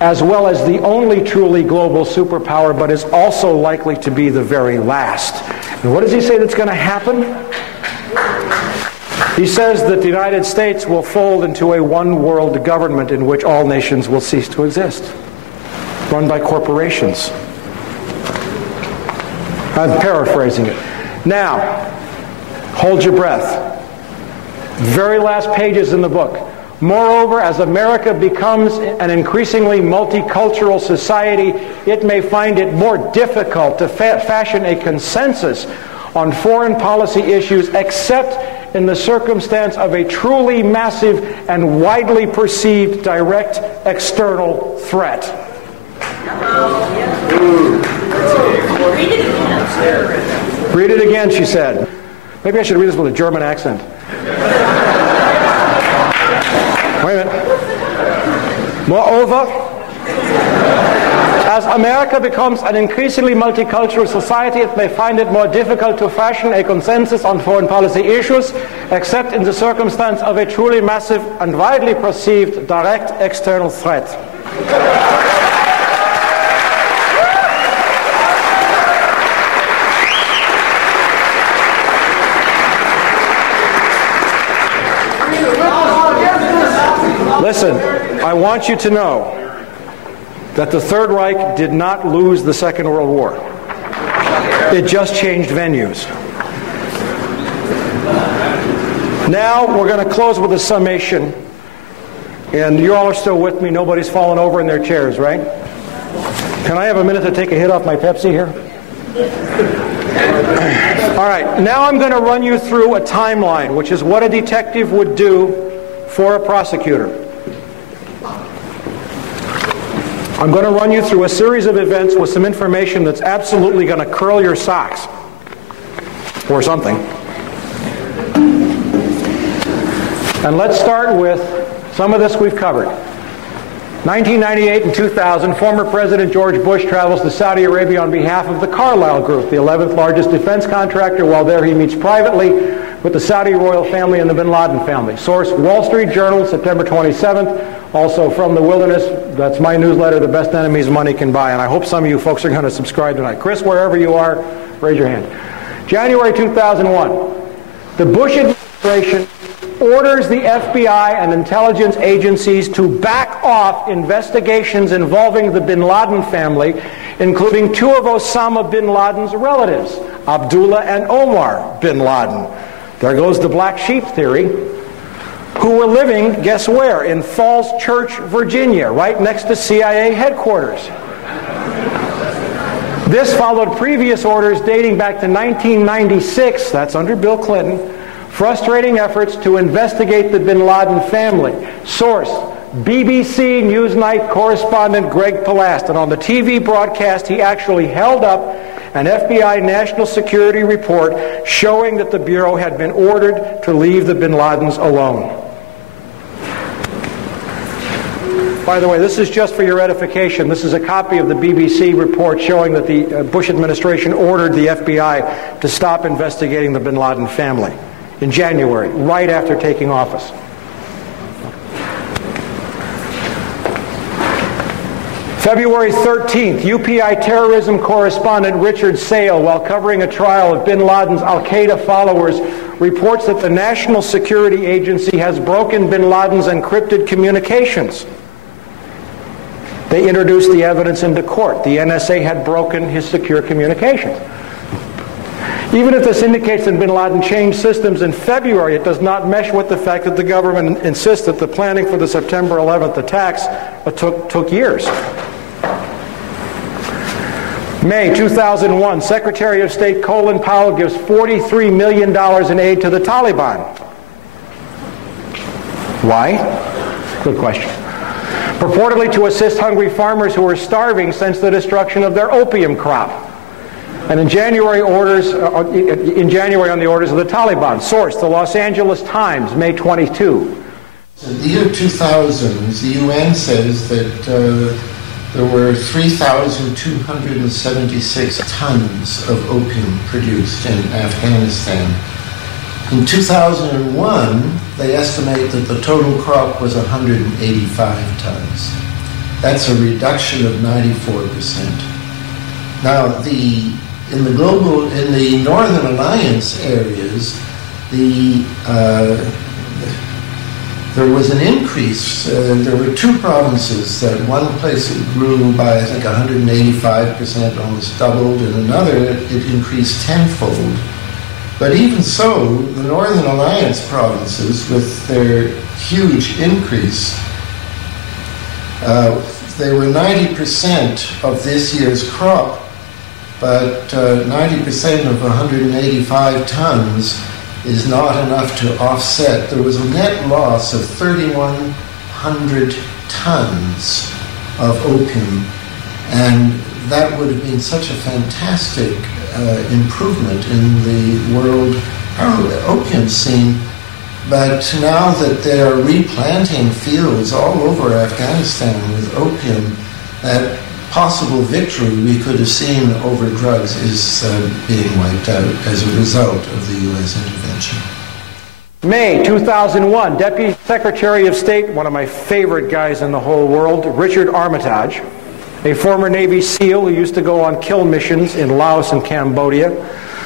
as well as the only truly global superpower, but is also likely to be the very last. And what does he say that's going to happen? He says that the United States will fold into a one-world government in which all nations will cease to exist, run by corporations. I'm paraphrasing it. Now, hold your breath. Very last pages in the book. Moreover, as America becomes an increasingly multicultural society, it may find it more difficult to fashion a consensus on foreign policy issues, except in the circumstance of a truly massive and widely perceived direct external threat. Read it again, she said. Maybe I should read this with a German accent. Wait a minute. Moreover, as America becomes an increasingly multicultural society, it may find it more difficult to fashion a consensus on foreign policy issues, except in the circumstance of a truly massive and widely perceived direct external threat. Listen, I want you to know that the Third Reich did not lose the Second World War. It just changed venues. Now we're going to close with a summation And you all are still with me. Nobody's fallen over in their chairs, right? Can I have a minute to take a hit off my Pepsi here? All right, now I'm going to run you through a timeline, which is what a detective would do for a prosecutor. I'm going to run you through a series of events with some information that's absolutely going to curl your socks. Or something. And let's start with some of this we've covered. 1998 and 2000, former President George Bush travels to Saudi Arabia on behalf of the Carlyle Group, the 11th largest defense contractor. While there, he meets privately with the Saudi royal family and the bin Laden family. Source, Wall Street Journal, September 27th. Also from The Wilderness, that's my newsletter, The Best Enemies Money Can Buy. And I hope some of you folks are going to subscribe tonight. Chris, wherever you are, raise your hand. January 2001, the Bush administration orders the FBI and intelligence agencies to back off investigations involving the bin Laden family, including two of Osama bin Laden's relatives, Abdullah and Omar bin Laden. There goes the black sheep theory, who were living, guess where? In Falls Church, Virginia, right next to CIA headquarters. This followed previous orders dating back to 1996, that's under Bill Clinton, frustrating efforts to investigate the bin Laden family. Source, BBC Newsnight correspondent Greg Palast. And on the TV broadcast, he actually held up an FBI national security report showing that the Bureau had been ordered to leave the bin Ladens alone. By the way, this is just for your edification. This is a copy of the BBC report showing that the Bush administration ordered the FBI to stop investigating the bin Laden family in January, right after taking office. February 13th, UPI terrorism correspondent Richard Sale, while covering a trial of bin Laden's al-Qaeda followers, reports that the National Security Agency has broken bin Laden's encrypted communications. They introduced the evidence into court. The NSA had broken his secure communications. Even if this indicates that bin Laden changed systems in February, it does not mesh with the fact that the government insists that the planning for the September 11th attacks took years. May 2001, Secretary of State Colin Powell gives $43 million in aid to the Taliban. Why? Good question. Purportedly to assist hungry farmers who are starving since the destruction of their opium crop. And in January on the orders of the Taliban. Source, the Los Angeles Times, May 22. In the year 2000, the UN says that there were 3,276 tons of opium produced in Afghanistan. In 2001, they estimate that the total crop was 185 tons. That's a reduction of 94%. Now, in the Northern Alliance areas, there was an increase. There were two provinces that one place it grew by, I think, 185%, almost doubled, and another it increased tenfold. But even so, the Northern Alliance provinces, with their huge increase, they were 90% of this year's crop, but 90% of 185 tons is not enough to offset. There was a net loss of 3,100 tons of opium, and that would have been such a fantastic improvement in the world opium scene. But now that they are replanting fields all over Afghanistan with opium, that possible victory we could have seen over drugs is being wiped out as a result of the U.S. intervention. May 2001, Deputy Secretary of State, one of my favorite guys in the whole world, Richard Armitage, a former Navy SEAL who used to go on kill missions in Laos and Cambodia,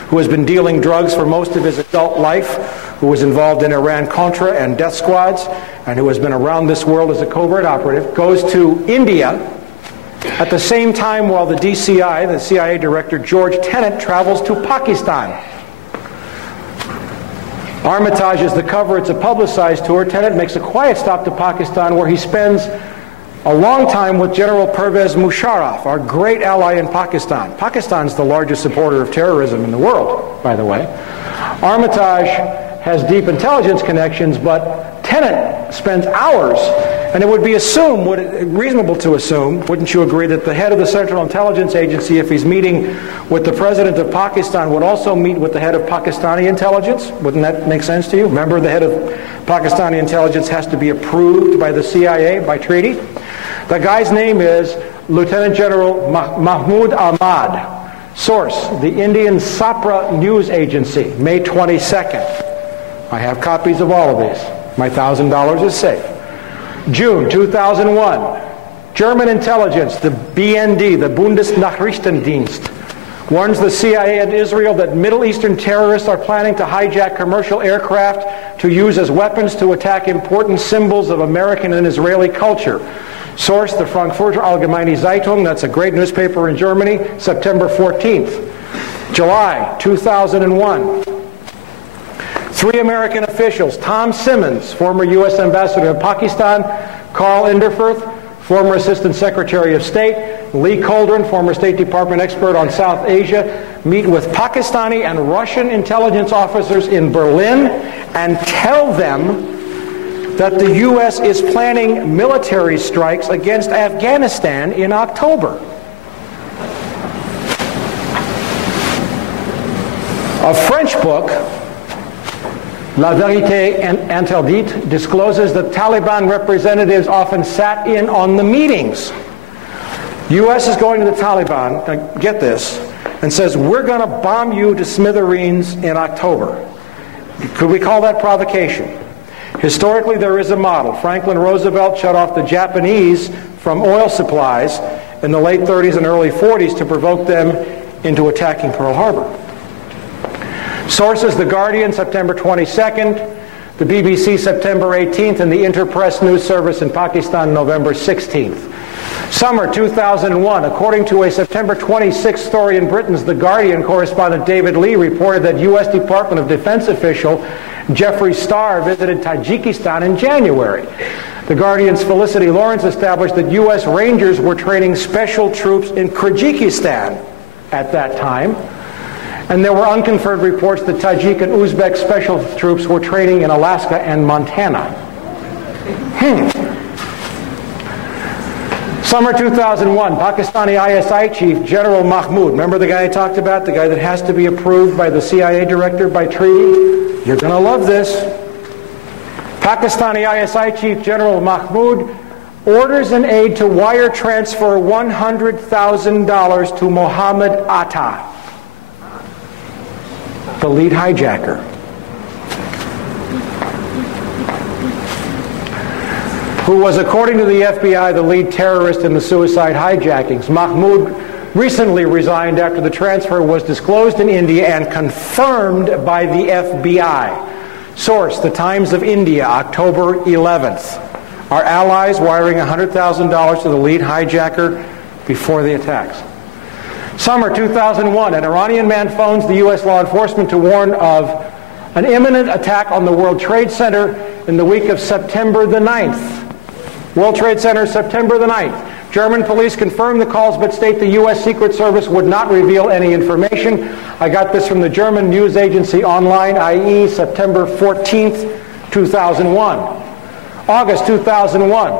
who has been dealing drugs for most of his adult life, who was involved in Iran-Contra and death squads, and who has been around this world as a covert operative, goes to India at the same time while the DCI, the CIA director George Tenet, travels to Pakistan. Armitage is the cover. It's a publicized tour. Tenet makes a quiet stop to Pakistan where he spends a long time with General Pervez Musharraf, our great ally in Pakistan. Pakistan's the largest supporter of terrorism in the world, by the way. Armitage has deep intelligence connections, but Tenet spends hours, and it would be reasonable to assume, wouldn't you agree, that the head of the Central Intelligence Agency, if he's meeting with the president of Pakistan, would also meet with the head of Pakistani intelligence? Wouldn't that make sense to you? Remember, the head of Pakistani intelligence has to be approved by the CIA by treaty. The guy's name is Lieutenant General Mahmood Ahmad. Source, the Indian Sapra News Agency, May 22nd. I have copies of all of these. My $1,000 is safe. June 2001. German intelligence, the BND, the Bundesnachrichtendienst, warns the CIA and Israel that Middle Eastern terrorists are planning to hijack commercial aircraft to use as weapons to attack important symbols of American and Israeli culture. Source, the Frankfurter Allgemeine Zeitung, that's a great newspaper in Germany, September 14th. July 2001. 3 American officials, Tom Simmons, former U.S. Ambassador to Pakistan, Carl Inderfirth, former Assistant Secretary of State, Lee Coldren, former State Department expert on South Asia, meet with Pakistani and Russian intelligence officers in Berlin and tell them that the U.S. is planning military strikes against Afghanistan in October. A French book, La Vérité Interdite, discloses that Taliban representatives often sat in on the meetings. U.S. is going to the Taliban, now get this, and says, we're going to bomb you to smithereens in October. Could we call that provocation? Historically, there is a model. Franklin Roosevelt shut off the Japanese from oil supplies in the late 30s and early 40s to provoke them into attacking Pearl Harbor. Sources, The Guardian, September 22nd, the BBC, September 18th, and the Interpress News Service in Pakistan, November 16th. Summer 2001, according to a September 26th story in Britain's The Guardian, correspondent David Lee reported that U.S. Department of Defense official Jeffrey Starr visited Tajikistan in January. The Guardian's Felicity Lawrence established that U.S. Rangers were training special troops in Kyrgyzstan at that time. And there were unconfirmed reports that Tajik and Uzbek special troops were training in Alaska and Montana. Summer 2001, Pakistani ISI chief General Mahmoud, remember the guy I talked about, the guy that has to be approved by the CIA director by treaty? You're going to love this. Pakistani ISI chief General Mahmoud orders an aide to wire transfer $100,000 to Mohammed Atta, the lead hijacker. Who was, according to the FBI, the lead terrorist in the suicide hijackings. Mahmoud recently resigned after the transfer was disclosed in India and confirmed by the FBI. Source, The Times of India, October 11th. Our allies wiring $100,000 to the lead hijacker before the attacks. Summer 2001, an Iranian man phones the U.S. law enforcement to warn of an imminent attack on the World Trade Center in the week of September the 9th. World Trade Center, September the 9th. German police confirm the calls but state the U.S. Secret Service would not reveal any information. I got this from the German news agency Online, i.e. September 14th, 2001. August 2001.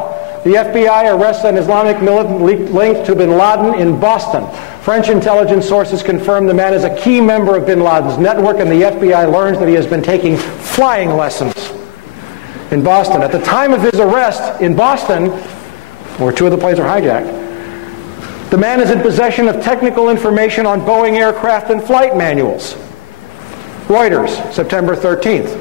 The FBI arrests an Islamic militant linked to bin Laden in Boston. French intelligence sources confirm the man is a key member of bin Laden's network, and the FBI learns that he has been taking flying lessons in Boston. At the time of his arrest in Boston, where 2 of the planes are hijacked, the man is in possession of technical information on Boeing aircraft and flight manuals. Reuters, September 13th.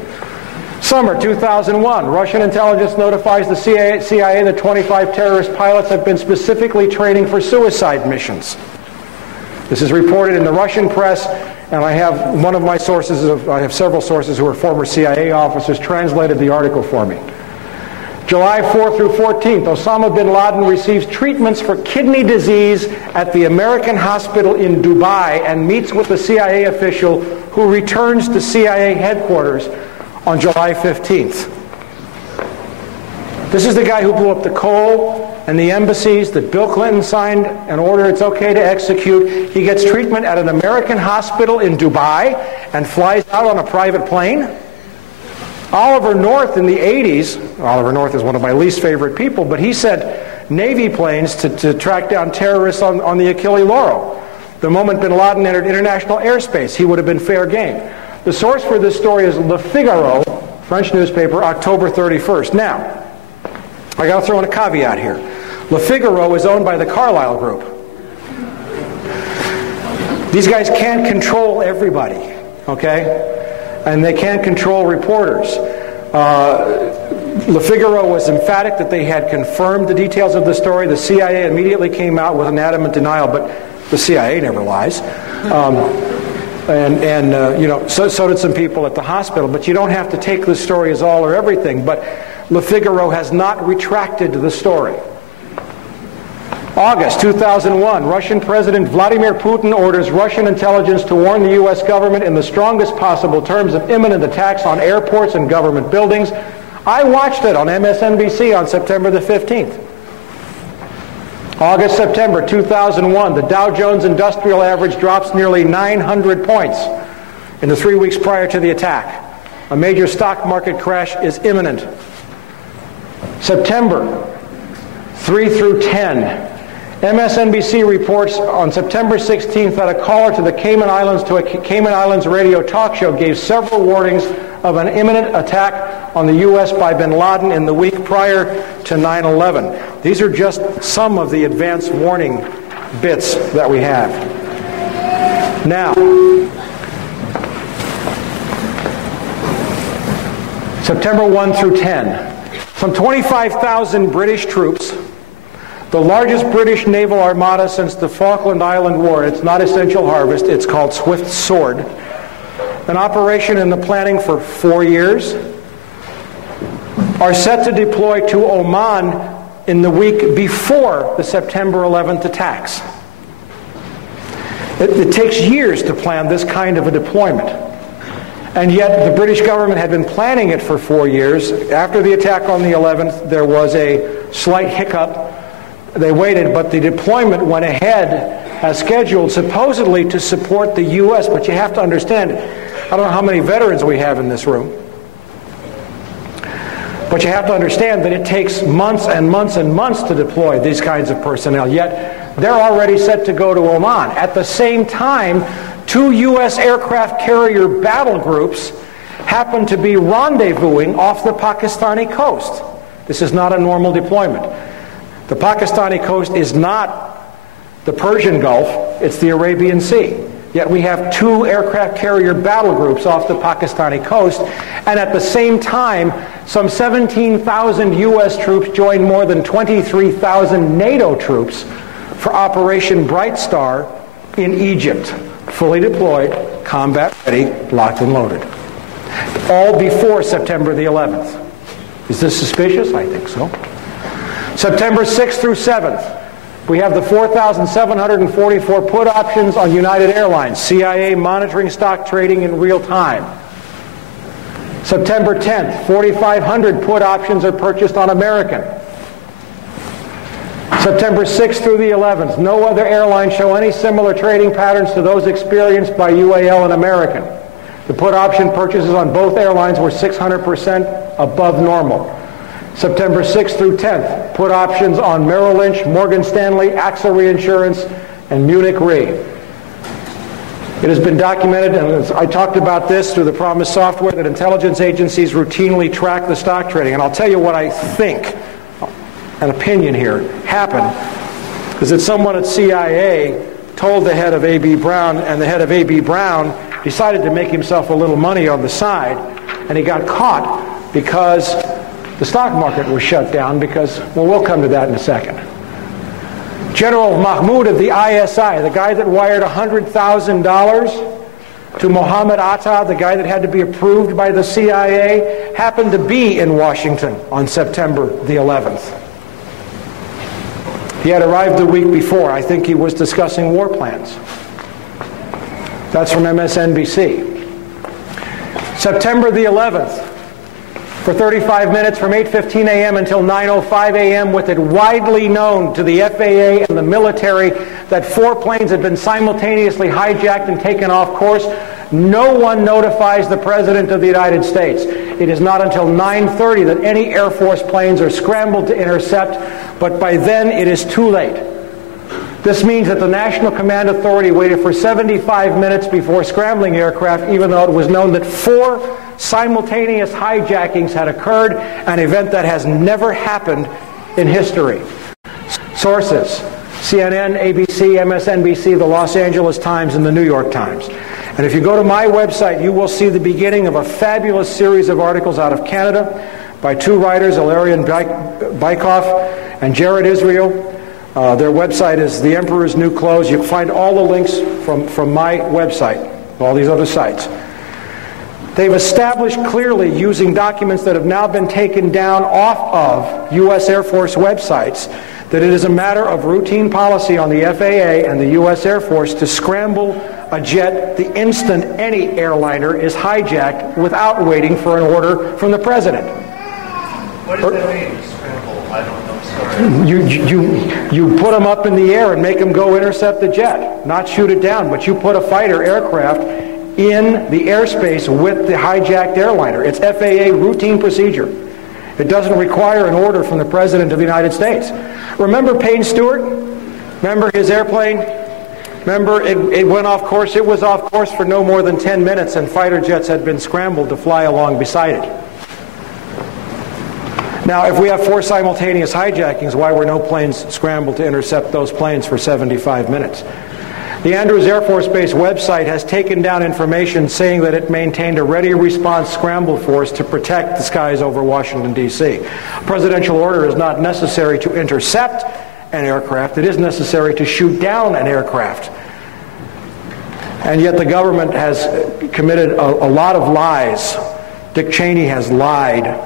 Summer 2001, Russian intelligence notifies the CIA that 25 terrorist pilots have been specifically training for suicide missions. This is reported in the Russian press, and I have one of my sources, I have several sources who are former CIA officers, translated the article for me. July 4th through 14th, Osama bin Laden receives treatments for kidney disease at the American hospital in Dubai and meets with the CIA official who returns to CIA headquarters on July 15th. This is the guy who blew up the coal and the embassies that Bill Clinton signed an order it's okay to execute. He gets treatment at an American hospital in Dubai and flies out on a private plane. Oliver North in the 80s, Oliver North is one of my least favorite people, but he sent Navy planes to track down terrorists on the Achille Lauro. The moment bin Laden entered international airspace, he would have been fair game. The source for this story is Le Figaro, French newspaper, October 31st. Now, I got to throw in a caveat here. Le Figaro is owned by the Carlyle Group. These guys can't control everybody, okay? And they can't control reporters. Le Figaro was emphatic that they had confirmed the details of the story. The CIA immediately came out with an adamant denial, but the CIA never lies. So did some people at the hospital. But you don't have to take this story as all or everything. But Le Figaro has not retracted the story. August 2001, Russian President Vladimir Putin orders Russian intelligence to warn the U.S. government in the strongest possible terms of imminent attacks on airports and government buildings. I watched it on MSNBC on September the 15th. August, September 2001, the Dow Jones Industrial Average drops nearly 900 points in the 3 weeks prior to the attack. A major stock market crash is imminent. September 3 through 10. MSNBC reports on September 16th that a caller to the Cayman Islands radio talk show gave several warnings of an imminent attack on the U.S. by bin Laden in the week prior to 9/11. These are just some of the advance warning bits that we have. Now, September 1 through 10. Some 25,000 British troops, the largest British naval armada since the Falkland Island War. It's not Essential Harvest, it's called Swift Sword. An operation in the planning for 4 years, are set to deploy to Oman in the week before the September 11th attacks. It takes years to plan this kind of a deployment. And yet the British government had been planning it for 4 years. After the attack on the 11th, there was a slight hiccup. They waited, but the deployment went ahead as scheduled, supposedly to support the U.S. But you have to understand, I don't know how many veterans we have in this room, but you have to understand that it takes months and months and months to deploy these kinds of personnel. Yet they're already set to go to Oman. At the same time, 2 U.S. aircraft carrier battle groups happen to be rendezvousing off the Pakistani coast. This is not a normal deployment. The Pakistani coast is not the Persian Gulf, it's the Arabian Sea. Yet we have 2 aircraft carrier battle groups off the Pakistani coast, and at the same time, some 17,000 U.S. troops join more than 23,000 NATO troops for Operation Bright Star in Egypt. Fully deployed, combat ready, locked and loaded. All before September the 11th. Is this suspicious? I think so. September 6th through 7th, we have the 4,744 put options on United Airlines. CIA monitoring stock trading in real time. September 10th, 4,500 put options are purchased on American. September 6th through the 11th, no other airlines show any similar trading patterns to those experienced by UAL and American. The put option purchases on both airlines were 600% above normal. September 6th through 10th, put options on Merrill Lynch, Morgan Stanley, AXA Reinsurance, and Munich Re. It has been documented, and I talked about this through the Promise software, that intelligence agencies routinely track the stock trading. And I'll tell you what I think, an opinion here, happened, is that someone at CIA told the head of A.B. Brown, and the head of A.B. Brown decided to make himself a little money on the side, and he got caught because the stock market was shut down because, well, we'll come to that in a second. General Mahmoud of the ISI, the guy that wired $100,000 to Mohammed Atta, the guy that had to be approved by the CIA, happened to be in Washington on September the 11th. He had arrived the week before. I think he was discussing war plans. That's from MSNBC. September the 11th, for 35 minutes from 8:15 a.m. until 9:05 a.m. with it widely known to the FAA and the military that 4 planes had been simultaneously hijacked and taken off course. No one notifies the President of the United States. It is not until 9:30 that any Air Force planes are scrambled to intercept, but by then it is too late. This means that the National Command Authority waited for 75 minutes before scrambling aircraft, even though it was known that 4 simultaneous hijackings had occurred, an event that has never happened in history. Sources: CNN, ABC, MSNBC, the Los Angeles Times, and the New York Times. And if you go to my website, you will see the beginning of a fabulous series of articles out of Canada by 2 writers, Ilarion Bykoff and Jared Israel. Their website is The Emperor's New Clothes. You can find all the links from my website, all these other sites. They've established clearly, using documents that have now been taken down off of U.S. Air Force websites, that it is a matter of routine policy on the FAA and the U.S. Air Force to scramble a jet the instant any airliner is hijacked without waiting for an order from the President. What does that mean, scramble? I don't know, sorry. You put them up in the air and make them go intercept the jet, not shoot it down, but you put a fighter aircraft in the airspace with the hijacked airliner. It's FAA routine procedure. It doesn't require an order from the President of the United States. Remember Payne Stewart? Remember his airplane? Remember, it went off course. It was off course for no more than 10 minutes, and fighter jets had been scrambled to fly along beside it. Now, if we have 4 simultaneous hijackings, why were no planes scrambled to intercept those planes for 75 minutes? The Andrews Air Force Base website has taken down information saying that it maintained a ready response scramble force to protect the skies over Washington, D.C. A presidential order is not necessary to intercept an aircraft. It is necessary to shoot down an aircraft. And yet the government has committed a lot of lies. Dick Cheney has lied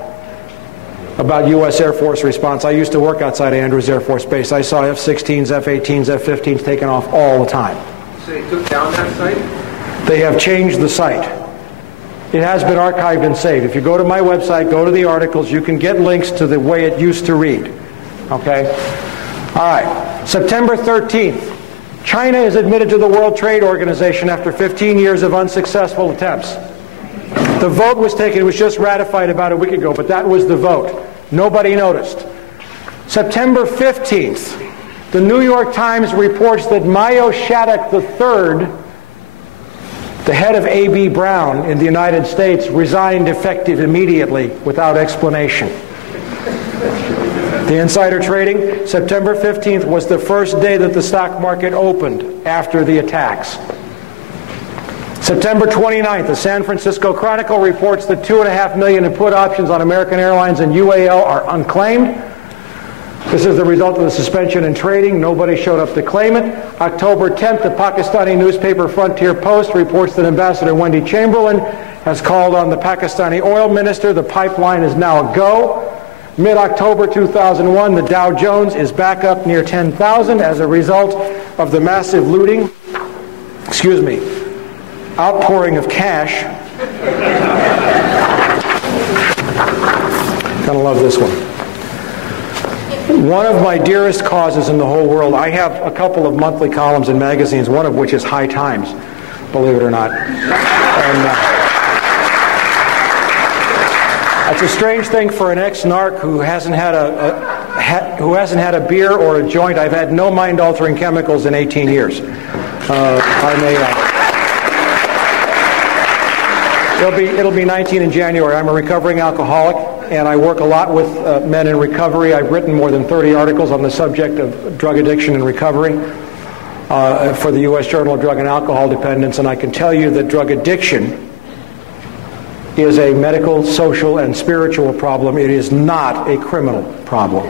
about U.S. Air Force response. I used to work outside of Andrews Air Force Base. I saw F-16s, F-18s, F-15s taken off all the time. So they took down that site? They have changed the site. It has been archived and saved. If you go to my website, go to the articles, you can get links to the way it used to read. Okay? All right. September 13th. China is admitted to the World Trade Organization after 15 years of unsuccessful attempts. The vote was taken. It was just ratified about a week ago, but that was the vote. Nobody noticed. September 15th, the New York Times reports that Mayo Shattuck III, the head of A.B. Brown in the United States, resigned effective immediately without explanation. The insider trading, September 15th was the first day that the stock market opened after the attacks. September 29th, the San Francisco Chronicle reports that 2.5 million in put options on American Airlines and UAL are unclaimed. This is the result of the suspension in trading. Nobody showed up to claim it. October 10th, the Pakistani newspaper Frontier Post reports that Ambassador Wendy Chamberlain has called on the Pakistani oil minister. The pipeline is now a go. Mid-October 2001, the Dow Jones is back up near 10,000 as a result of the massive looting. Outpouring of cash. Gonna love this one. One of my dearest causes in the whole world, I have a couple of monthly columns in magazines, one of which is High Times, believe it or not. And, it's a strange thing for an ex-narc who hasn't had a beer or a joint. I've had no mind-altering chemicals in 18 years. It'll be 19 in January. I'm a recovering alcoholic, and I work a lot with men in recovery. I've written more than 30 articles on the subject of drug addiction and recovery for the U.S. Journal of Drug and Alcohol Dependence, and I can tell you that drug addiction is a medical, social, and spiritual problem. It is not a criminal problem.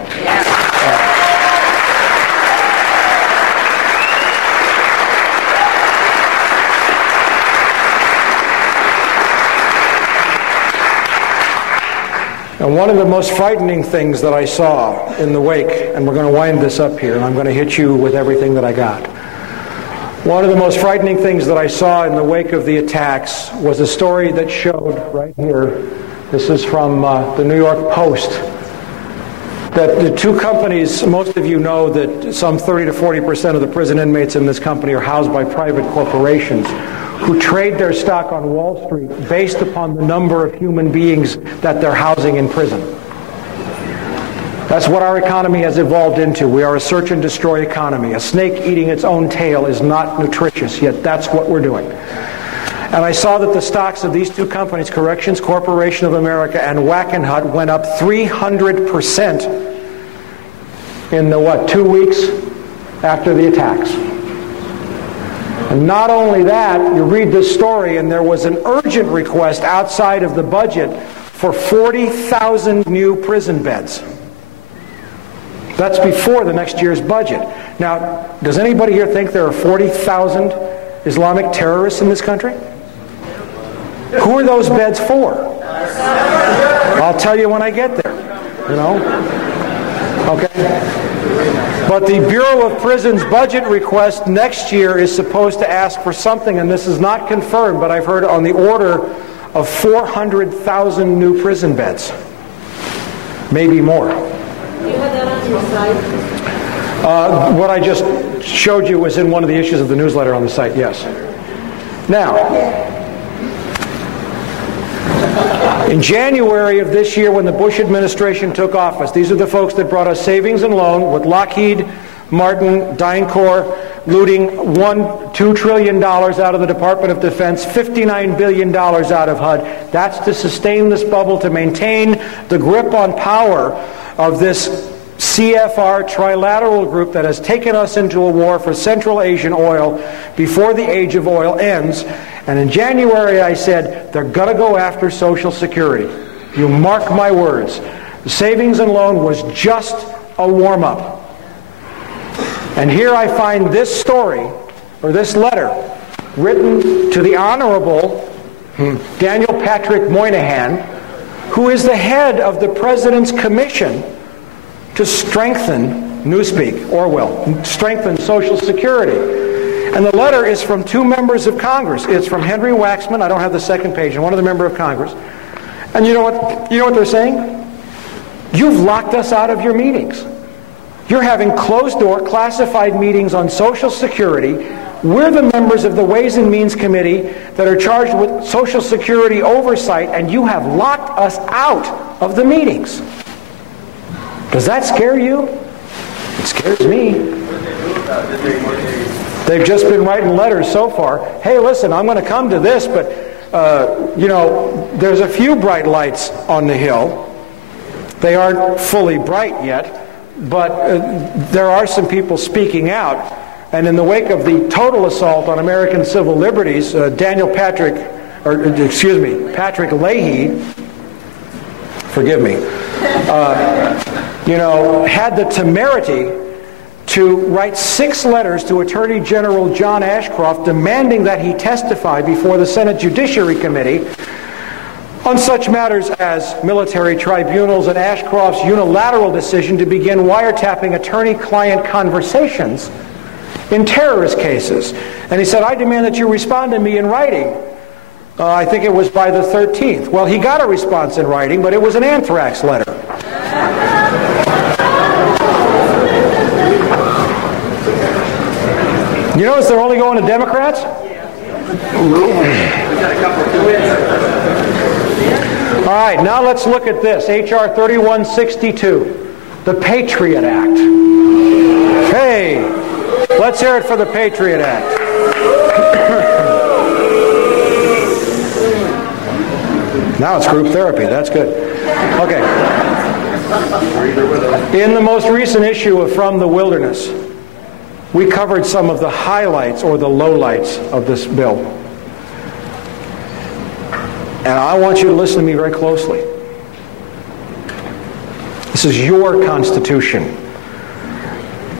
And one of the most frightening things that I saw in the wake, and we're going to wind this up here, and I'm going to hit you with everything that I got. One of the most frightening things that I saw in the wake of the attacks was a story that showed right here This is from the New York Post. That the two companies, most of you know that some 30 to 40% of the prison inmates in this company are housed by private corporations who trade their stock on Wall Street based upon the number of human beings that they're housing in prison. That's what our economy has evolved into. We are a search and destroy economy. A snake eating its own tail is not nutritious, yet that's what we're doing. And I saw that the stocks of these two companies, Corrections Corporation of America and Wackenhut, went up 300% in the, 2 weeks after the attacks. And not only that, you read this story, and there was an urgent request outside of the budget for 40,000 new prison beds. That's before the next year's budget. Now, does anybody here think there are 40,000 Islamic terrorists in this country? Who are those beds for? I'll tell you when I get there, you know? Okay? But the Bureau of Prisons budget request next year is supposed to ask for something, and this is not confirmed, but I've heard on the order of 400,000 new prison beds. Maybe more. You had that on your site? What I just showed you was in one of the issues of the newsletter on the site, yes. Now, in January of this year, when the Bush administration took office, these are the folks that brought us savings and loan with Lockheed Martin, DynCorp, looting $2 trillion out of the Department of Defense, $59 billion out of HUD. That's to sustain this bubble, to maintain the grip on power of this CFR trilateral group that has taken us into a war for Central Asian oil before the age of oil ends. And in January I said, they're going to go after Social Security. You mark my words. The savings and loan was just a warm-up. And here I find this story, or this letter, written to the Honorable Daniel Patrick Moynihan, who is the head of the President's Commission to strengthen Newspeak, Orwell, strengthen Social Security. And the letter is from two members of Congress. It's from Henry Waxman, I don't have the second page, and one other member of Congress. And you know what they're saying? You've locked us out of your meetings. You're having closed-door, classified meetings on Social Security. We're the members of the Ways and Means Committee that are charged with Social Security oversight, and you have locked us out of the meetings. Does that scare you? It scares me. They've just been writing letters so far. Hey, listen, I'm going to come to this, but, there's a few bright lights on the hill. They aren't fully bright yet, but there are some people speaking out. And in the wake of the total assault on American civil liberties, Patrick Leahy, forgive me, had the temerity to write 6 letters to Attorney General John Ashcroft demanding that he testify before the Senate Judiciary Committee on such matters as military tribunals and Ashcroft's unilateral decision to begin wiretapping attorney-client conversations in terrorist cases. And he said, I demand that you respond to me in writing. I think it was by the 13th. Well, he got a response in writing, but it was an anthrax letter. You notice they're only going to Democrats? All right, now let's look at this. H.R. 3162, the Patriot Act. Hey, let's hear it for the Patriot Act. Now it's group therapy. That's good. Okay. In the most recent issue of From the Wilderness, we covered some of the highlights or the lowlights of this bill. And I want you to listen to me very closely. This is your Constitution.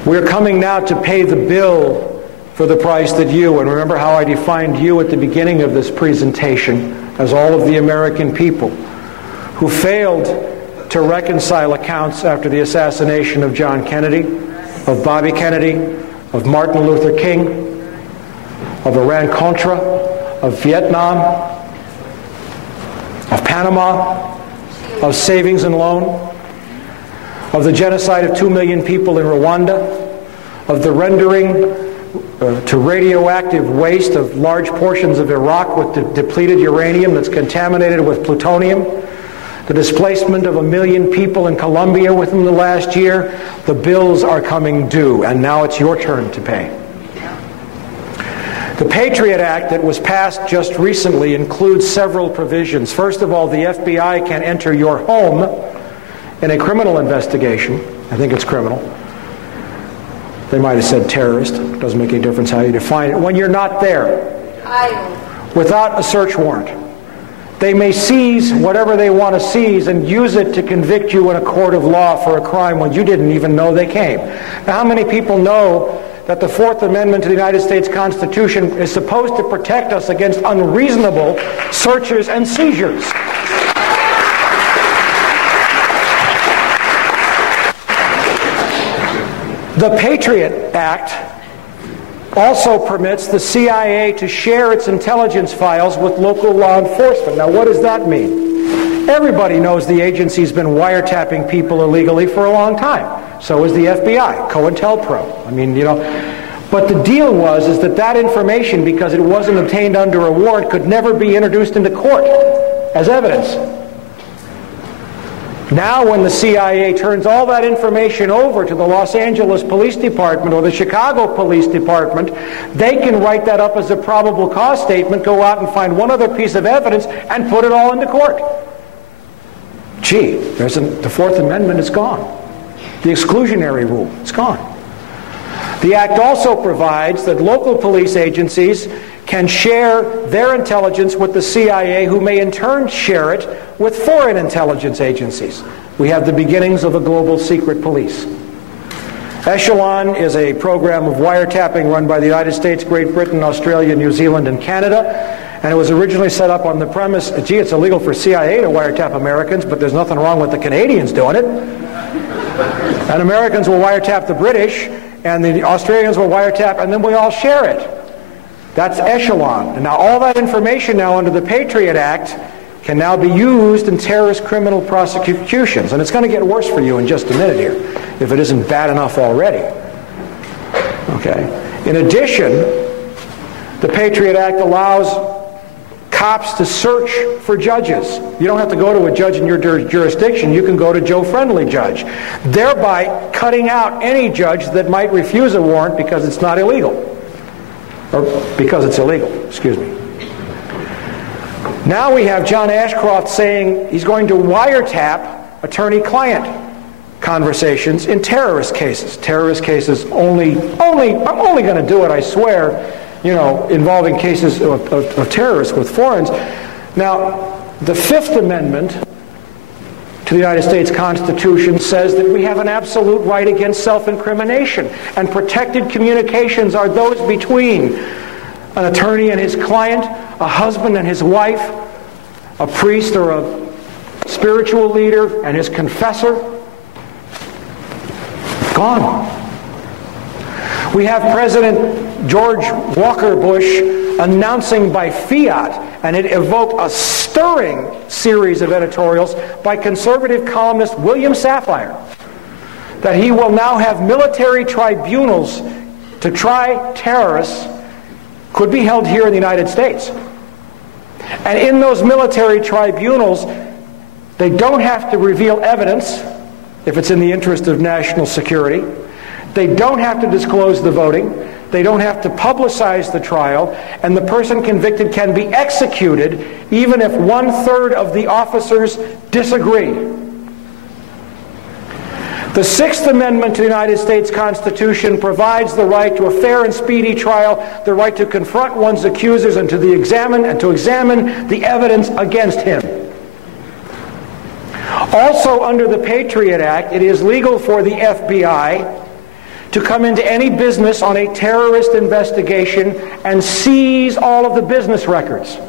We're coming now to pay the bill for the price that you, and remember how I defined you at the beginning of this presentation as all of the American people who failed to reconcile accounts after the assassination of John Kennedy, of Bobby Kennedy, of Martin Luther King, of Iran-Contra, of Vietnam, of Panama, of savings and loan, of the genocide of 2 million people in Rwanda, of the rendering to radioactive waste of large portions of Iraq with depleted uranium that's contaminated with plutonium, the displacement of 1 million people in Colombia within the last year. The bills are coming due, and now it's your turn to pay. The Patriot Act that was passed just recently includes several provisions. First of all, the FBI can enter your home in a criminal investigation. I think it's criminal. They might have said terrorist. It doesn't make any difference how you define it. When you're not there, without a search warrant, they may seize whatever they want to seize and use it to convict you in a court of law for a crime when you didn't even know they came. Now, how many people know that the Fourth Amendment to the United States Constitution is supposed to protect us against unreasonable searches and seizures? The Patriot Act also permits the CIA to share its intelligence files with local law enforcement. Now, what does that mean? Everybody knows the agency's been wiretapping people illegally for a long time. So is the FBI, COINTELPRO. I mean, you know, but the deal was that information, because it wasn't obtained under a warrant, could never be introduced into court as evidence. Now when the CIA turns all that information over to the Los Angeles Police Department or the Chicago Police Department, they can write that up as a probable cause statement, go out and find one other piece of evidence, and put it all into court. Gee, the Fourth Amendment is gone. The exclusionary rule is gone. The Act also provides that local police agencies can share their intelligence with the CIA, who may in turn share it with foreign intelligence agencies. We have the beginnings of a global secret police. Echelon is a program of wiretapping run by the United States, Great Britain, Australia, New Zealand, and Canada. And it was originally set up on the premise, gee, it's illegal for CIA to wiretap Americans, but there's nothing wrong with the Canadians doing it. And Americans will wiretap the British, and the Australians will wiretap, and then we all share it. That's Echelon. And now all that information now under the Patriot Act can now be used in terrorist criminal prosecutions. And it's going to get worse for you in just a minute here, if it isn't bad enough already. Okay. In addition, the Patriot Act allows cops to search for judges. You don't have to go to a judge in your jurisdiction. You can go to Joe Friendly judge, thereby cutting out any judge that might refuse a warrant because it's not illegal. Or because it's illegal, excuse me. Now we have John Ashcroft saying he's going to wiretap attorney-client conversations in terrorist cases. Terrorist cases I'm only going to do it, I swear, you know, involving cases of terrorists with foreigners. Now, the Fifth Amendment to the United States Constitution says that we have an absolute right against self-incrimination, and protected communications are those between an attorney and his client, a husband and his wife, a priest or a spiritual leader and his confessor. Gone. We have President George Walker Bush announcing by fiat, and it evoked a stirring series of editorials by conservative columnist William Safire, that he will now have military tribunals to try terrorists, could be held here in the United States. And in those military tribunals, they don't have to reveal evidence if it's in the interest of national security. They don't have to disclose the voting. They don't have to publicize the trial, and the person convicted can be executed even if 1/3 of the officers disagree. The Sixth Amendment to the United States Constitution provides the right to a fair and speedy trial, the right to confront one's accusers and to examine the evidence against him. Also, under the Patriot Act, it is legal for the FBI to come into any business on a terrorist investigation and seize all of the business records.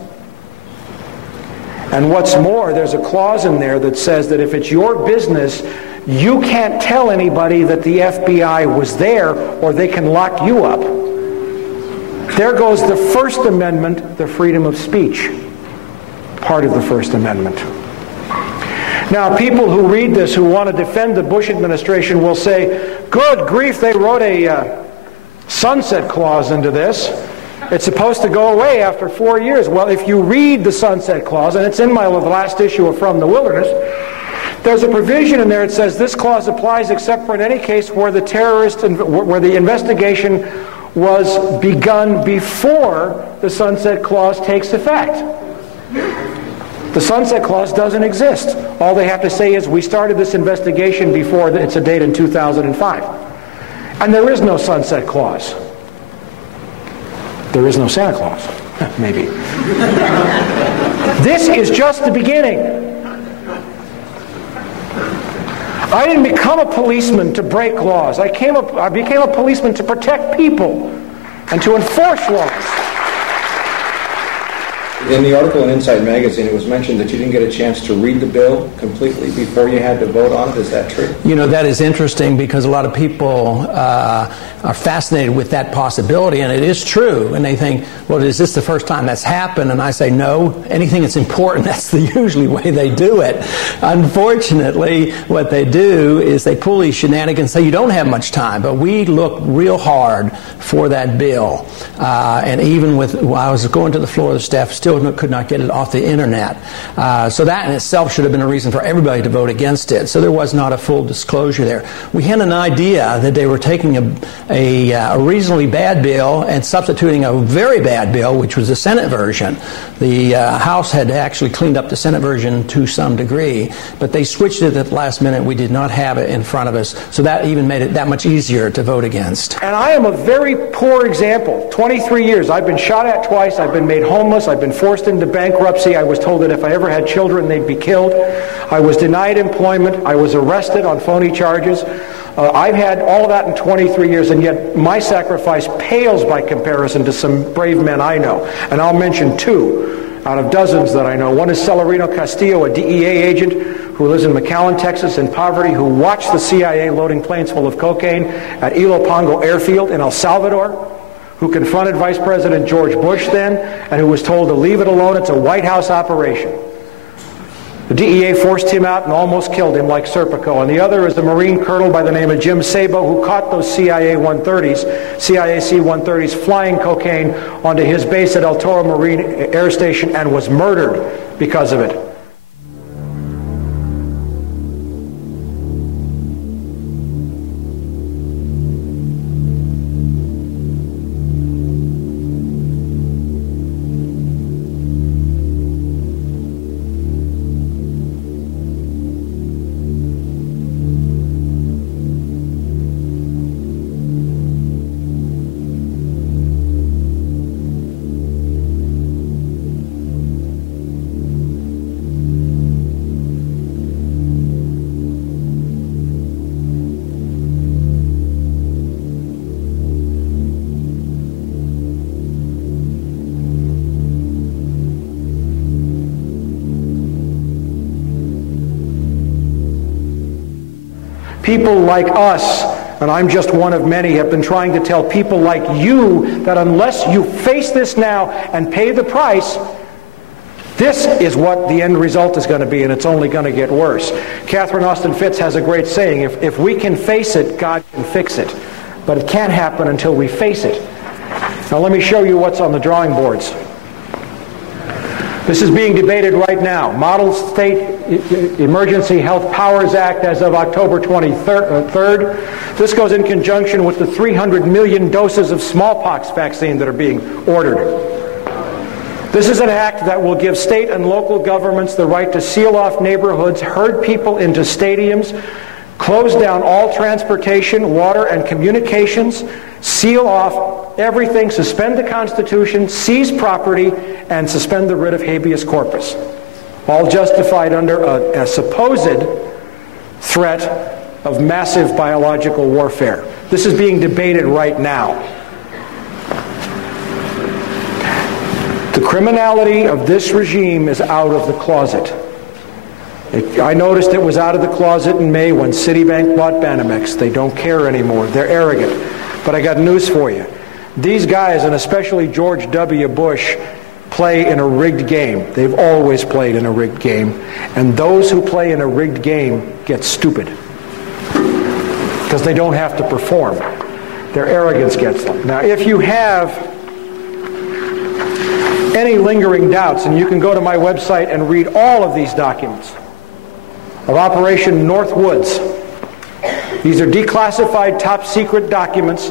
And what's more, there's a clause in there that says that if it's your business, you can't tell anybody that the FBI was there, or they can lock you up. There goes the First Amendment, the freedom of speech, part of the First Amendment. Now, people who read this, who want to defend the Bush administration, will say, good grief, they wrote a sunset clause into this. It's supposed to go away after 4 years. Well, if you read the sunset clause, and it's in my last issue of From the Wilderness, there's a provision in there that says this clause applies except for in any case where where the investigation was begun before the sunset clause takes effect. The sunset clause doesn't exist. All they have to say is we started this investigation before it's a date in 2005. And there is no sunset clause. There is no Santa Claus. Maybe. This is just the beginning. I didn't become a policeman to break laws. I became a policeman to protect people and to enforce laws. In the article in Inside Magazine, it was mentioned that you didn't get a chance to read the bill completely before you had to vote on it. Is that true? You know, that is interesting because a lot of people are fascinated with that possibility, and it is true. And they think, well, is this the first time that's happened? And I say, no, anything that's important, that's the usually way they do it. Unfortunately, what they do is they pull these shenanigans and say, you don't have much time. But we looked real hard for that bill. And even while I was going to the floor, the staff still could not get it off the internet. So that in itself should have been a reason for everybody to vote against it. So there was not a full disclosure there. We had an idea that they were taking a reasonably bad bill and substituting a very bad bill, which was the Senate version. The House had actually cleaned up the Senate version to some degree, but they switched it at the last minute. We did not have it in front of us, so that even made it that much easier to vote against. And I am a very poor example. 23 years. I've been shot at twice. I've been made homeless. I've been forced into bankruptcy. I was told that if I ever had children, they'd be killed. I was denied employment. I was arrested on phony charges. I've had all of that in 23 years, and yet my sacrifice pales by comparison to some brave men I know. And I'll mention two out of dozens that I know. One is Celerino Castillo, a DEA agent who lives in McAllen, Texas, in poverty, who watched the CIA loading planes full of cocaine at Ilopango Airfield in El Salvador, who confronted Vice President George Bush then, and who was told to leave it alone. It's a White House operation. The DEA forced him out and almost killed him like Serpico. And the other is the Marine colonel by the name of Jim Sabo, who caught those CIA C-130s flying cocaine onto his base at El Toro Marine Air Station and was murdered because of it. People like us, and I'm just one of many, have been trying to tell people like you that unless you face this now and pay the price, this is what the end result is going to be, and it's only going to get worse. Catherine Austin Fitts has a great saying, if we can face it, God can fix it. But it can't happen until we face it. Now let me show you what's on the drawing boards. This is being debated right now. Model State Emergency Health Powers Act as of October 23rd. This goes in conjunction with the 300 million doses of smallpox vaccine that are being ordered. This is an act that will give state and local governments the right to seal off neighborhoods, herd people into stadiums, close down all transportation, water, and communications, seal off everything, suspend the Constitution, seize property, and suspend the writ of habeas corpus. All justified under a supposed threat of massive biological warfare. This is being debated right now. The criminality of this regime is out of the closet. I noticed it was out of the closet in May when Citibank bought Banamex. They don't care anymore. They're arrogant. But I got news for you. These guys, and especially George W. Bush, play in a rigged game. They've always played in a rigged game. And those who play in a rigged game get stupid because they don't have to perform. Their arrogance gets them. Now, if you have any lingering doubts, and you can go to my website and read all of these documents of Operation Northwoods. These are declassified top secret documents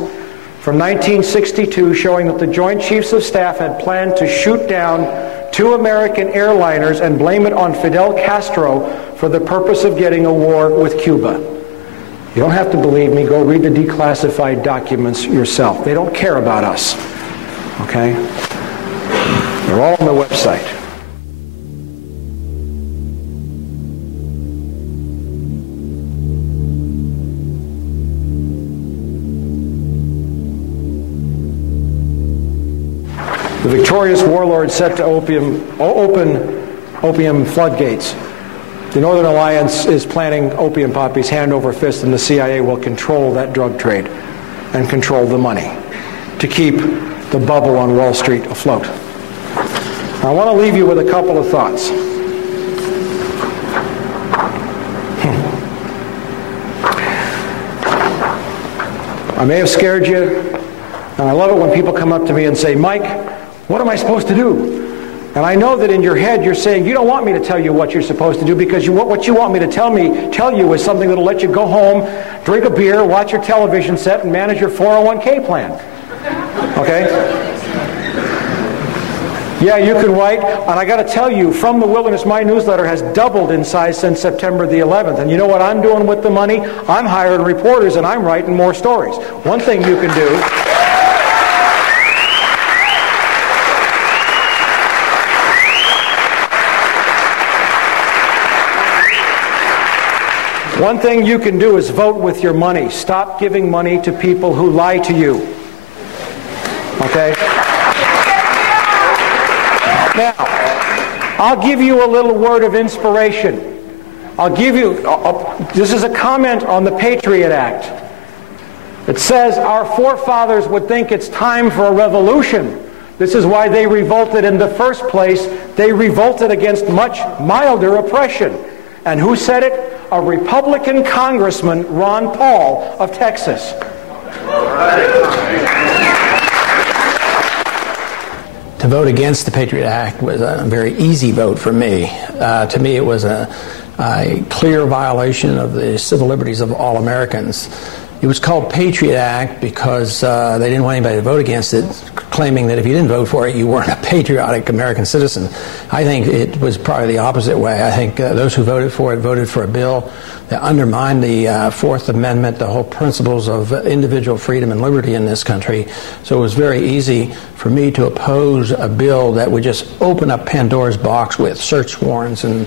from 1962 showing that the Joint Chiefs of Staff had planned to shoot down 2 American airliners and blame it on Fidel Castro for the purpose of getting a war with Cuba. You don't have to believe me. Go read the declassified documents yourself. They don't care about us. Okay? They're all on the website. The victorious warlord set to open opium floodgates. The Northern Alliance is planting opium poppies hand over fist, and the CIA will control that drug trade and control the money to keep the bubble on Wall Street afloat. I want to leave you with a couple of thoughts. I may have scared you, and I love it when people come up to me and say, Mike, what am I supposed to do? And I know that in your head you're saying, you don't want me to tell you what you're supposed to do because what you want me to tell you is something that'll let you go home, drink a beer, watch your television set, and manage your 401k plan. Okay? Yeah, you can write, and I got to tell you, From the Wilderness, my newsletter has doubled in size since September the 11th. And you know what I'm doing with the money? I'm hiring reporters and I'm writing more stories. One thing you can do... One thing you can do is vote with your money. Stop giving money to people who lie to you. Okay? Now, I'll give you a little word of inspiration. I'll give you, this is a comment on the Patriot Act. It says our forefathers would think it's time for a revolution. This is why they revolted in the first place. They revolted against much milder oppression. And who said it? A Republican Congressman, Ron Paul of Texas. To vote against the Patriot Act was a very easy vote for me. To me, it was a clear violation of the civil liberties of all Americans. It was called Patriot Act because they didn't want anybody to vote against it, claiming that if you didn't vote for it, you weren't a patriotic American citizen. I think it was probably the opposite way. I think those who voted for it voted for a bill that undermined the Fourth Amendment, the whole principles of individual freedom and liberty in this country. So it was very easy for me to oppose a bill that would just open up Pandora's box with search warrants and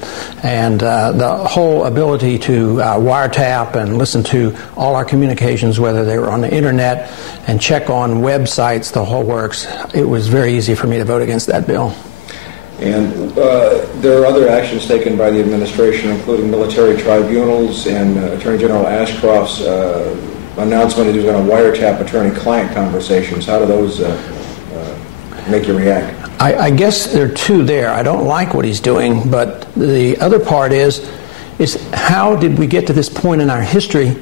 the whole ability to wiretap and listen to all our communications, whether they were on the internet, and check on websites, the whole works. It was very easy for me to vote against that bill. And there are other actions taken by the administration, including military tribunals and Attorney General Ashcroft's announcement that he was going to wiretap attorney-client conversations. How do those make you react? I guess there are two there. I don't like what he's doing, but the other part is how did we get to this point in our history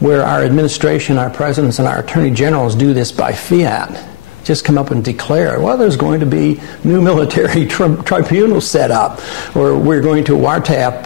where our administration, our presidents, and our attorney generals do this by fiat? Just come up and declare, well, there's going to be new military tribunals set up, or we're going to wiretap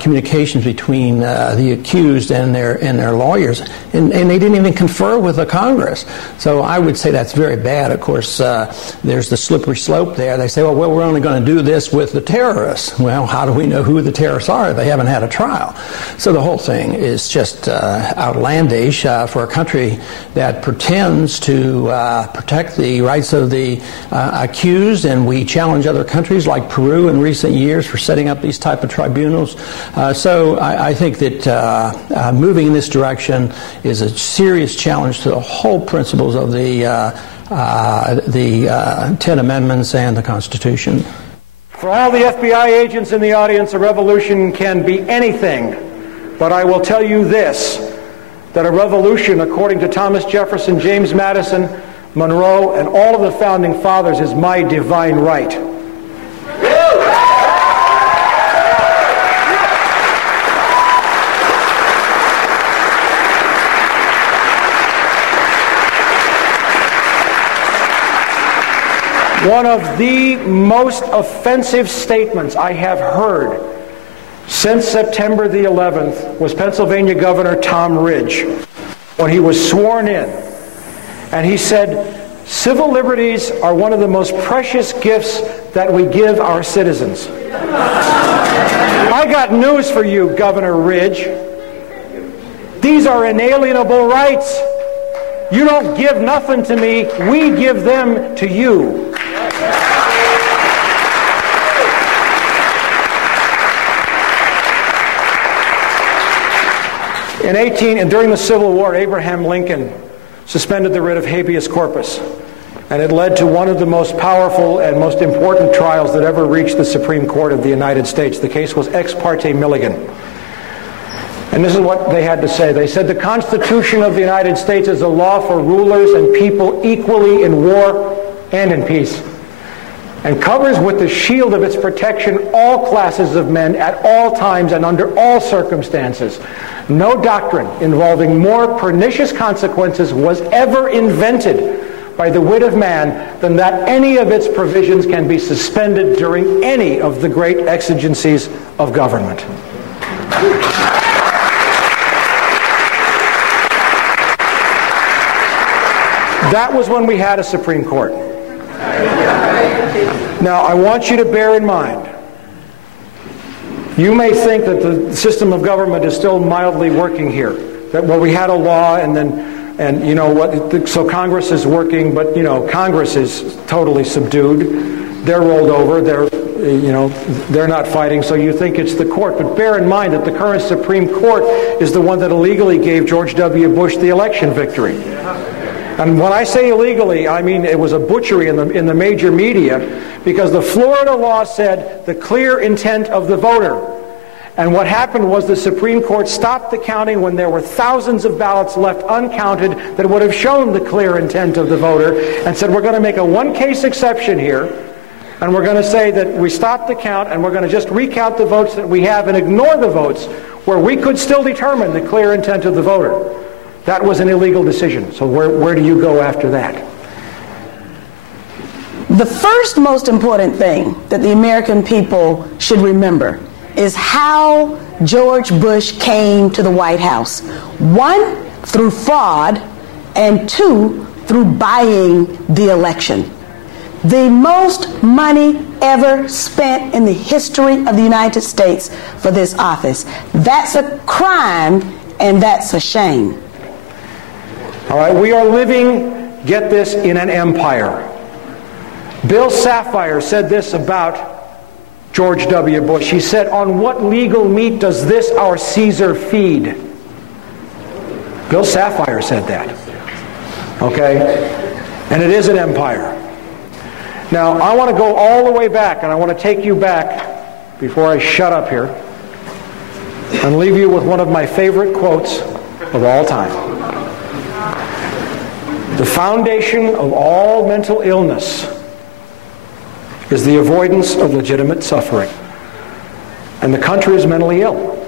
communications between the accused and their lawyers, and they didn't even confer with the Congress. So I would say that's very bad. Of course, there's the slippery slope there. They say, well, we're only going to do this with the terrorists. Well, how do we know who the terrorists are? They haven't had a trial. So the whole thing is just outlandish for a country that pretends to protect the rights of the accused, and we challenge other countries like Peru in recent years for setting up these type of tribunals. So I think that moving in this direction is a serious challenge to the whole principles of the 10 Amendments and the Constitution. For all the FBI agents in the audience, a revolution can be anything, but I will tell you this, that a revolution, according to Thomas Jefferson, James Madison, Monroe, and all of the founding fathers is my divine right. One of the most offensive statements I have heard since September the 11th was Pennsylvania Governor Tom Ridge, when he was sworn in. And he said, civil liberties are one of the most precious gifts that we give our citizens. I got news for you, Governor Ridge. These are inalienable rights. You don't give nothing to me, we give them to you. During the Civil War, Abraham Lincoln suspended the writ of habeas corpus, and it led to one of the most powerful and most important trials that ever reached the Supreme Court of the United States. The case was Ex parte Milligan. And this is what they had to say. They said, the Constitution of the United States is a law for rulers and people equally in war and in peace, and covers with the shield of its protection all classes of men at all times and under all circumstances. No doctrine involving more pernicious consequences was ever invented by the wit of man than that any of its provisions can be suspended during any of the great exigencies of government. That was when we had a Supreme Court. Now, I want you to bear in mind, you may think that the system of government is still mildly working here. That, well, we had a law and you know what, so Congress is working, but, you know, Congress is totally subdued. They're rolled over. They're not fighting, so you think it's the court. But bear in mind that the current Supreme Court is the one that illegally gave George W. Bush the election victory. And when I say illegally, I mean it was a butchery in the major media, because the Florida law said the clear intent of the voter. And what happened was the Supreme Court stopped the counting when there were thousands of ballots left uncounted that would have shown the clear intent of the voter, and said, we're going to make a one-case exception here, and we're going to say that we stopped the count, and we're going to just recount the votes that we have and ignore the votes where we could still determine the clear intent of the voter. That was an illegal decision. So where do you go after that? The first most important thing that the American people should remember is how George Bush came to the White House. 1, through fraud, and 2, through buying the election. The most money ever spent in the history of the United States for this office. That's a crime, and that's a shame. All right, we are living, get this, in an empire. Bill Sapphire said this about George W. Bush. He said, on what legal meat does this our Caesar feed? Bill Sapphire said that. Okay? And it is an empire. Now, I want to go all the way back, and I want to take you back before I shut up here and leave you with one of my favorite quotes of all time. The foundation of all mental illness is the avoidance of legitimate suffering. And the country is mentally ill.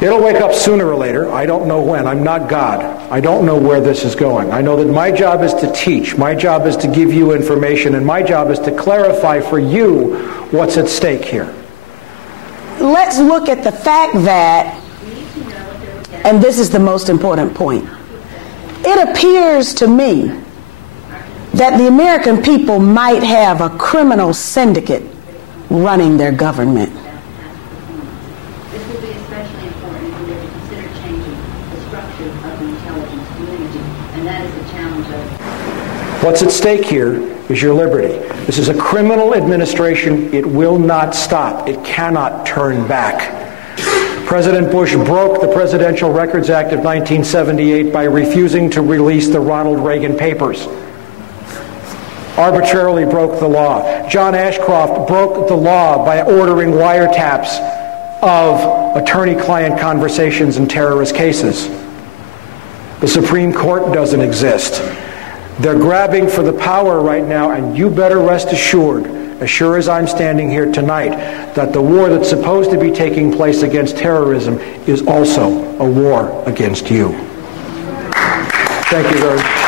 It'll wake up sooner or later. I don't know when. I'm not God. I don't know where this is going. I know that my job is to teach. My job is to give you information. And my job is to clarify for you what's at stake here. Let's look at the fact that, and this is the most important point, it appears to me that the American people might have a criminal syndicate running their government. This will be especially important if we consider changing the structure of the intelligence community, and that is the challenge of... What's at stake here is your liberty. This is a criminal administration. It will not stop. It cannot turn back. President Bush broke the Presidential Records Act of 1978 by refusing to release the Ronald Reagan papers. Arbitrarily broke the law. John Ashcroft broke the law by ordering wiretaps of attorney-client conversations in terrorist cases. The Supreme Court doesn't exist. They're grabbing for the power right now, and you better rest assured, as sure as I'm standing here tonight, that the war that's supposed to be taking place against terrorism is also a war against you. Thank you very much.